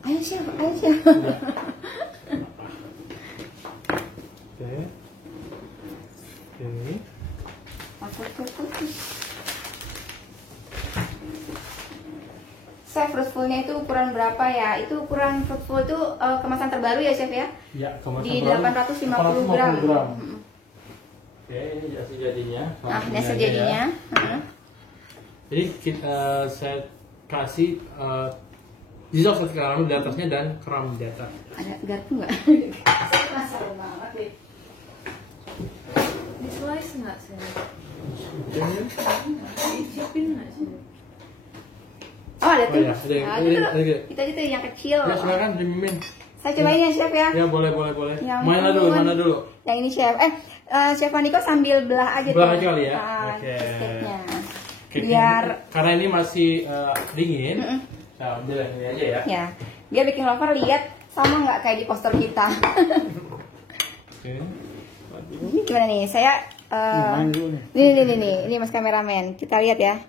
Ayo, Chef. Ayo, Chef. Oke. Oke. Chef, fruitfulnya itu ukuran berapa ya? Itu ukuran fruitful itu kemasan terbaru ya, Chef ya? Ya, kemasan Di baru 850 gram. Oke, ini hasil jadinya. Nah, ini hasil jadinya. Jadi saya kasih dissolve seperti karamel di atasnya dan kram di atas. Ada garpu nggak? Kasar banget deh. Di slice nggak sih? Oke. Dicipin nggak sih? Oh, ada tuh. Oh, ya, ada. Kita aja tuh yang kecil. Ya, silakan dimimin. Saya cobain ya, Chef ya. Ya, boleh. Ya Mana ampun. dulu? Yang ini, Chef. Chef Andiko sambil belah aja Belah tuh. aja kali ya? Nah, Oke. steaknya. Oke, Biar karena ini masih dingin. Nah, ambil yang ini aja ya. ya, biar bikin lover lihat sama nggak kayak di poster kita. Oke. Ini gimana nih? Saya ini Mas kameramen. Kita lihat ya.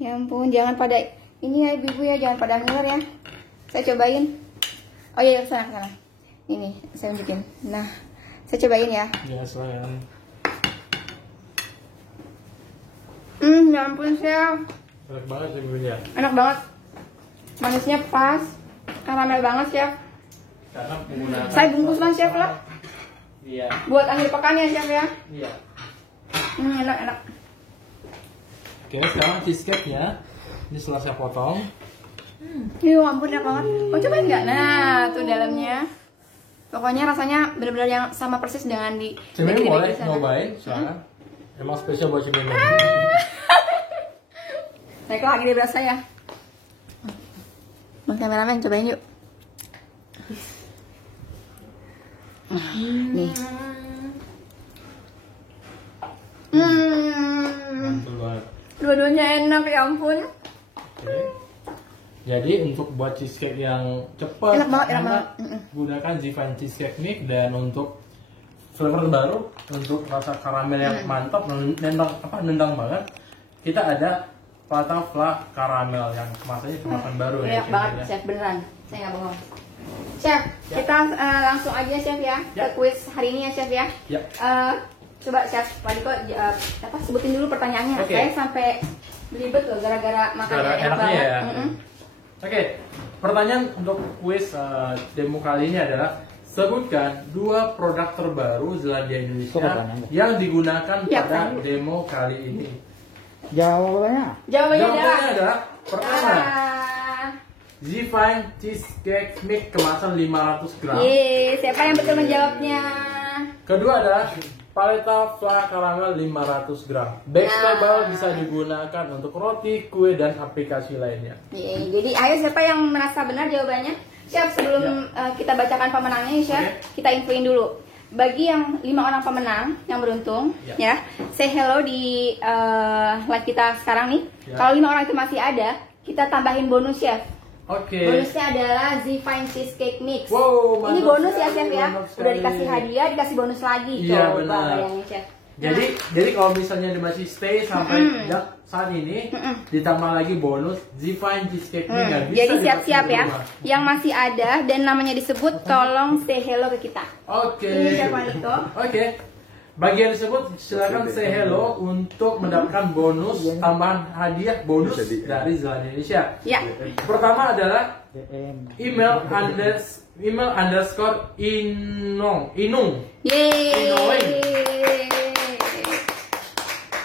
Ya ampun, jangan pada ini ya ibu ya, jangan pada ngiler ya. Saya cobain. Oh iya, sana. Ini saya unjukin. Nah, saya cobain ya. Ya, silakan. Ya ampun, Chef. Enak banget dimimin ya. Enak banget. Manisnya pas. Karamel banget, Chef. Karena penggunaan Saya bungkus lah, Chef lah. Iya. Buat akhir pekan ya, Chef ya. Iya. Enak. Oke, sekarang cheesecake-nya ini setelah saya potong. Ya ampun, enak banget. Mau cobain nggak? Nah, tuh dalamnya. Pokoknya rasanya benar-benar yang sama persis dengan di Cemimin boleh bakery sana. nyobain, silakan. Emang spesial buat Cemimin. Naik lagi deh berasa ya. Bang kameramen cobain yuk. Nih. Mantul banget. Dua-duanya enak ya ampun. Oke. Jadi untuk buat cheesecake yang cepat, Enak banget, enak banget. gunakan Zipline Cheesecake Mix, dan untuk flavor baru, untuk rasa karamel yang mantap, nendang banget, kita ada Vatafla Caramel yang kemasannya kemasan baru ya. Banget Chef, beneran. Saya nggak bohong. Chef, kita langsung aja Chef ya ke kuis hari ini ya Chef ya. Coba Chef Wandiko sebutin dulu pertanyaannya. Saya sampai belibet loh gara-gara makannya enak banget. Ya. Pertanyaan untuk kuis demo kali ini adalah sebutkan 2 produk terbaru Zelandia Indonesia yang digunakan pada demo kali ini. Jawabannya adalah pertama Zifine Cheesecake Mix kemasan 500 gram. Siapa yang betul menjawabnya? Kedua adalah Vatafla Caramel 500 gram. Backstable bisa digunakan untuk roti, kue, dan aplikasi lainnya. Jadi ayo siapa yang merasa benar jawabannya? Chef, sebelum kita bacakan pemenangnya Chef, kita infoin dulu. Bagi yang 5 orang pemenang yang beruntung, ya, say hello di live kita sekarang nih. Kalau 5 orang itu masih ada, kita tambahin bonus Chef. Bonusnya adalah Zifine Cheesecake Mix. Ini bonus ya Chef ya. Udah dikasih hadiah, dikasih bonus lagi. Iya benar. Bayangin Chef. Jadi kalau misalnya masih stay sampai saat ini, ditambah lagi bonus Zifine Cheesecake Mix. Jadi siap-siap ya. Yang masih ada dan namanya disebut, tolong say hello ke kita. Ini Chef Wandiko. Bagi yang disebut silakan say hello untuk mendapatkan bonus tambahan hadiah bonus dari Zelandia Indonesia. Pertama adalah email underscore inung.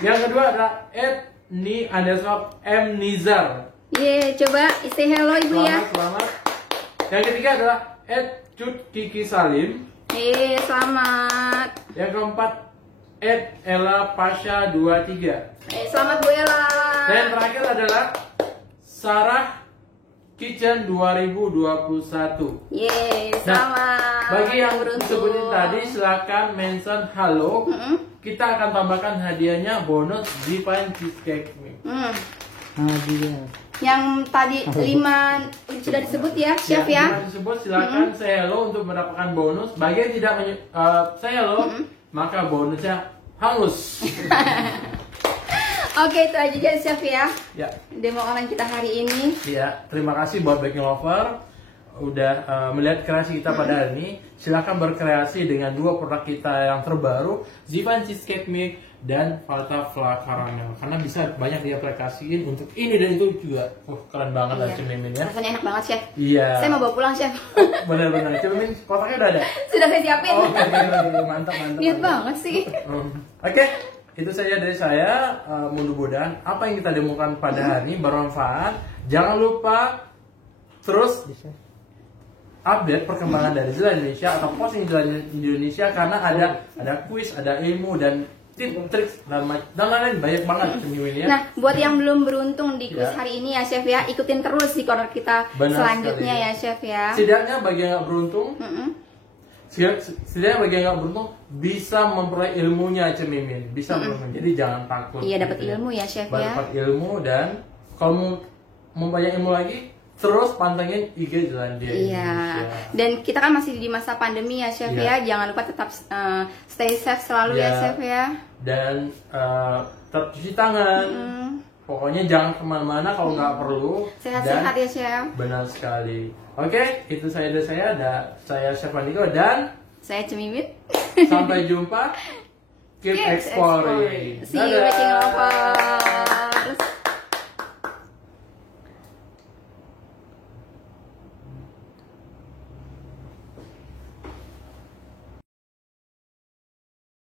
Yang kedua adalah @ni_mnizar. Coba say hello Ibu ya. Selamat. Yang ketiga adalah @cutkikisalim. Selamat. Yang keempat @ella_pasha23. Selamat Bu Ella. Dan yang terakhir adalah Sarah Kitchen 2021. Selamat. Bagi yang sebutin tadi silakan mention halo. Kita akan tambahkan hadiahnya bonus Zifine Cheesecake Mix. Yang tadi 5 sudah disebut ya Chef ya. Yang disebut silakan say hello untuk mendapatkan bonus. Bagi yang tidak say hello, maka bonusnya hangus. Oke, itu aja Chef ya. Demo online kita hari ini. Terima kasih buat Baking Lover udah melihat kreasi kita pada hari ini. Silakan berkreasi dengan 2 produk kita yang terbaru, Zifine Cheesecake Mix dan Vatafla Caramel, karena bisa banyak diaplikasiin untuk ini dan itu juga. Keren banget lah Cemimin ya. Rasanya enak banget Chef. Saya mau bawa pulang Chef. Benar-benar. Cemimin kotaknya udah ada? Sudah saya siapin. Mantap. Niat banget sih. Itu saja dari saya. Mudah-mudahan apa yang kita demokan pada hari ini bermanfaat. Jangan lupa terus update perkembangan dari Zelandia Indonesia atau posting Zelandia Indonesia, karena ada kuis, ada ilmu dan tips, trik dan lain-lain banyak banget ini ya. Nah, buat yang belum beruntung di kuis hari ini ya Chef ya, ikutin terus di corner kita selanjutnya ya Chef ya. Setidaknya bagi yang nggak beruntung, setidaknya bagi yang nggak beruntung bisa memperoleh ilmunya Cemimin, bisa jadi jangan takut. Dapat ilmu ya Chef ya. Dapat ilmu, dan kalau mau banyak ilmu lagi, terus pantengin IG Zelandia Indonesia. Dan kita kan masih di masa pandemi ya Chef ya. Jangan lupa tetap stay safe selalu ya Chef ya. Dan tetap cuci tangan. Pokoknya jangan kemana-mana kalau nggak perlu. Sehat-sehat ya Chef. Benar sekali. Oke, itu saya dari saya Chef Wandiko dan saya Cemimin. Sampai jumpa. Keep exploring. See you Baking Lover.